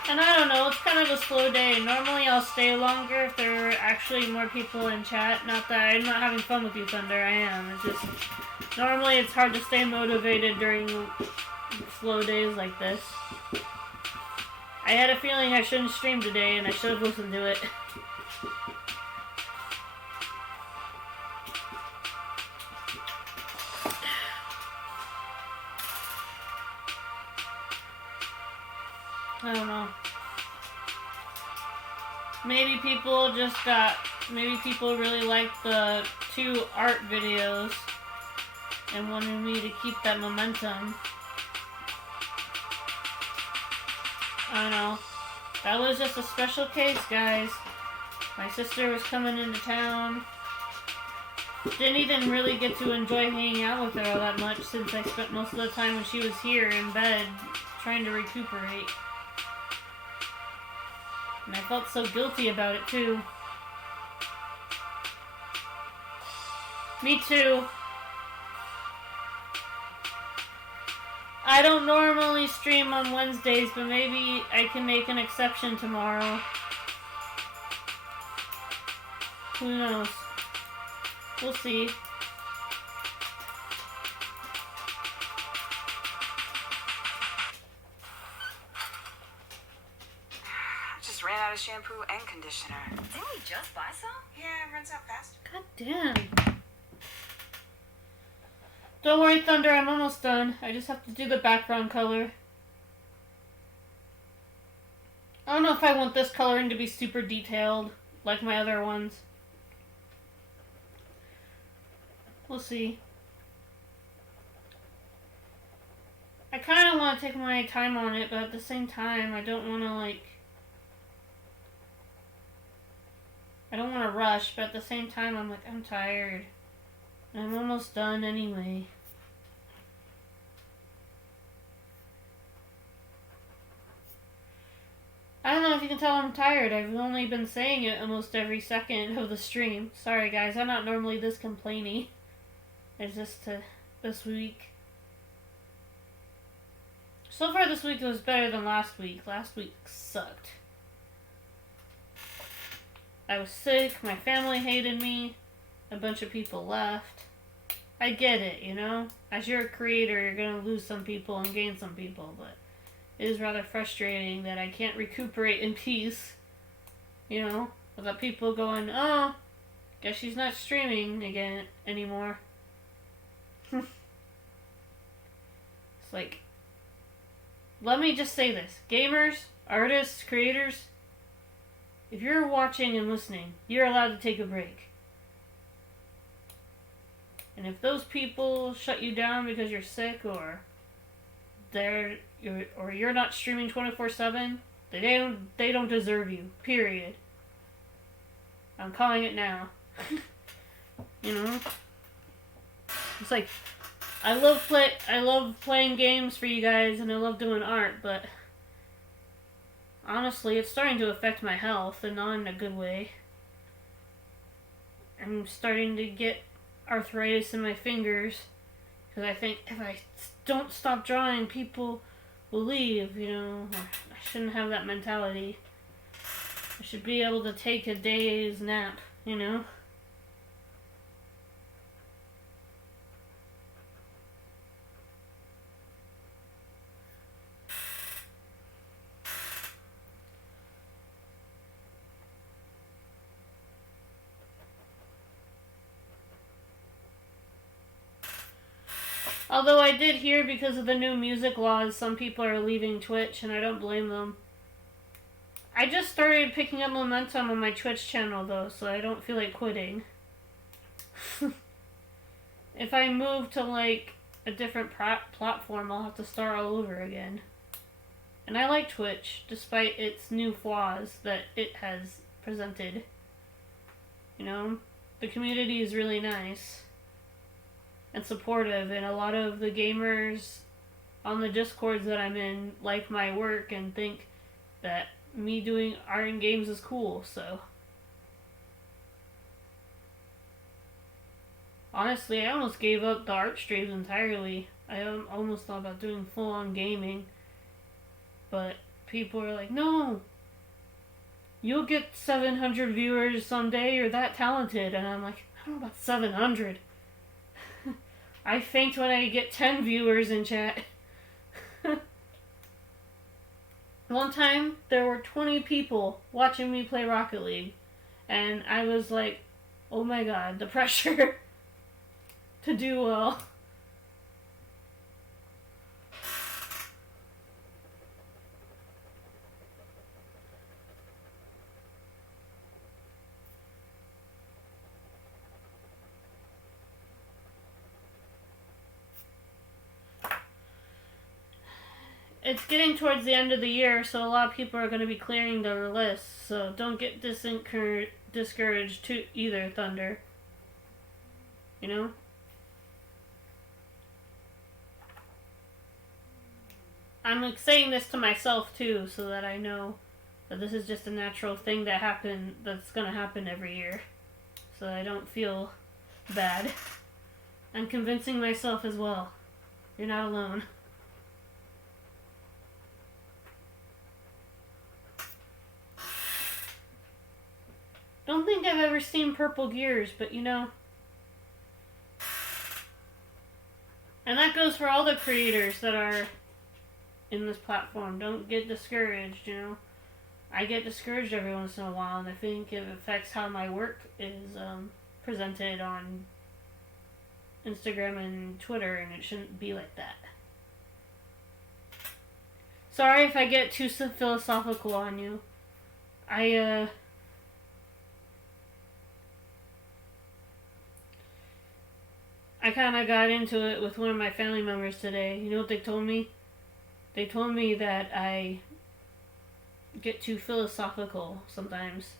And I don't know, it's kind of a slow day. Normally I'll stay longer if there are actually more people in chat. Not that I'm not having fun with you, Thunder, I am. It's just, normally it's hard to stay motivated during slow days like this. I had a feeling I shouldn't stream today and I should have listened to it. I don't know. Maybe people really liked the 2 art videos and wanted me to keep that momentum. I don't know. That was just a special case, guys. My sister was coming into town. Didn't even really get to enjoy hanging out with her all that much since I spent most of the time when she was here in bed trying to recuperate. And I felt so guilty about it, too. Me too. I don't normally stream on Wednesdays, but maybe I can make an exception tomorrow. Who knows? We'll see. Just ran out of shampoo and conditioner. Didn't we just buy some? Yeah, it runs out fast. God damn. Don't worry, Thunder, I'm almost done. I just have to do the background color. I don't know if I want this coloring to be super detailed, like my other ones. We'll see. I kind of want to take my time on it, but at the same time, I don't want to, like... I don't want to rush, but at the same time, I'm like, I'm tired. And I'm almost done anyway. I don't know if you can tell I'm tired. I've only been saying it almost every second of the stream. Sorry guys, I'm not normally this complainy. It's just this week. So far this week was better than last week. Last week sucked. I was sick, my family hated me, a bunch of people left. I get it, you know? As you're a creator, you're gonna lose some people and gain some people, but it is rather frustrating that I can't recuperate in peace, you know? Without people going, oh, guess she's not streaming again anymore. It's like, let me just say this. Gamers, artists, creators, if you're watching and listening, you're allowed to take a break. And if those people shut you down because you're sick or you're not streaming 24/7, they don't deserve you. Period. I'm calling it now. You know? It's like I love playing games for you guys and I love doing art, but honestly, it's starting to affect my health and not in a good way. I'm starting to get arthritis in my fingers because I think if I don't stop drawing, people will leave, you know. I shouldn't have that mentality. I should be able to take a day's nap, you know. Although I did hear because of the new music laws, some people are leaving Twitch, and I don't blame them. I just started picking up momentum on my Twitch channel, though, so I don't feel like quitting. If I move to, like, a different platform, I'll have to start all over again. And I like Twitch, despite its new flaws that it has presented. You know, the community is really nice and supportive, and a lot of the gamers on the Discords that I'm in like my work and think that me doing art and games is cool, so. Honestly, I almost gave up the art streams entirely I almost thought about doing full-on gaming, but people are like, no, you'll get 700 viewers someday, you're that talented. And I'm like, I don't know about 700. I faint when I get 10 viewers in chat. One time, there were 20 people watching me play Rocket League, and I was like, oh my god, the pressure to do well. It's getting towards the end of the year, so a lot of people are going to be clearing their lists. So don't get discouraged too either, Thunder. You know? I'm saying this to myself too, so that I know that this is just a natural thing that's going to happen every year. So I don't feel bad. I'm convincing myself as well. You're not alone. Don't think I've ever seen Purple Gears, but you know. And that goes for all the creators that are in this platform. Don't get discouraged, you know. I get discouraged every once in a while, and I think it affects how my work is presented on Instagram and Twitter, and it shouldn't be like that. Sorry if I get too philosophical on you. I kind of got into it with one of my family members today. You know what they told me? They told me that I get too philosophical sometimes.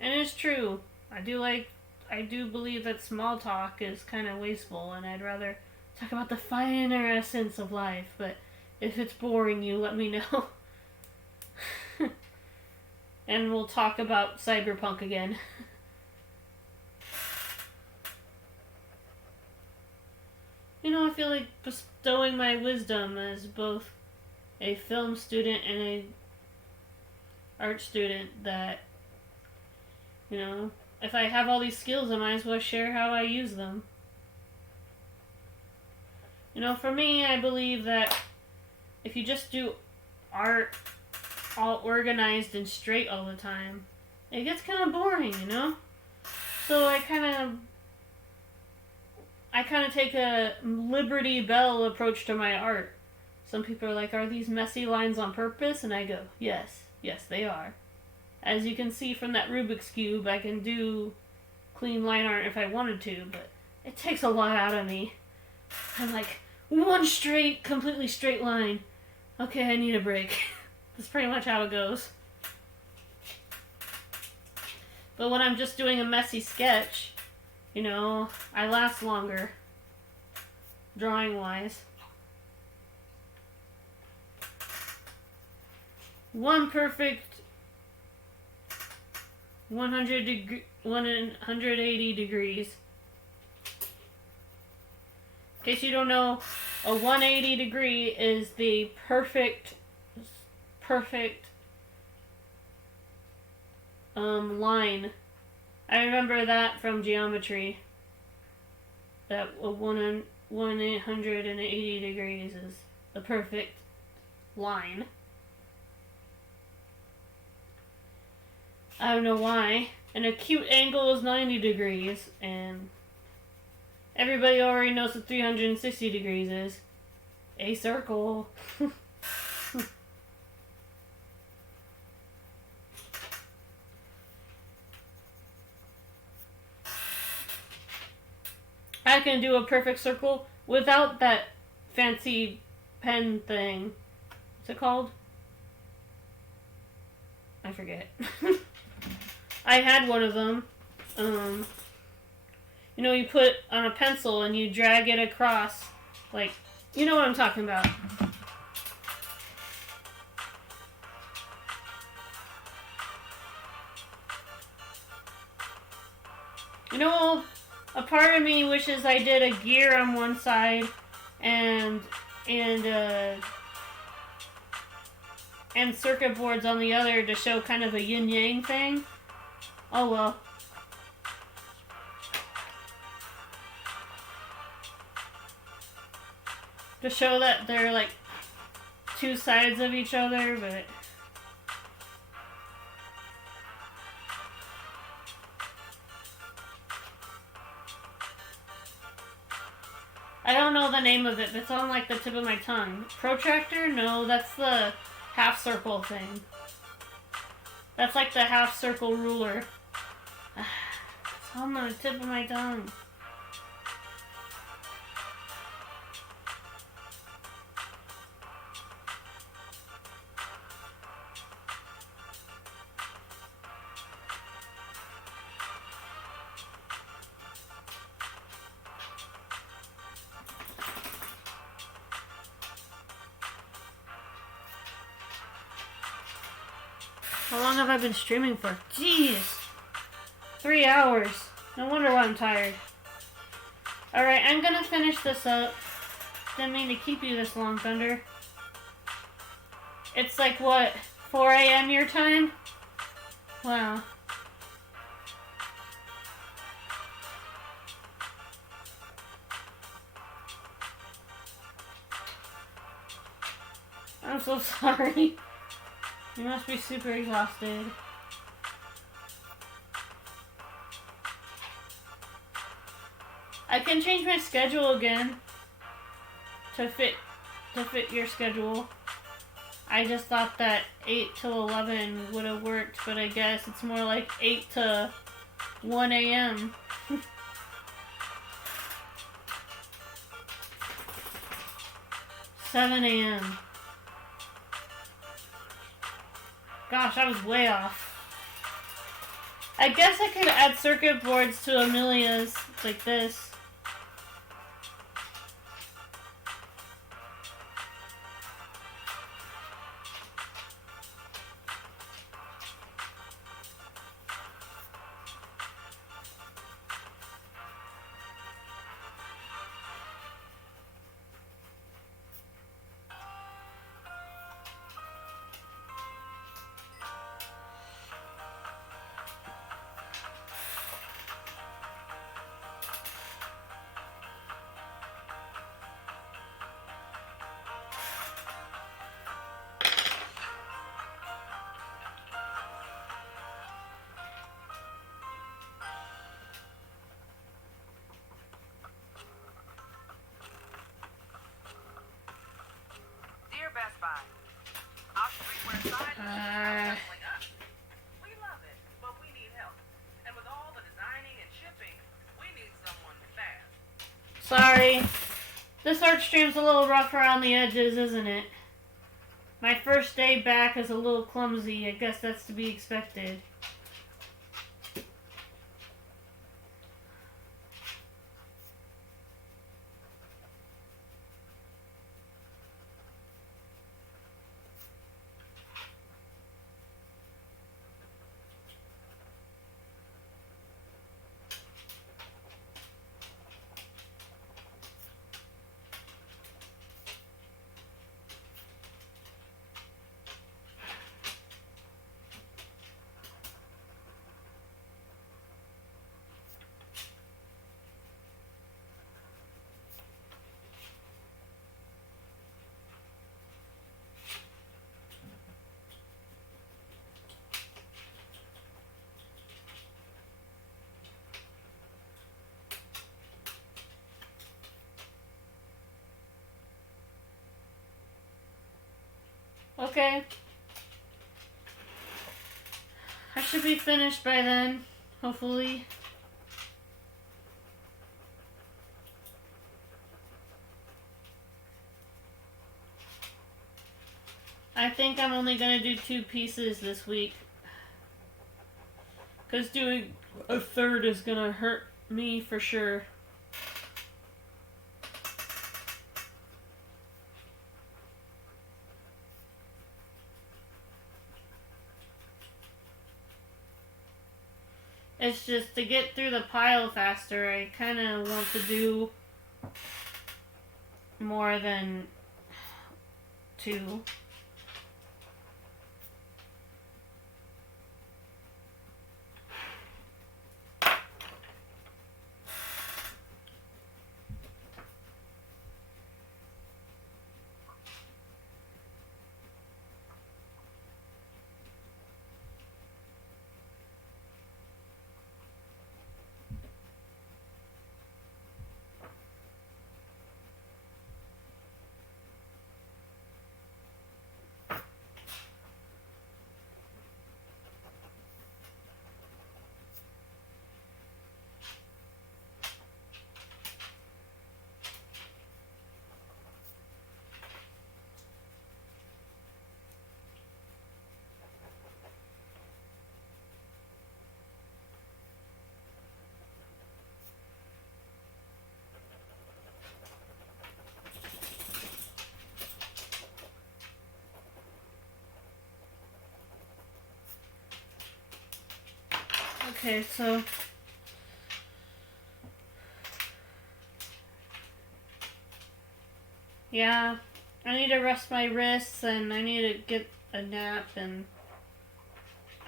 And it's true. I do believe that small talk is kind of wasteful, and I'd rather talk about the finer essence of life. But if it's boring you, let me know. And we'll talk about Cyberpunk again. You know, I feel like bestowing my wisdom as both a film student and a art student that, you know, if I have all these skills, I might as well share how I use them. You know, for me, I believe that if you just do art all organized and straight all the time, it gets kind of boring, you know? So I kind of take a Liberty Bell approach to my art. Some people are like, are these messy lines on purpose? And I go, yes, they are. As you can see from that Rubik's Cube, I can do clean line art if I wanted to, but it takes a lot out of me. I'm like, one completely straight line. Okay, I need a break. That's pretty much how it goes. But when I'm just doing a messy sketch, you know, I last longer, drawing-wise. One perfect 180 degrees. In case you don't know, a 180 degree is the perfect line. I remember that from geometry. That 180 degrees is the perfect line. I don't know why. An acute angle is 90 degrees, and everybody already knows what 360 degrees is. A circle. I can do a perfect circle without that fancy pen thing. What's it called? I forget. I had one of them. You know, you put on a pencil and you drag it across. Like, you know what I'm talking about. You know, A part of me wishes I did a gear on one side and circuit boards on the other to show kind of a yin-yang thing. Oh well. To show that they're like two sides of each other, but I don't know the name of it, but it's on like the tip of my tongue. Protractor? No, that's the half circle thing. That's like the half circle ruler. It's on the tip of my tongue. How long have I been streaming for? Jeez! 3 hours. No wonder why I'm tired. Alright, I'm gonna finish this up. Didn't mean to keep you this long, Thunder. It's like, what, 4 a.m. your time? Wow. I'm so sorry. You must be super exhausted. I can change my schedule again to fit your schedule. I just thought that 8 till 11 would have worked, but I guess it's more like 8 to 1 a.m. 7 a.m. Gosh, I was way off. I guess I could add circuit boards to Amelia's like this. Dear Best Buy, our streetwear side is up. We love it, but we need help. And with all the designing and shipping, we need someone fast. Sorry. This art stream's a little rough around the edges, isn't it? My first day back is a little clumsy. I guess that's to be expected. Okay. I should be finished by then, hopefully. I think I'm only gonna do 2 pieces this week. 'Cause doing a third is gonna hurt me for sure. It's just to get through the pile faster, I kind of want to do more than 2. Okay, so yeah, I need to rest my wrists and I need to get a nap, and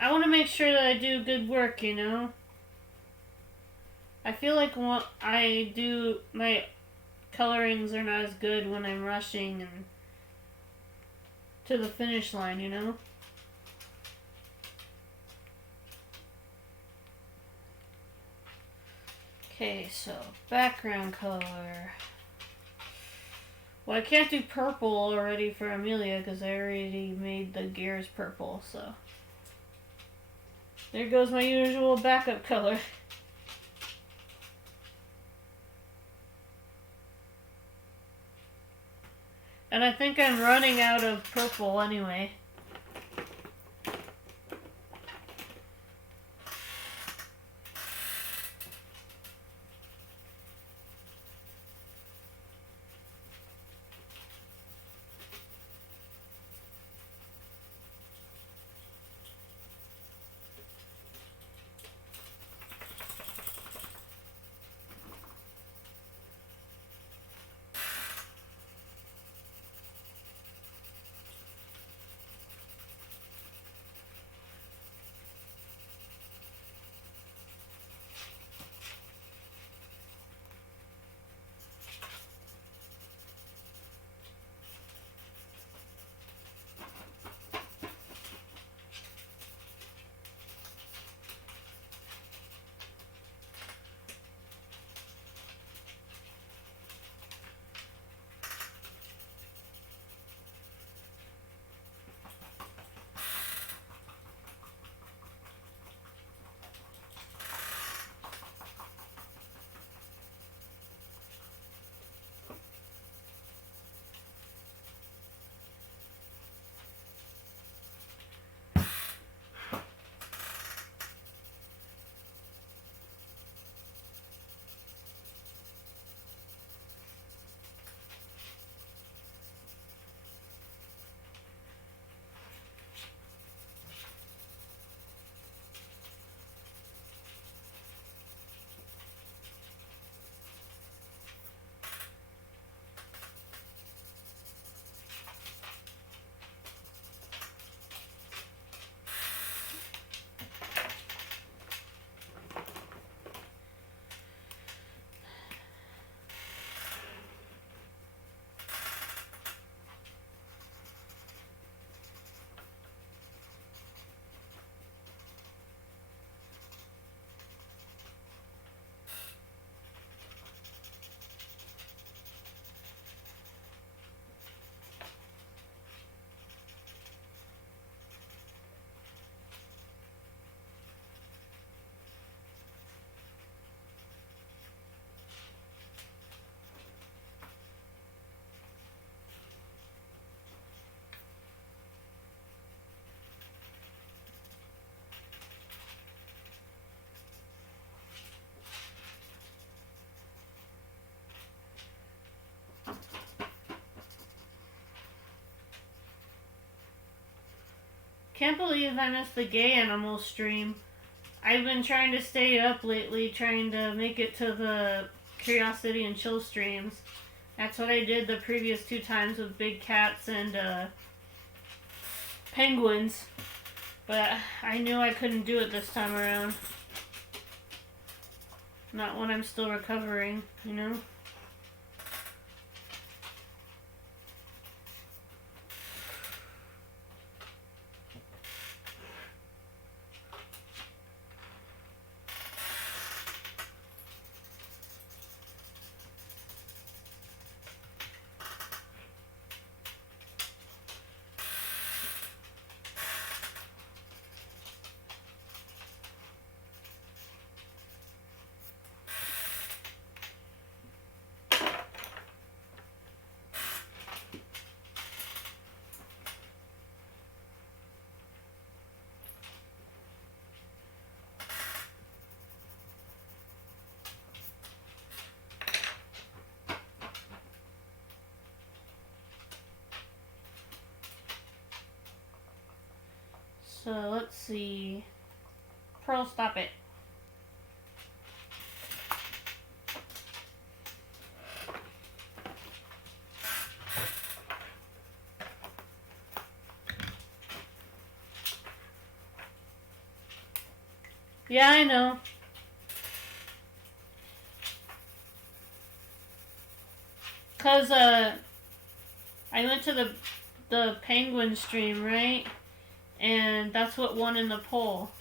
I want to make sure that I do good work, you know? I feel like what I do, my colorings are not as good when I'm rushing and to the finish line, you know? Okay, so background color. Well, I can't do purple already for Amelia because I already made the gears purple, so. There goes my usual backup color. And I think I'm running out of purple anyway. Can't believe I missed the gay animal stream. I I've been trying to stay up lately, trying to make it to the Curiosity and Chill streams. That's what I did the previous 2 times with big cats and penguins. But I knew I couldn't do it this time around. Not when I'm still recovering, you know? So let's see. Pearl, stop it. Yeah, I know. Cause I went to the penguin stream, right? And that's what won in the poll.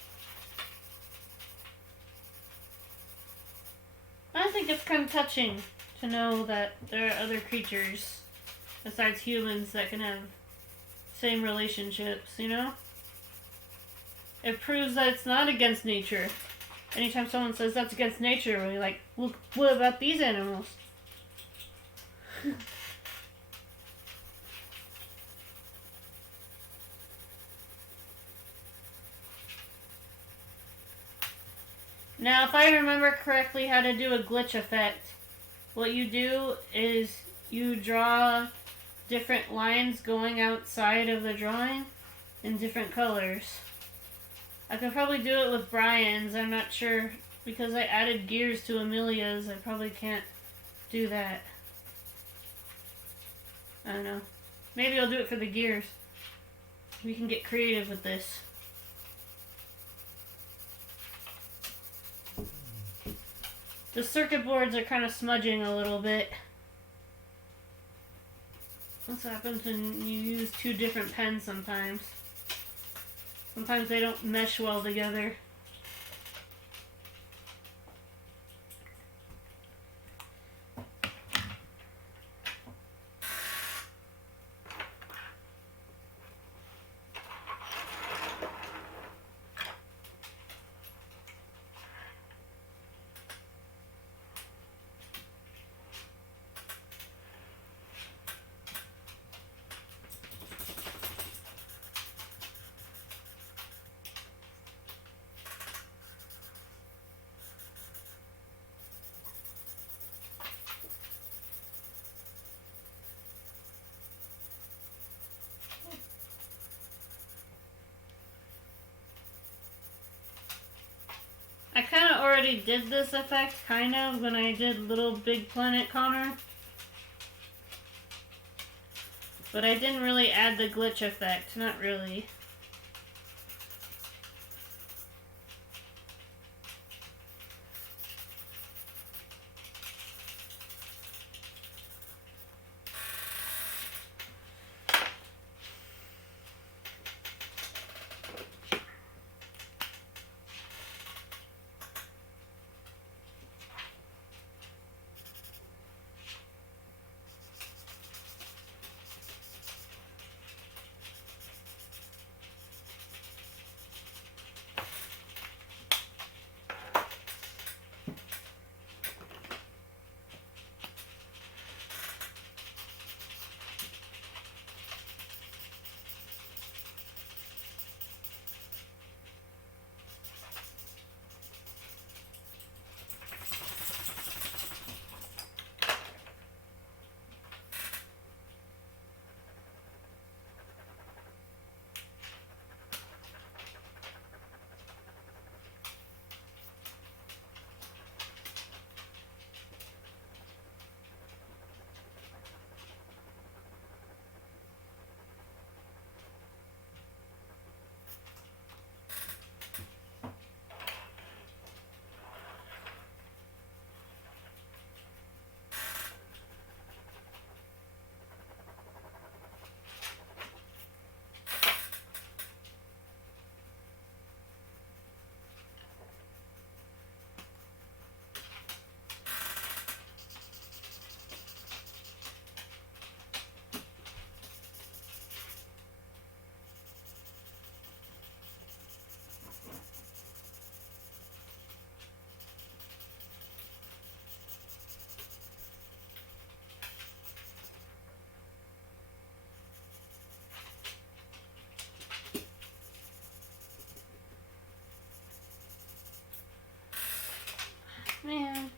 I think it's kind of touching to know that there are other creatures besides humans that can have same relationships, you know? It proves that it's not against nature. Anytime someone says that's against nature, we're like, look, what about these animals? Now, if I remember correctly how to do a glitch effect, what you do is you draw different lines going outside of the drawing in different colors. I could probably do it with Brian's, I'm not sure. Because I added gears to Amelia's, I probably can't do that. I don't know. Maybe I'll do it for the gears. We can get creative with this. The circuit boards are kind of smudging a little bit. That's what happens when you use 2 different pens sometimes. Sometimes they don't mesh well together. I kind of already did this effect, kind of, when I did Little Big Planet Connor. But I didn't really add the glitch effect, not really. Man.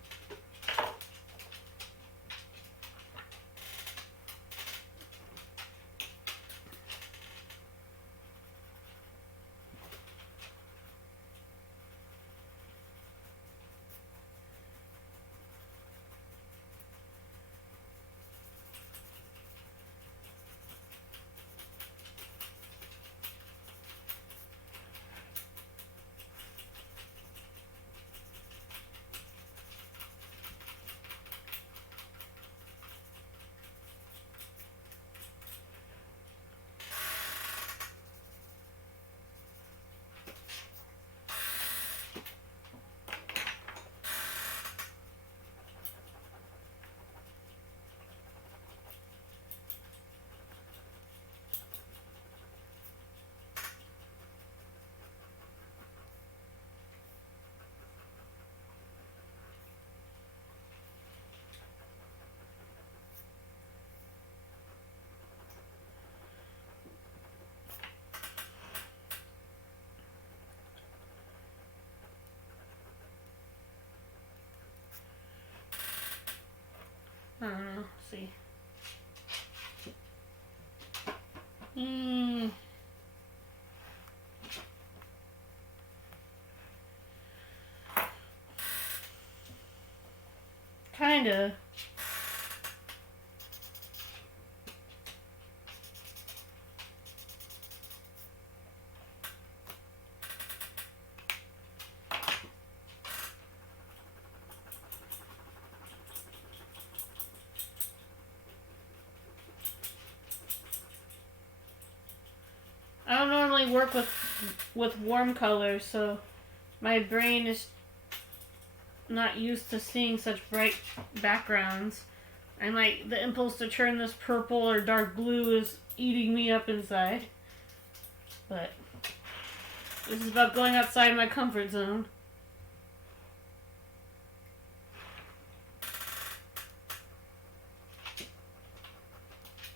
I don't know. Let's see. Kinda. I don't normally work with warm colors, so my brain is not used to seeing such bright backgrounds. And like the impulse to turn this purple or dark blue is eating me up inside. But this is about going outside my comfort zone.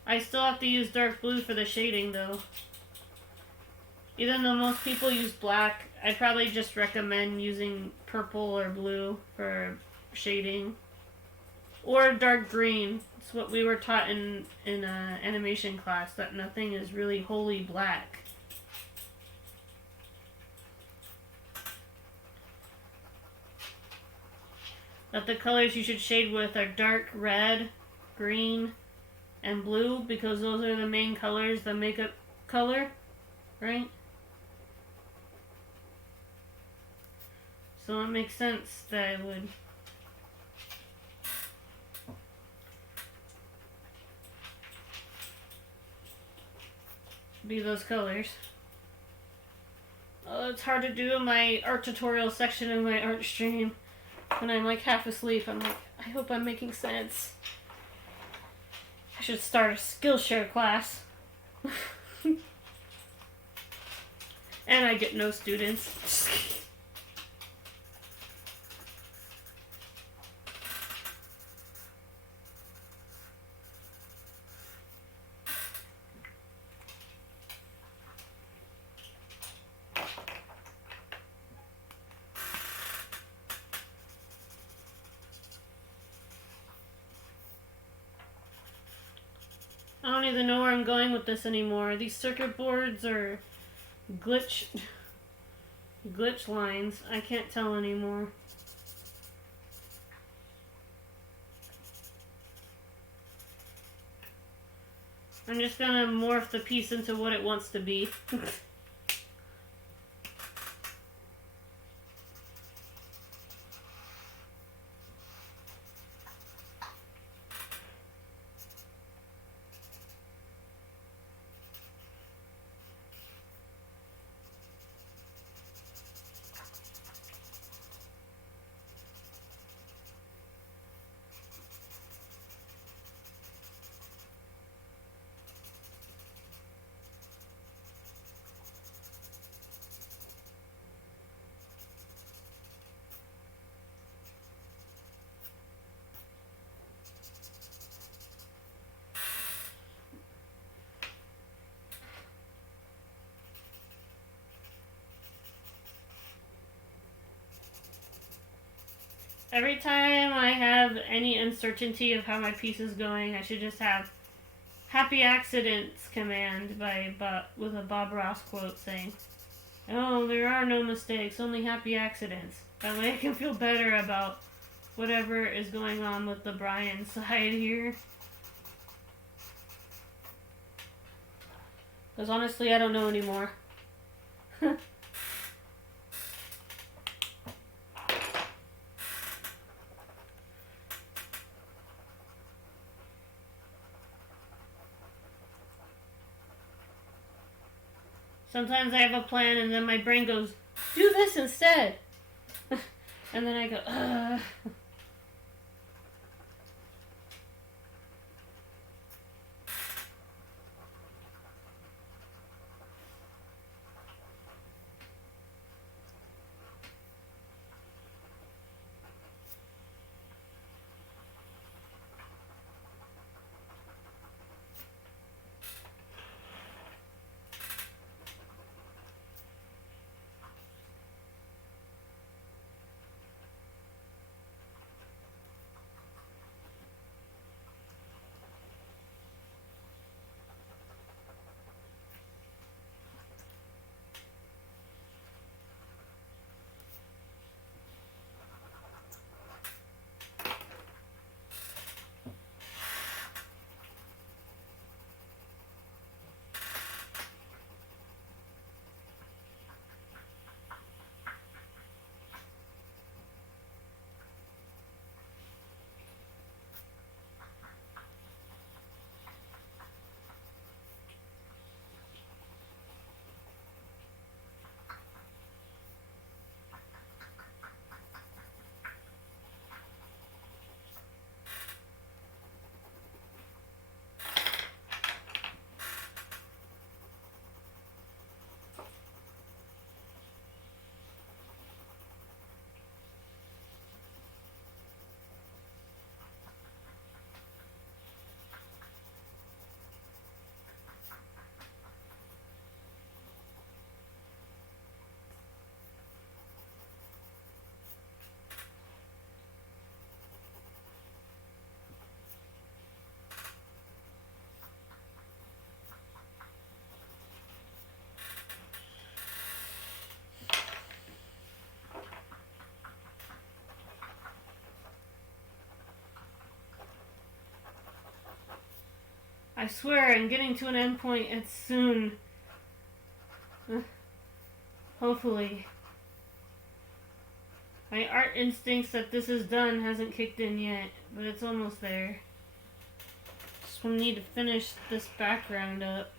I still have to use dark blue for the shading though. Even though most people use black, I'd probably just recommend using purple or blue for shading. Or dark green. It's what we were taught in animation class, that nothing is really wholly black. That the colors you should shade with are dark red, green, and blue, because those are the main colors that make up color, right? So it makes sense that I would be those colors. Oh, it's hard to do in my art tutorial section of my art stream when I'm like half asleep. I'm like, I hope I'm making sense. I should start a Skillshare class. And I get no students. I don't even know where I'm going with this anymore. These circuit boards are glitch lines. I can't tell anymore. I'm just gonna morph the piece into what it wants to be. every time I have any uncertainty of how my piece is going, I should just have Happy Accidents command with a Bob Ross quote saying, "Oh, there are no mistakes, only happy accidents." That way I can feel better about whatever is going on with the Brian side here. Because honestly, I don't know anymore. Sometimes I have a plan and then my brain goes, "Do this instead." And then I go, ugh. I swear I'm getting to an endpoint. It's soon. Hopefully. My art instincts that this is done hasn't kicked in yet, but it's almost there. Just need to finish this background up.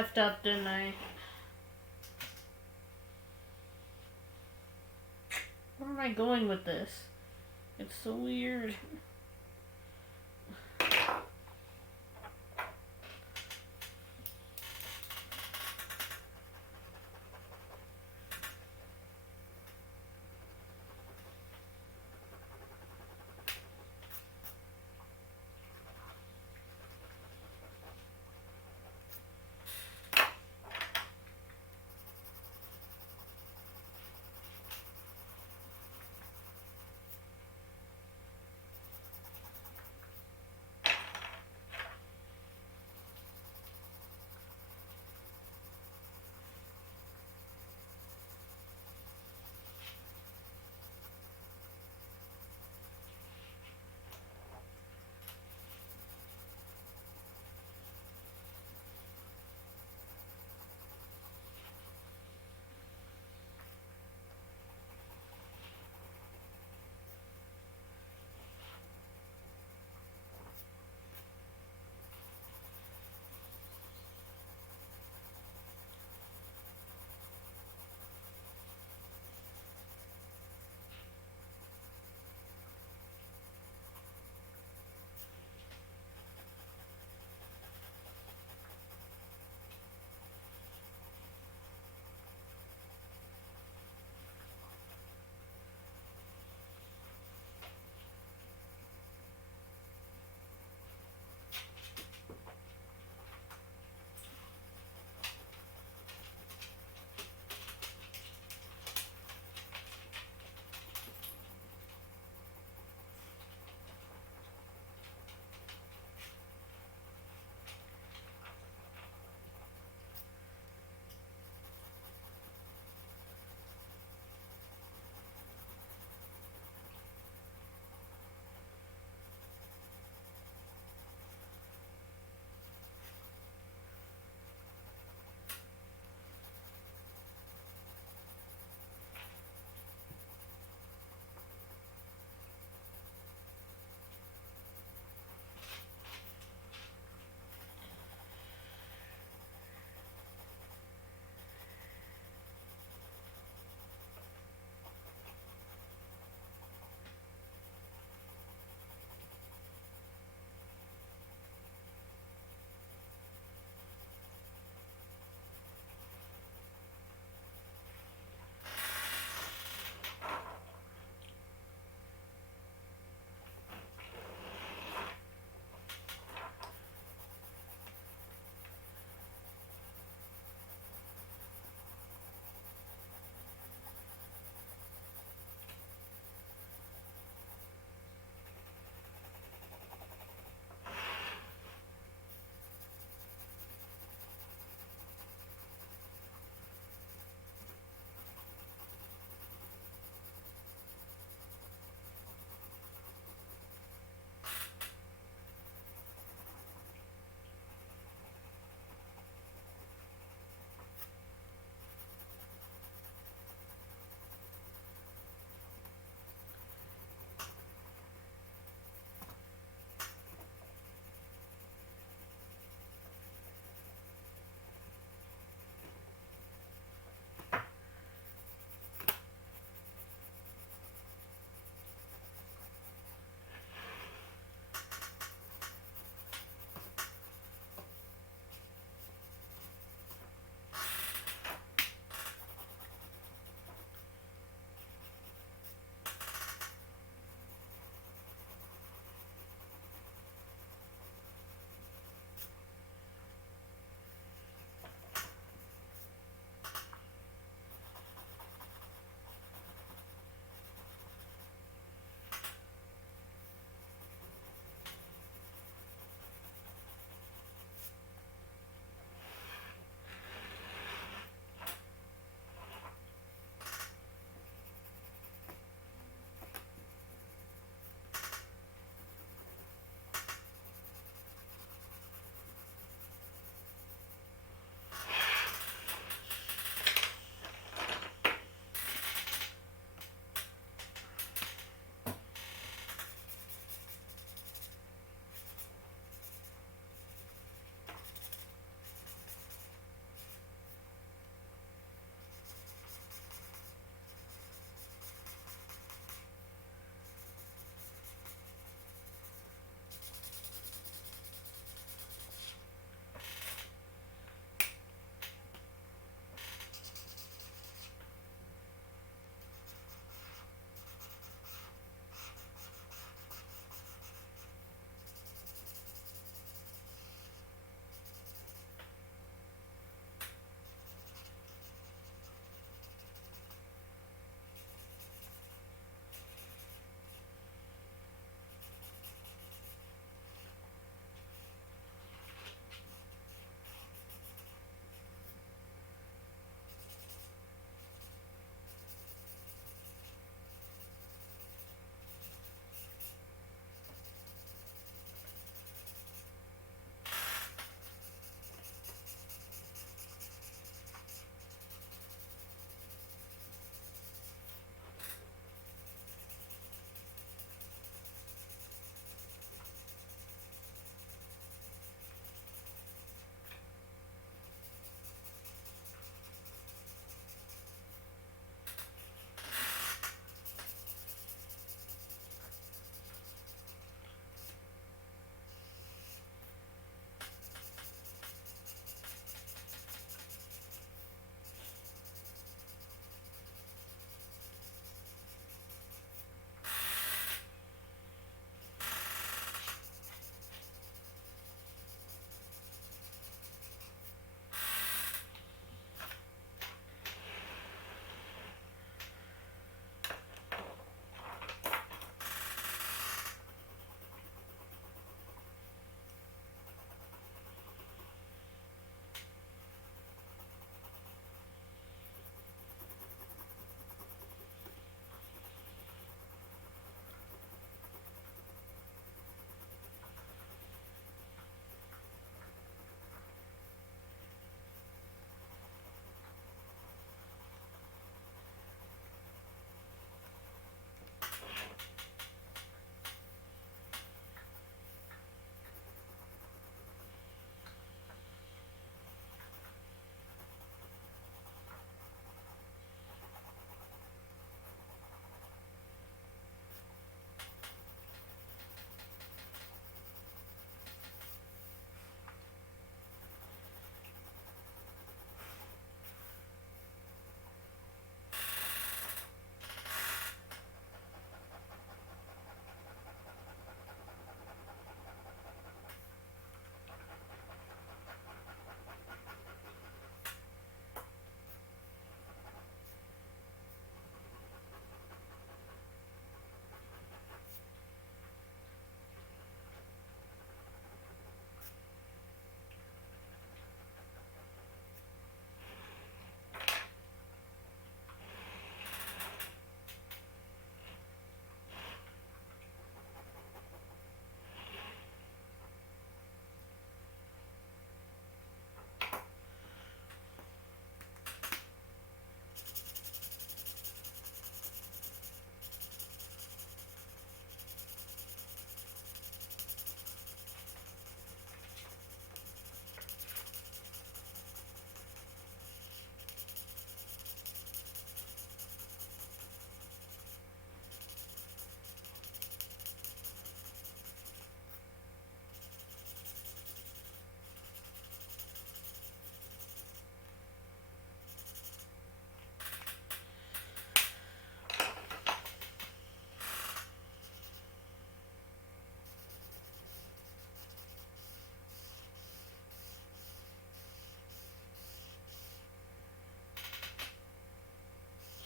effed up, didn't I? Where am I going with this? It's so weird.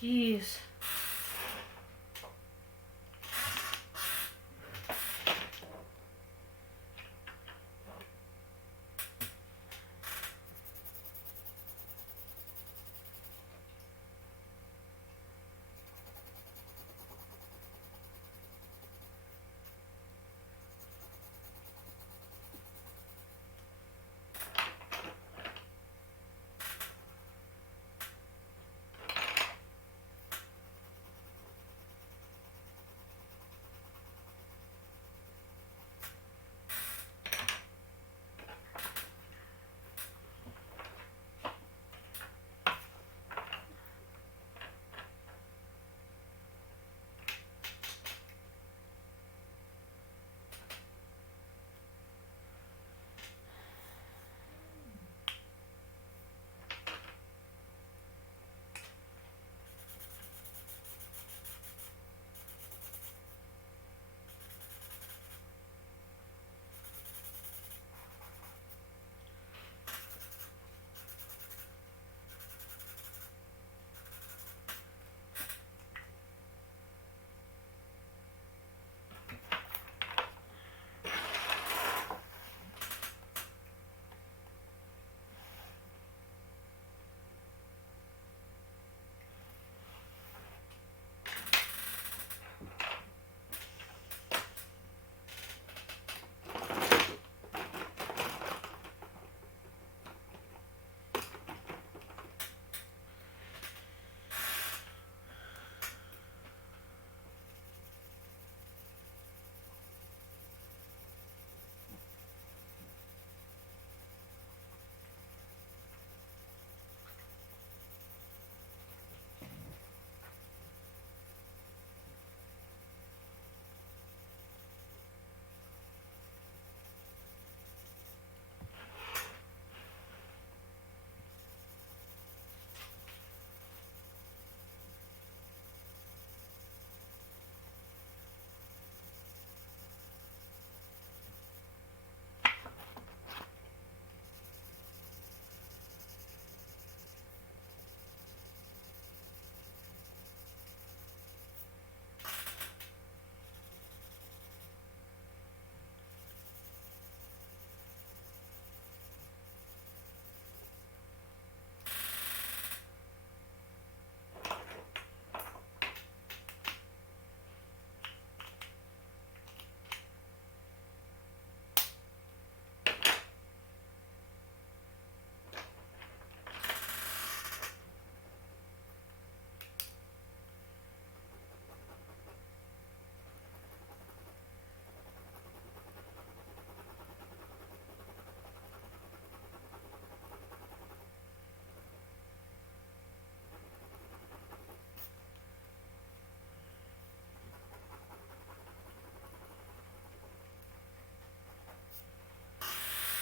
Jeez.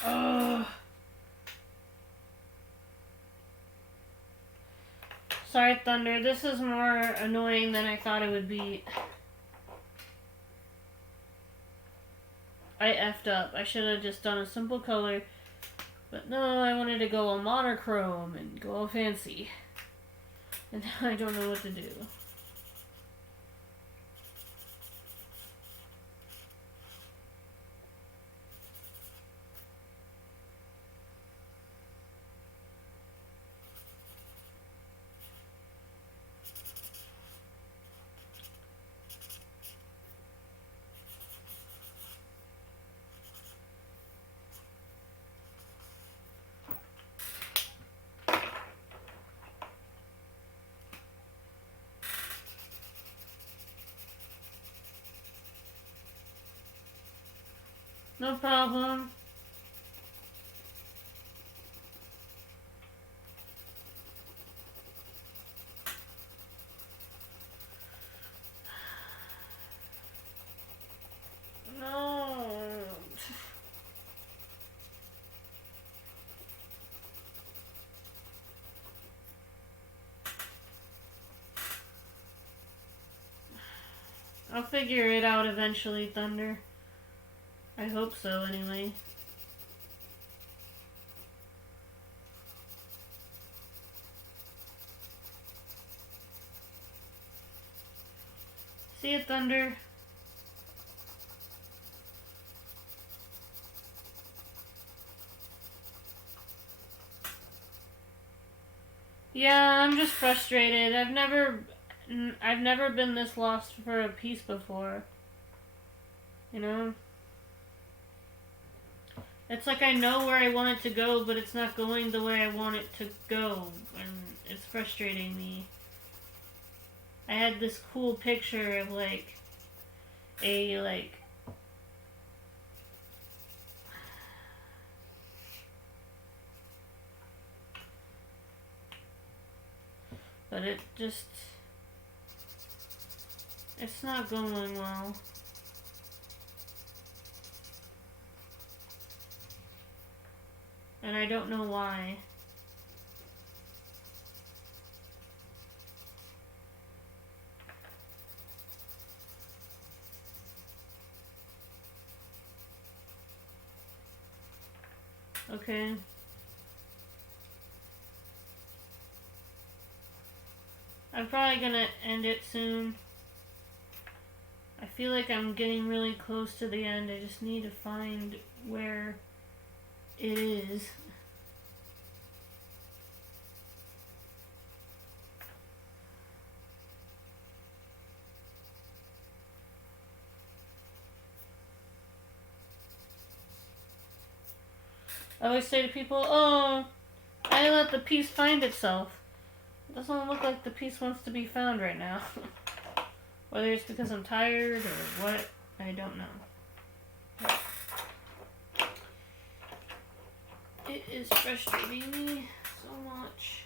Ugh. Sorry, Thunder. This is more annoying than I thought it would be. I effed up. I should have just done a simple color. But no, I wanted to go all monochrome and go all fancy. And now I don't know what to do. No problem. No. I'll figure it out eventually, Thunder. I hope so, anyway. See ya, Thunder. Yeah, I'm just frustrated. I've never been this lost for a piece before. You know? It's like I know where I want it to go, but it's not going the way I want it to go, and it's frustrating me. I had this cool picture of like a but it's not going well. And I don't know why. Okay. I'm probably gonna end it soon. I feel like I'm getting really close to the end. I just need to find where it is. I always say to people, oh, I let the piece find itself. It doesn't look like the piece wants to be found right now. Whether it's because I'm tired or what, I don't know. It is frustrating me so much.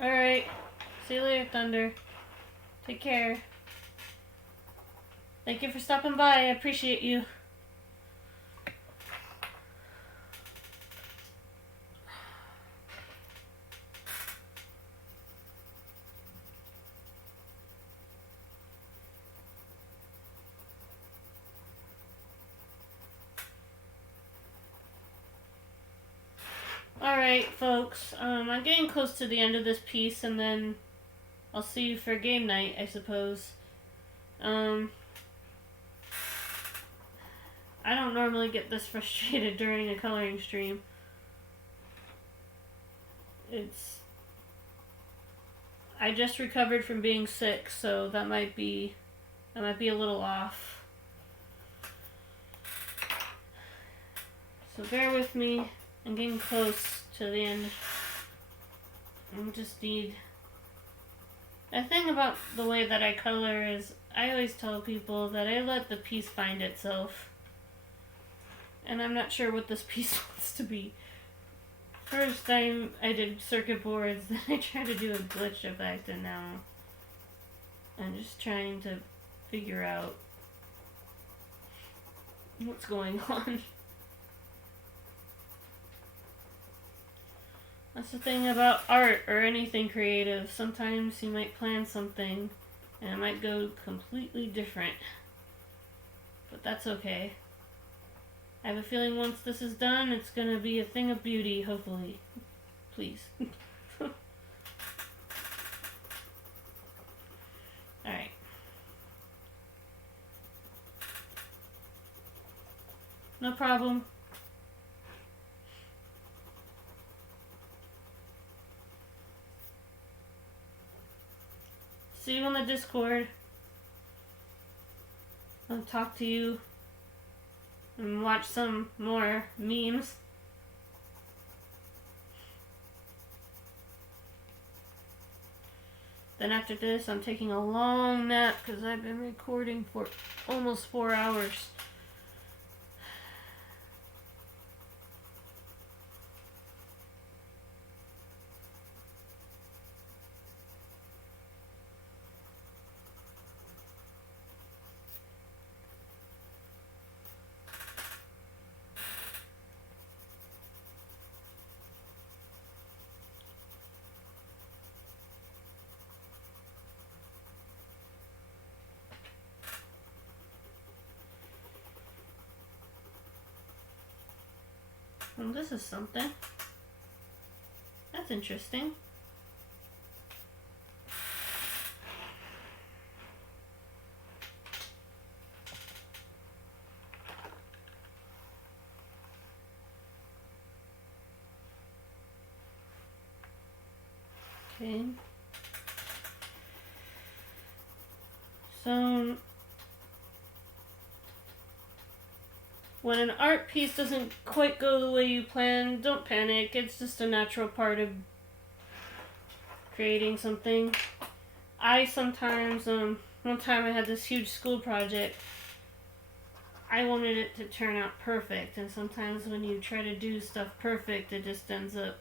Alright. See you later, Thunder. Take care. Thank you for stopping by. I appreciate you. Alright, folks. I'm getting close to the end of this piece, and then I'll see you for game night, I suppose. I don't normally get this frustrated during a coloring stream. I just recovered from being sick, so that might be a little off. So bear with me. I'm getting close to the end. I just need... The thing about the way that I color is I always tell people that I let the piece find itself. And I'm not sure what this piece wants to be. First time I did circuit boards, then I tried to do a glitch effect, and now I'm just trying to figure out what's going on. That's the thing about art or anything creative. Sometimes you might plan something and it might go completely different. But that's okay. I have a feeling once this is done, it's gonna be a thing of beauty, hopefully. Please. No problem. See you on the Discord. I'll talk to you and watch some more memes. Then after this, I'm taking a long nap because I've been recording for almost 4 hours. Well, this is something. That's interesting. Okay. So when an art piece doesn't quite go the way you planned, don't panic. It's just a natural part of creating something. I sometimes, one time I had this huge school project. I wanted it to turn out perfect, and sometimes when you try to do stuff perfect, it just ends up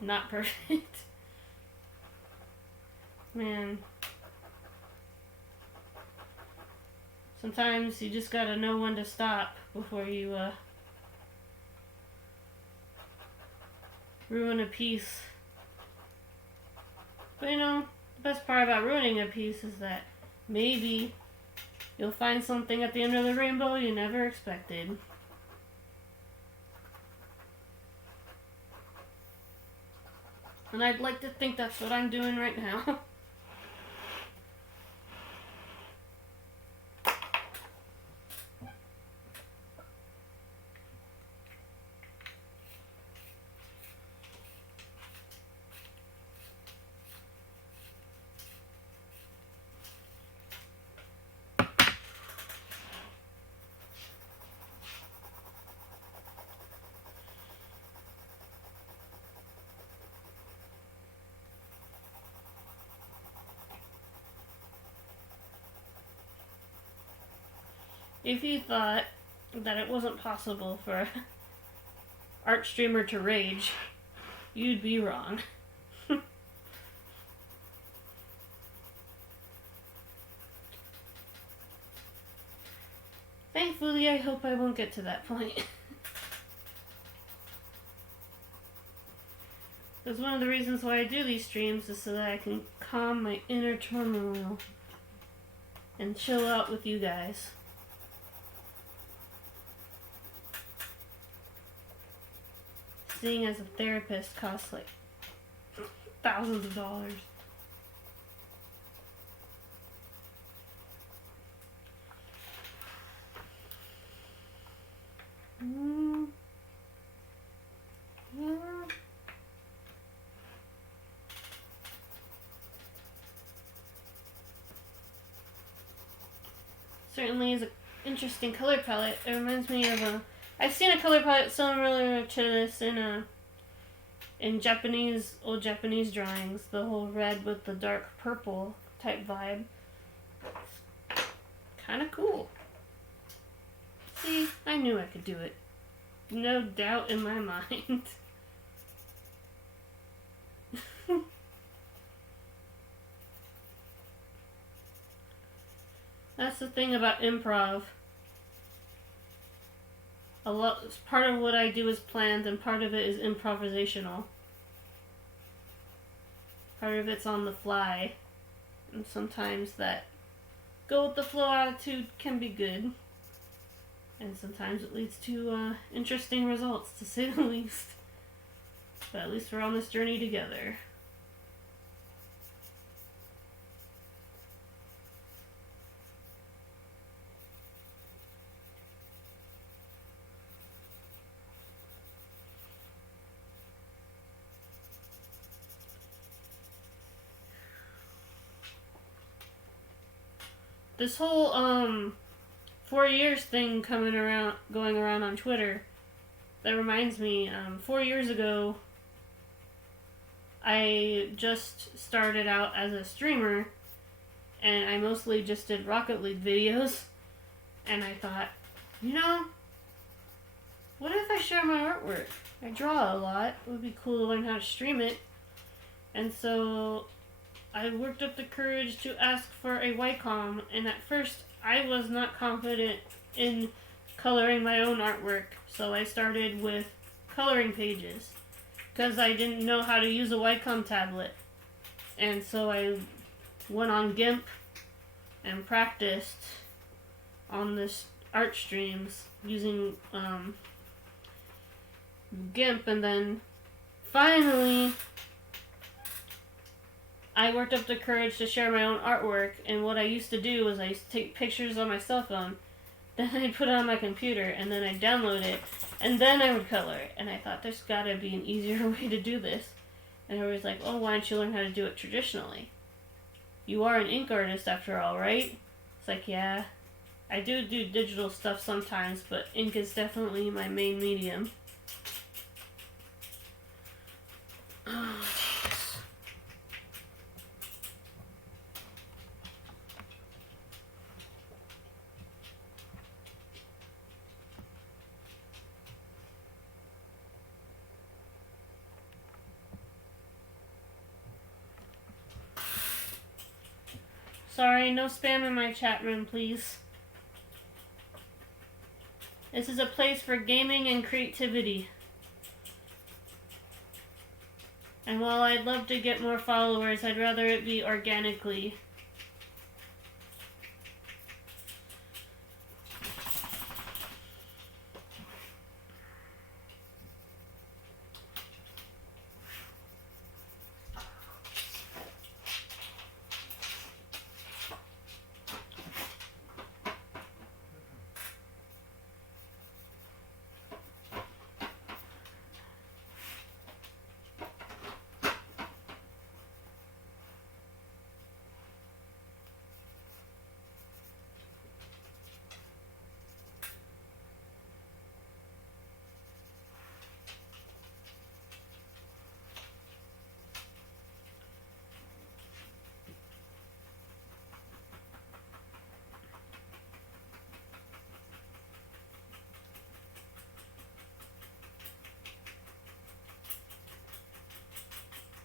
not perfect. Man. Sometimes you just gotta know when to stop before you ruin a piece. But you know, the best part about ruining a piece is that maybe you'll find something at the end of the rainbow you never expected. And I'd like to think that's what I'm doing right now. If you thought that it wasn't possible for an art streamer to rage, you'd be wrong. Thankfully, I hope I won't get to that point. Because one of the reasons why I do these streams is so that I can calm my inner turmoil and chill out with you guys. Seeing as a therapist costs like thousands of dollars. Yeah. Certainly is an interesting color palette. It reminds me of I've seen a color palette similar to this in Japanese, old Japanese drawings. The whole red with the dark purple type vibe. Kind of cool. See, I knew I could do it. No doubt in my mind. That's the thing about improv. Part of what I do is planned and part of it is improvisational. Part of it's on the fly. And sometimes that go with the flow attitude can be good. And sometimes it leads to interesting results, to say the least. But at least we're on this journey together. this whole 4 years thing going around on Twitter, that reminds me, 4 years ago, I just started out as a streamer, and I mostly just did Rocket League videos, and I thought, you know, what if I share my artwork? I draw a lot. It would be cool to learn how to stream it. And so I worked up the courage to ask for a Wacom, and at first I was not confident in coloring my own artwork, so I started with coloring pages because I didn't know how to use a Wacom tablet. And so I went on GIMP and practiced on this art streams using GIMP, and then finally I worked up the courage to share my own artwork. And what I used to do was I used to take pictures on my cell phone, then I'd put it on my computer, and then I'd download it, and then I would color it. And I thought, there's gotta be an easier way to do this. And everybody's like, oh, why don't you learn how to do it traditionally? You are an ink artist after all, right? It's like, yeah, I do digital stuff sometimes, but ink is definitely my main medium. Oh, jeez. Sorry, no spam in my chat room, please. This is a place for gaming and creativity. And while I'd love to get more followers, I'd rather it be organically.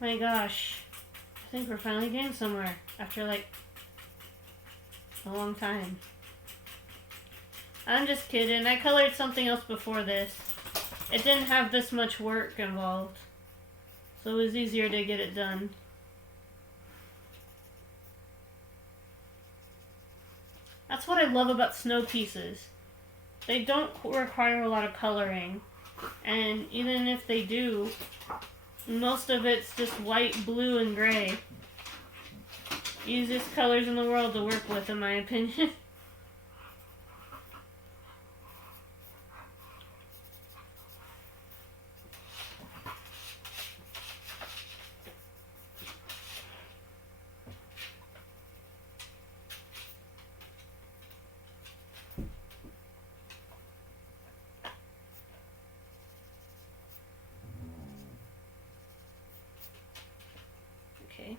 My gosh, I think we're finally getting somewhere after like a long time. I'm just kidding. I colored something else before this. It didn't have this much work involved, so it was easier to get it done. That's what I love about snow pieces. They don't require a lot of coloring, and even if they do, most of it's just white, blue, and gray. Easiest colors in the world to work with, in my opinion. Okay.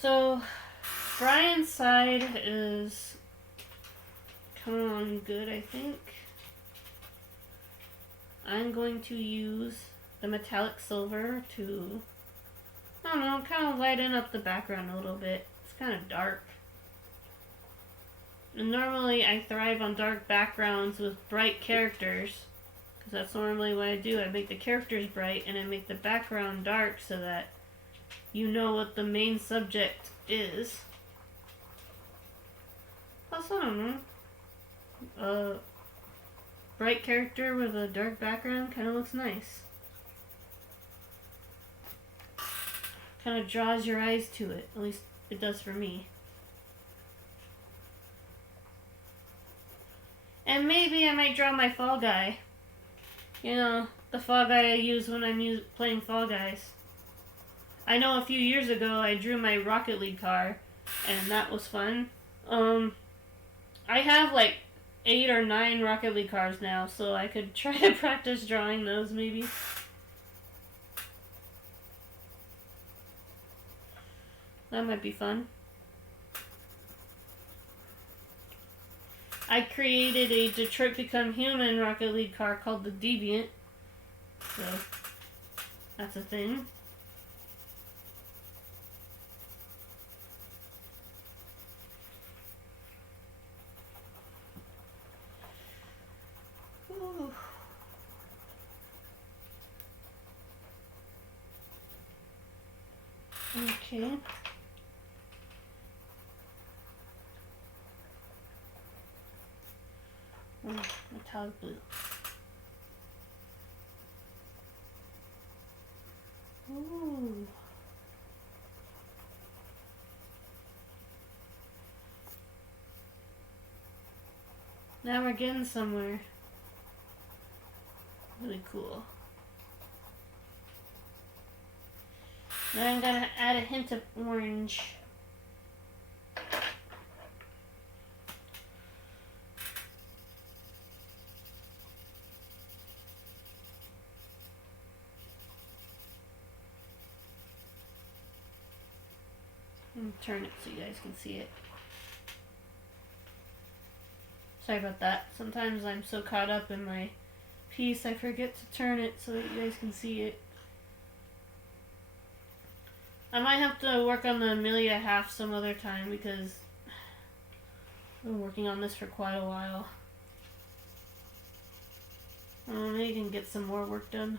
So, Brian's side is coming on good, I think. I'm going to use the metallic silver to, I don't know, kind of lighten up the background a little bit. It's kind of dark. And normally I thrive on dark backgrounds with bright characters, because that's normally what I do. I make the characters bright and I make the background dark so that you know what the main subject is. Plus, I don't know, a bright character with a dark background kind of looks nice. Kind of draws your eyes to it. At least it does for me. And maybe I might draw my Fall Guy. You know, the Fall Guy I use when I'm playing Fall Guys. I know a few years ago I drew my Rocket League car, and that was fun. I have like 8 or 9 Rocket League cars now, so I could try to practice drawing those maybe. That might be fun. I created a Detroit Become Human Rocket League car called the Deviant. So, that's a thing. Ooh. Okay. Metallic blue. Ooh. Now we're getting somewhere. Really cool. Now I'm gonna add a hint of orange. Turn it so you guys can see it. Sorry about that. Sometimes I'm so caught up in my piece I forget to turn it so that you guys can see it. I might have to work on the Amelia half some other time because I've been working on this for quite a while. Maybe I can get some more work done.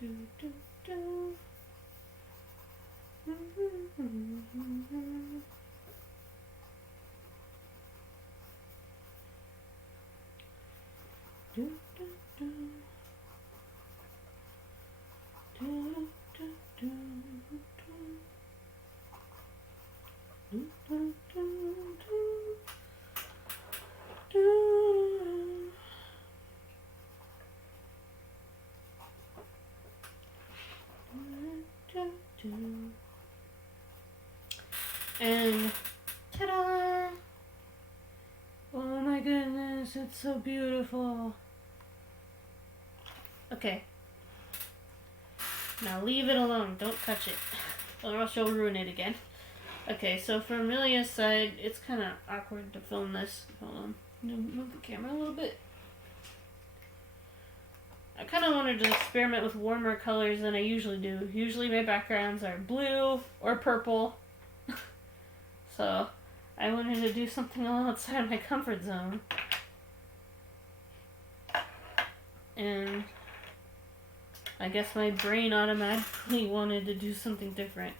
Do, do, do. Do, do, do. Do, do, do, do. Do, do, do, do. Do. And ta-da! Oh my goodness, it's so beautiful. Okay. Now leave it alone, don't touch it, or else you'll ruin it again. Okay, so for Amelia's side, it's kind of awkward to film this. Hold on, move the camera a little bit. I kind of wanted to experiment with warmer colors than I usually do. Usually my backgrounds are blue or purple. So I wanted to do something a little outside my comfort zone. And I guess my brain automatically wanted to do something different.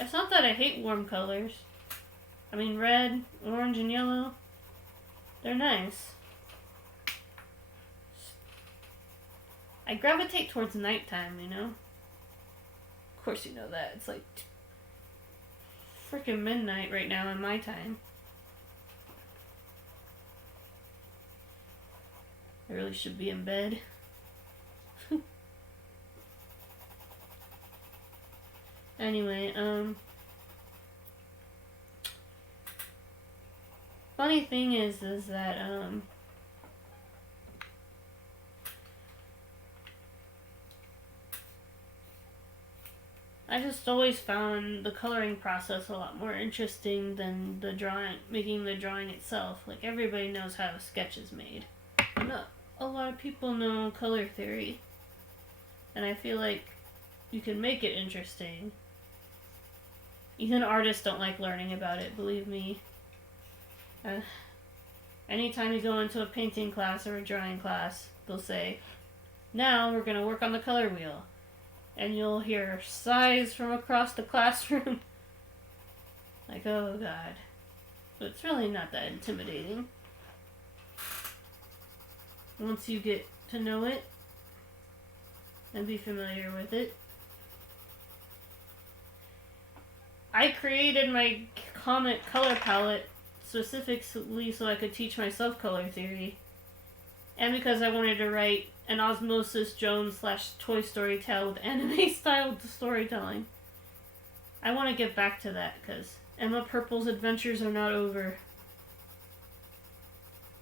It's not that I hate warm colors. I mean, red, orange, and yellow, they're nice. I gravitate towards nighttime, you know? Of course you know that. It's like freaking midnight right now in my time. I really should be in bed. Anyway, funny thing is that, I just always found the coloring process a lot more interesting than the drawing, making the drawing itself. Like, everybody knows how a sketch is made. But not a lot of people know color theory. And I feel like you can make it interesting. Even artists don't like learning about it, believe me. Anytime you go into a painting class or a drawing class, they'll say, now we're going to work on the color wheel. And you'll hear sighs from across the classroom. Like, oh god. But it's really not that intimidating. Once you get to know it and be familiar with it. I created my comic color palette specifically so I could teach myself color theory. And because I wanted to write an Osmosis Jones / Toy Story tale with anime-styled storytelling. I want to get back to that, because Emma Purple's adventures are not over.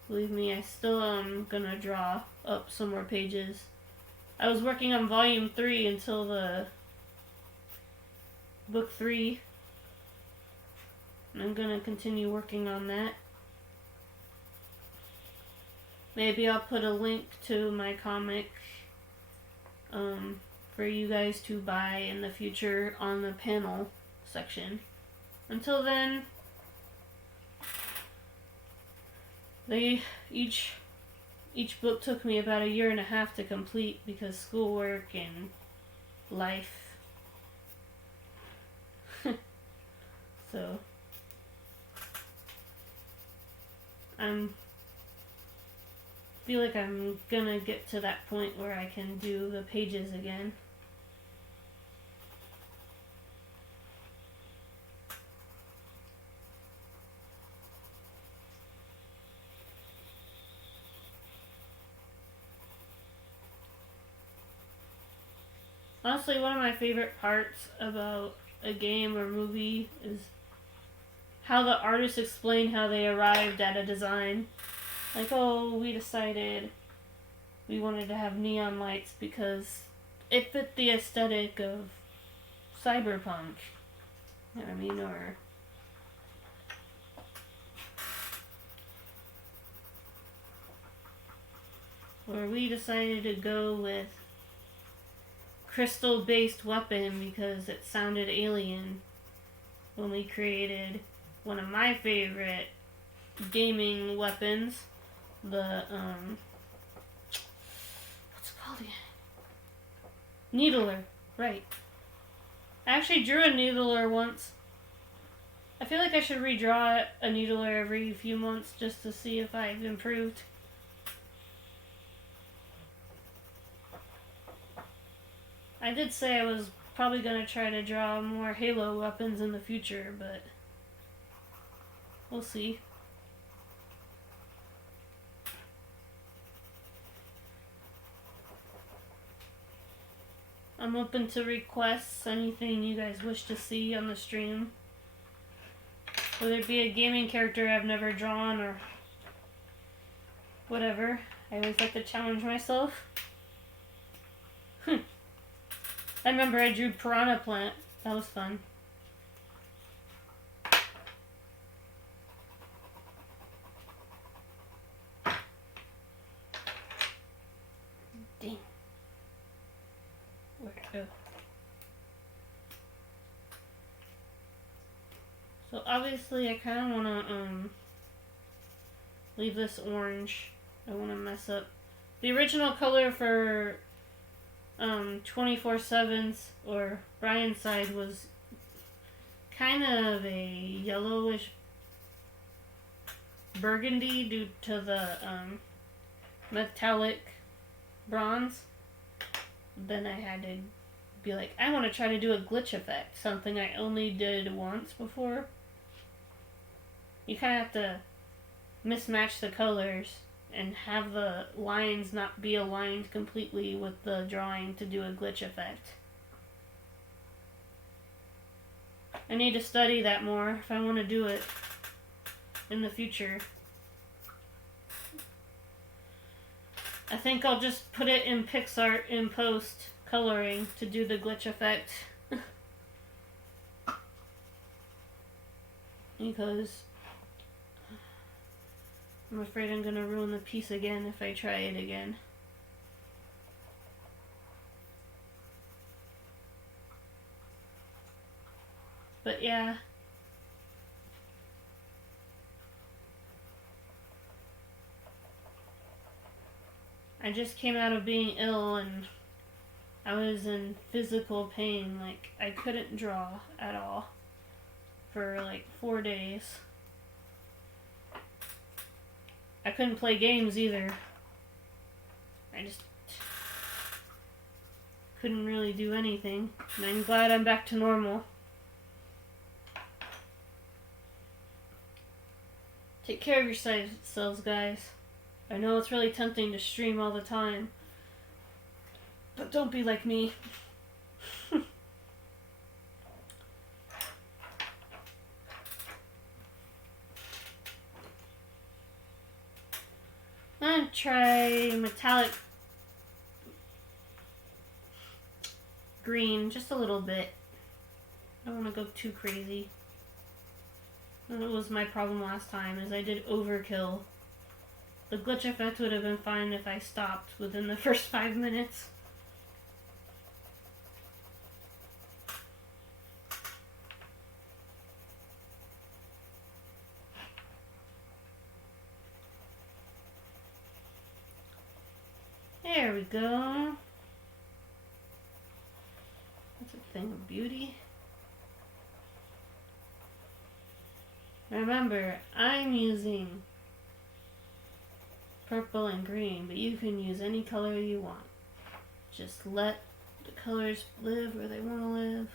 Believe me, I still am gonna draw up some more pages. I was working on volume 3 until the book 3. And I'm gonna continue working on that. Maybe I'll put a link to my comic for you guys to buy in the future on the panel section. Until then, each book took me about 1.5 years to complete because schoolwork and life. So feel like I'm gonna get to that point where I can do the pages again. Honestly, one of my favorite parts about a game or movie is how the artists explain how they arrived at a design. Like, oh, we decided we wanted to have neon lights because it fit the aesthetic of cyberpunk. You know what I mean? Or we decided to go with crystal-based weapon because it sounded alien when we created one of my favorite gaming weapons. The, what's it called again? Needler, right. I actually drew a needler once. I feel like I should redraw a needler every few months just to see if I've improved. I did say I was probably going to try to draw more Halo weapons in the future, but we'll see. I'm open to requests, anything you guys wish to see on the stream. Whether it be a gaming character I've never drawn or whatever. I always like to challenge myself. I remember I drew Piranha Plant. That was fun. Dang. Where? Oh. So obviously I kind of want to leave this orange. I want to mess up. The original color for 24/7's or Brian's side was kind of a yellowish burgundy due to the metallic bronze. Then I had to be like, I want to try to do a glitch effect, something I only did once before. You kind of have to mismatch the colors and have the lines not be aligned completely with the drawing to do a glitch effect. I need to study that more if I want to do it in the future. I think I'll just put it in PixArt in post coloring to do the glitch effect. because I'm afraid I'm gonna ruin the piece again if I try it again. But yeah. I just came out of being ill and I was in physical pain. Like, I couldn't draw at all for like 4 days. I couldn't play games either. I just couldn't really do anything. And I'm glad I'm back to normal. Take care of yourselves, guys. I know it's really tempting to stream all the time. But don't be like me. I'm gonna try metallic green just a little bit. I don't want to go too crazy. That was my problem last time, is I did overkill. The glitch effect would have been fine if I stopped within the first 5 minutes. There we go. That's a thing of beauty. Remember, I'm using purple and green, but you can use any color you want. Just let the colors live where they want to live.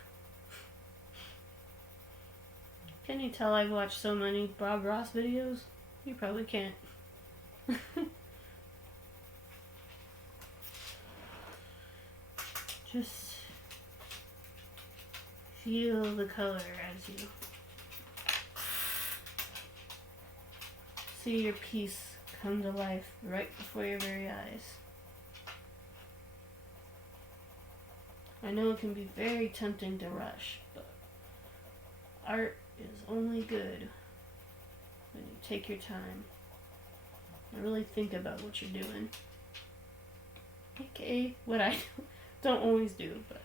Can you tell I've watched so many Bob Ross videos? You probably can't. Just feel the color as you see your piece come to life right before your very eyes. I know it can be very tempting to rush, but art is only good when you take your time and really think about what you're doing. AKA what I don't always do, but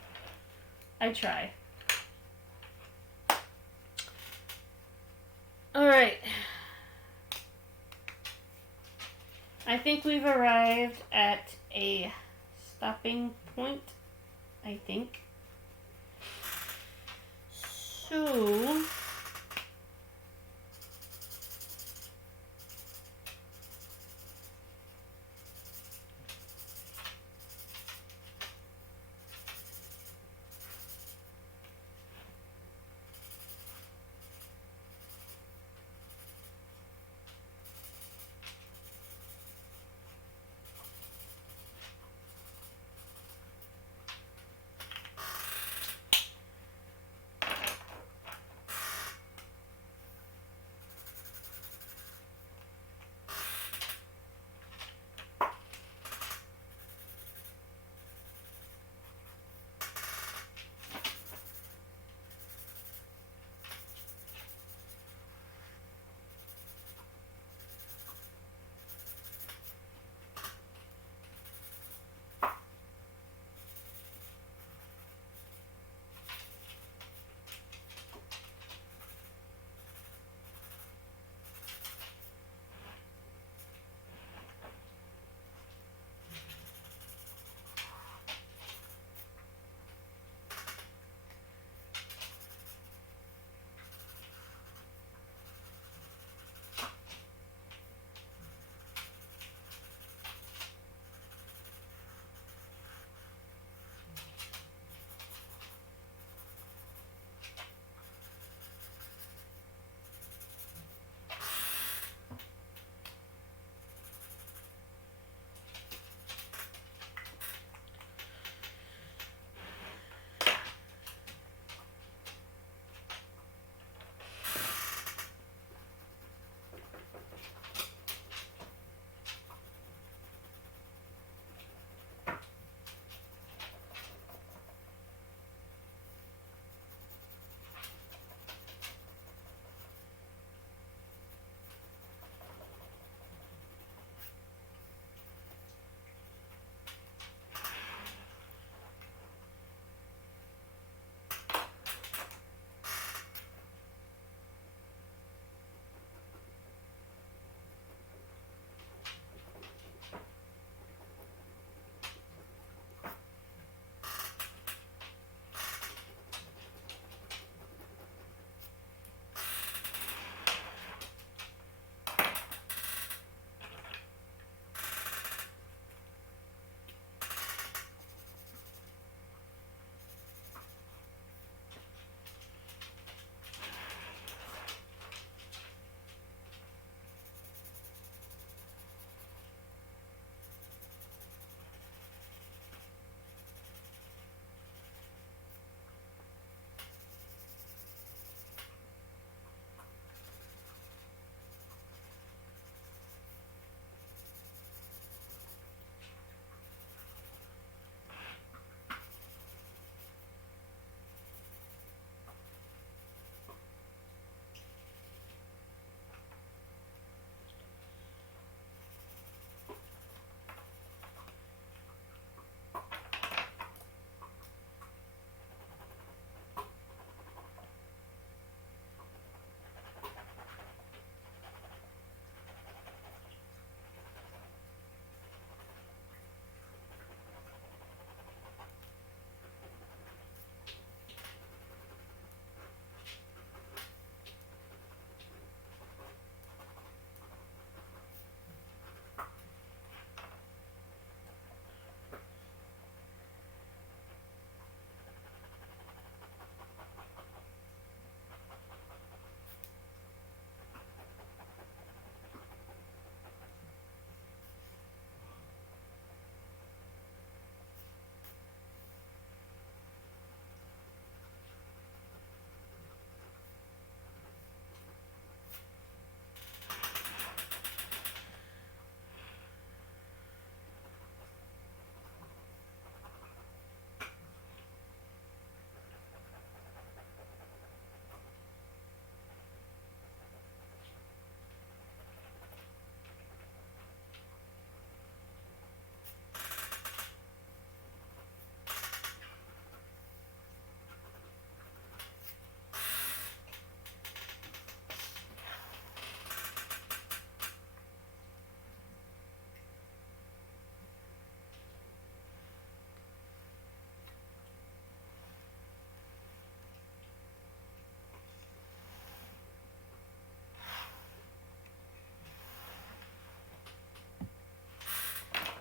I try. Alright. I think we've arrived at a stopping point, I think. So,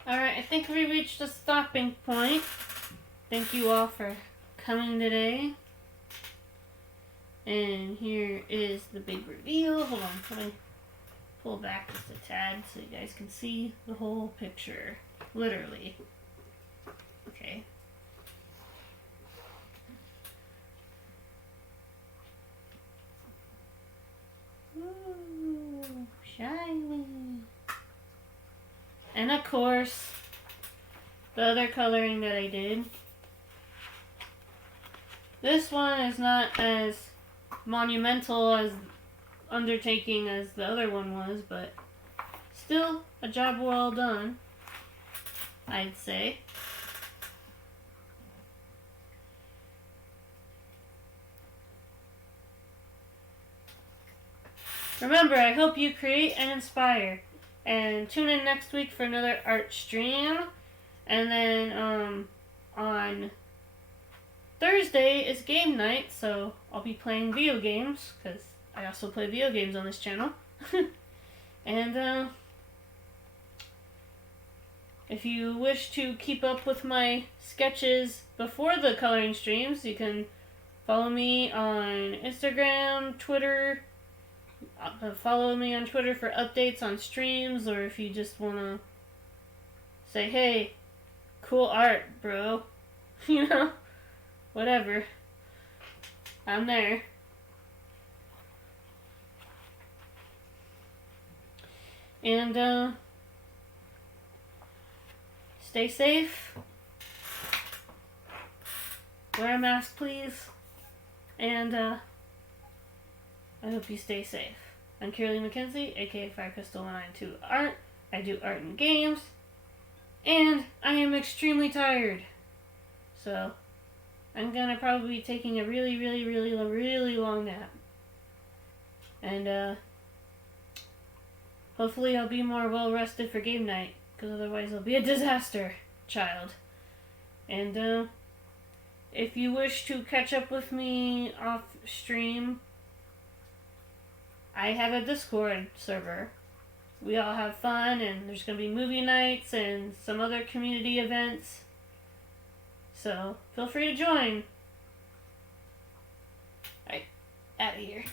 Alright, I think we reached a stopping point. Thank you all for coming today. And here is the big reveal. Hold on, let me pull back just a tad so you guys can see the whole picture. Literally. Okay. Ooh, shiny. And of course, the other coloring that I did. This one is not as monumental as undertaking as the other one was, but still a job well done, I'd say. Remember, I hope you create and inspire. And tune in next week for another art stream. And then on Thursday is game night, so I'll be playing video games, because I also play video games on this channel. And if you wish to keep up with my sketches before the coloring streams, you can follow me on Instagram, Twitter. Follow me on Twitter for updates on streams, or if you just want to say, hey, cool art, bro. You know? Whatever. I'm there. And, stay safe. Wear a mask, please. And, I hope you stay safe. I'm Kirley McKenzie, aka FirePistol192 Art. I do art and games. And I am extremely tired. So, I'm gonna probably be taking a really long nap. And, hopefully I'll be more well rested for game night, because otherwise it'll be a disaster, child. And, if you wish to catch up with me off stream, I have a Discord server. We all have fun, and there's going to be movie nights and some other community events. So, feel free to join. Alright, out of here.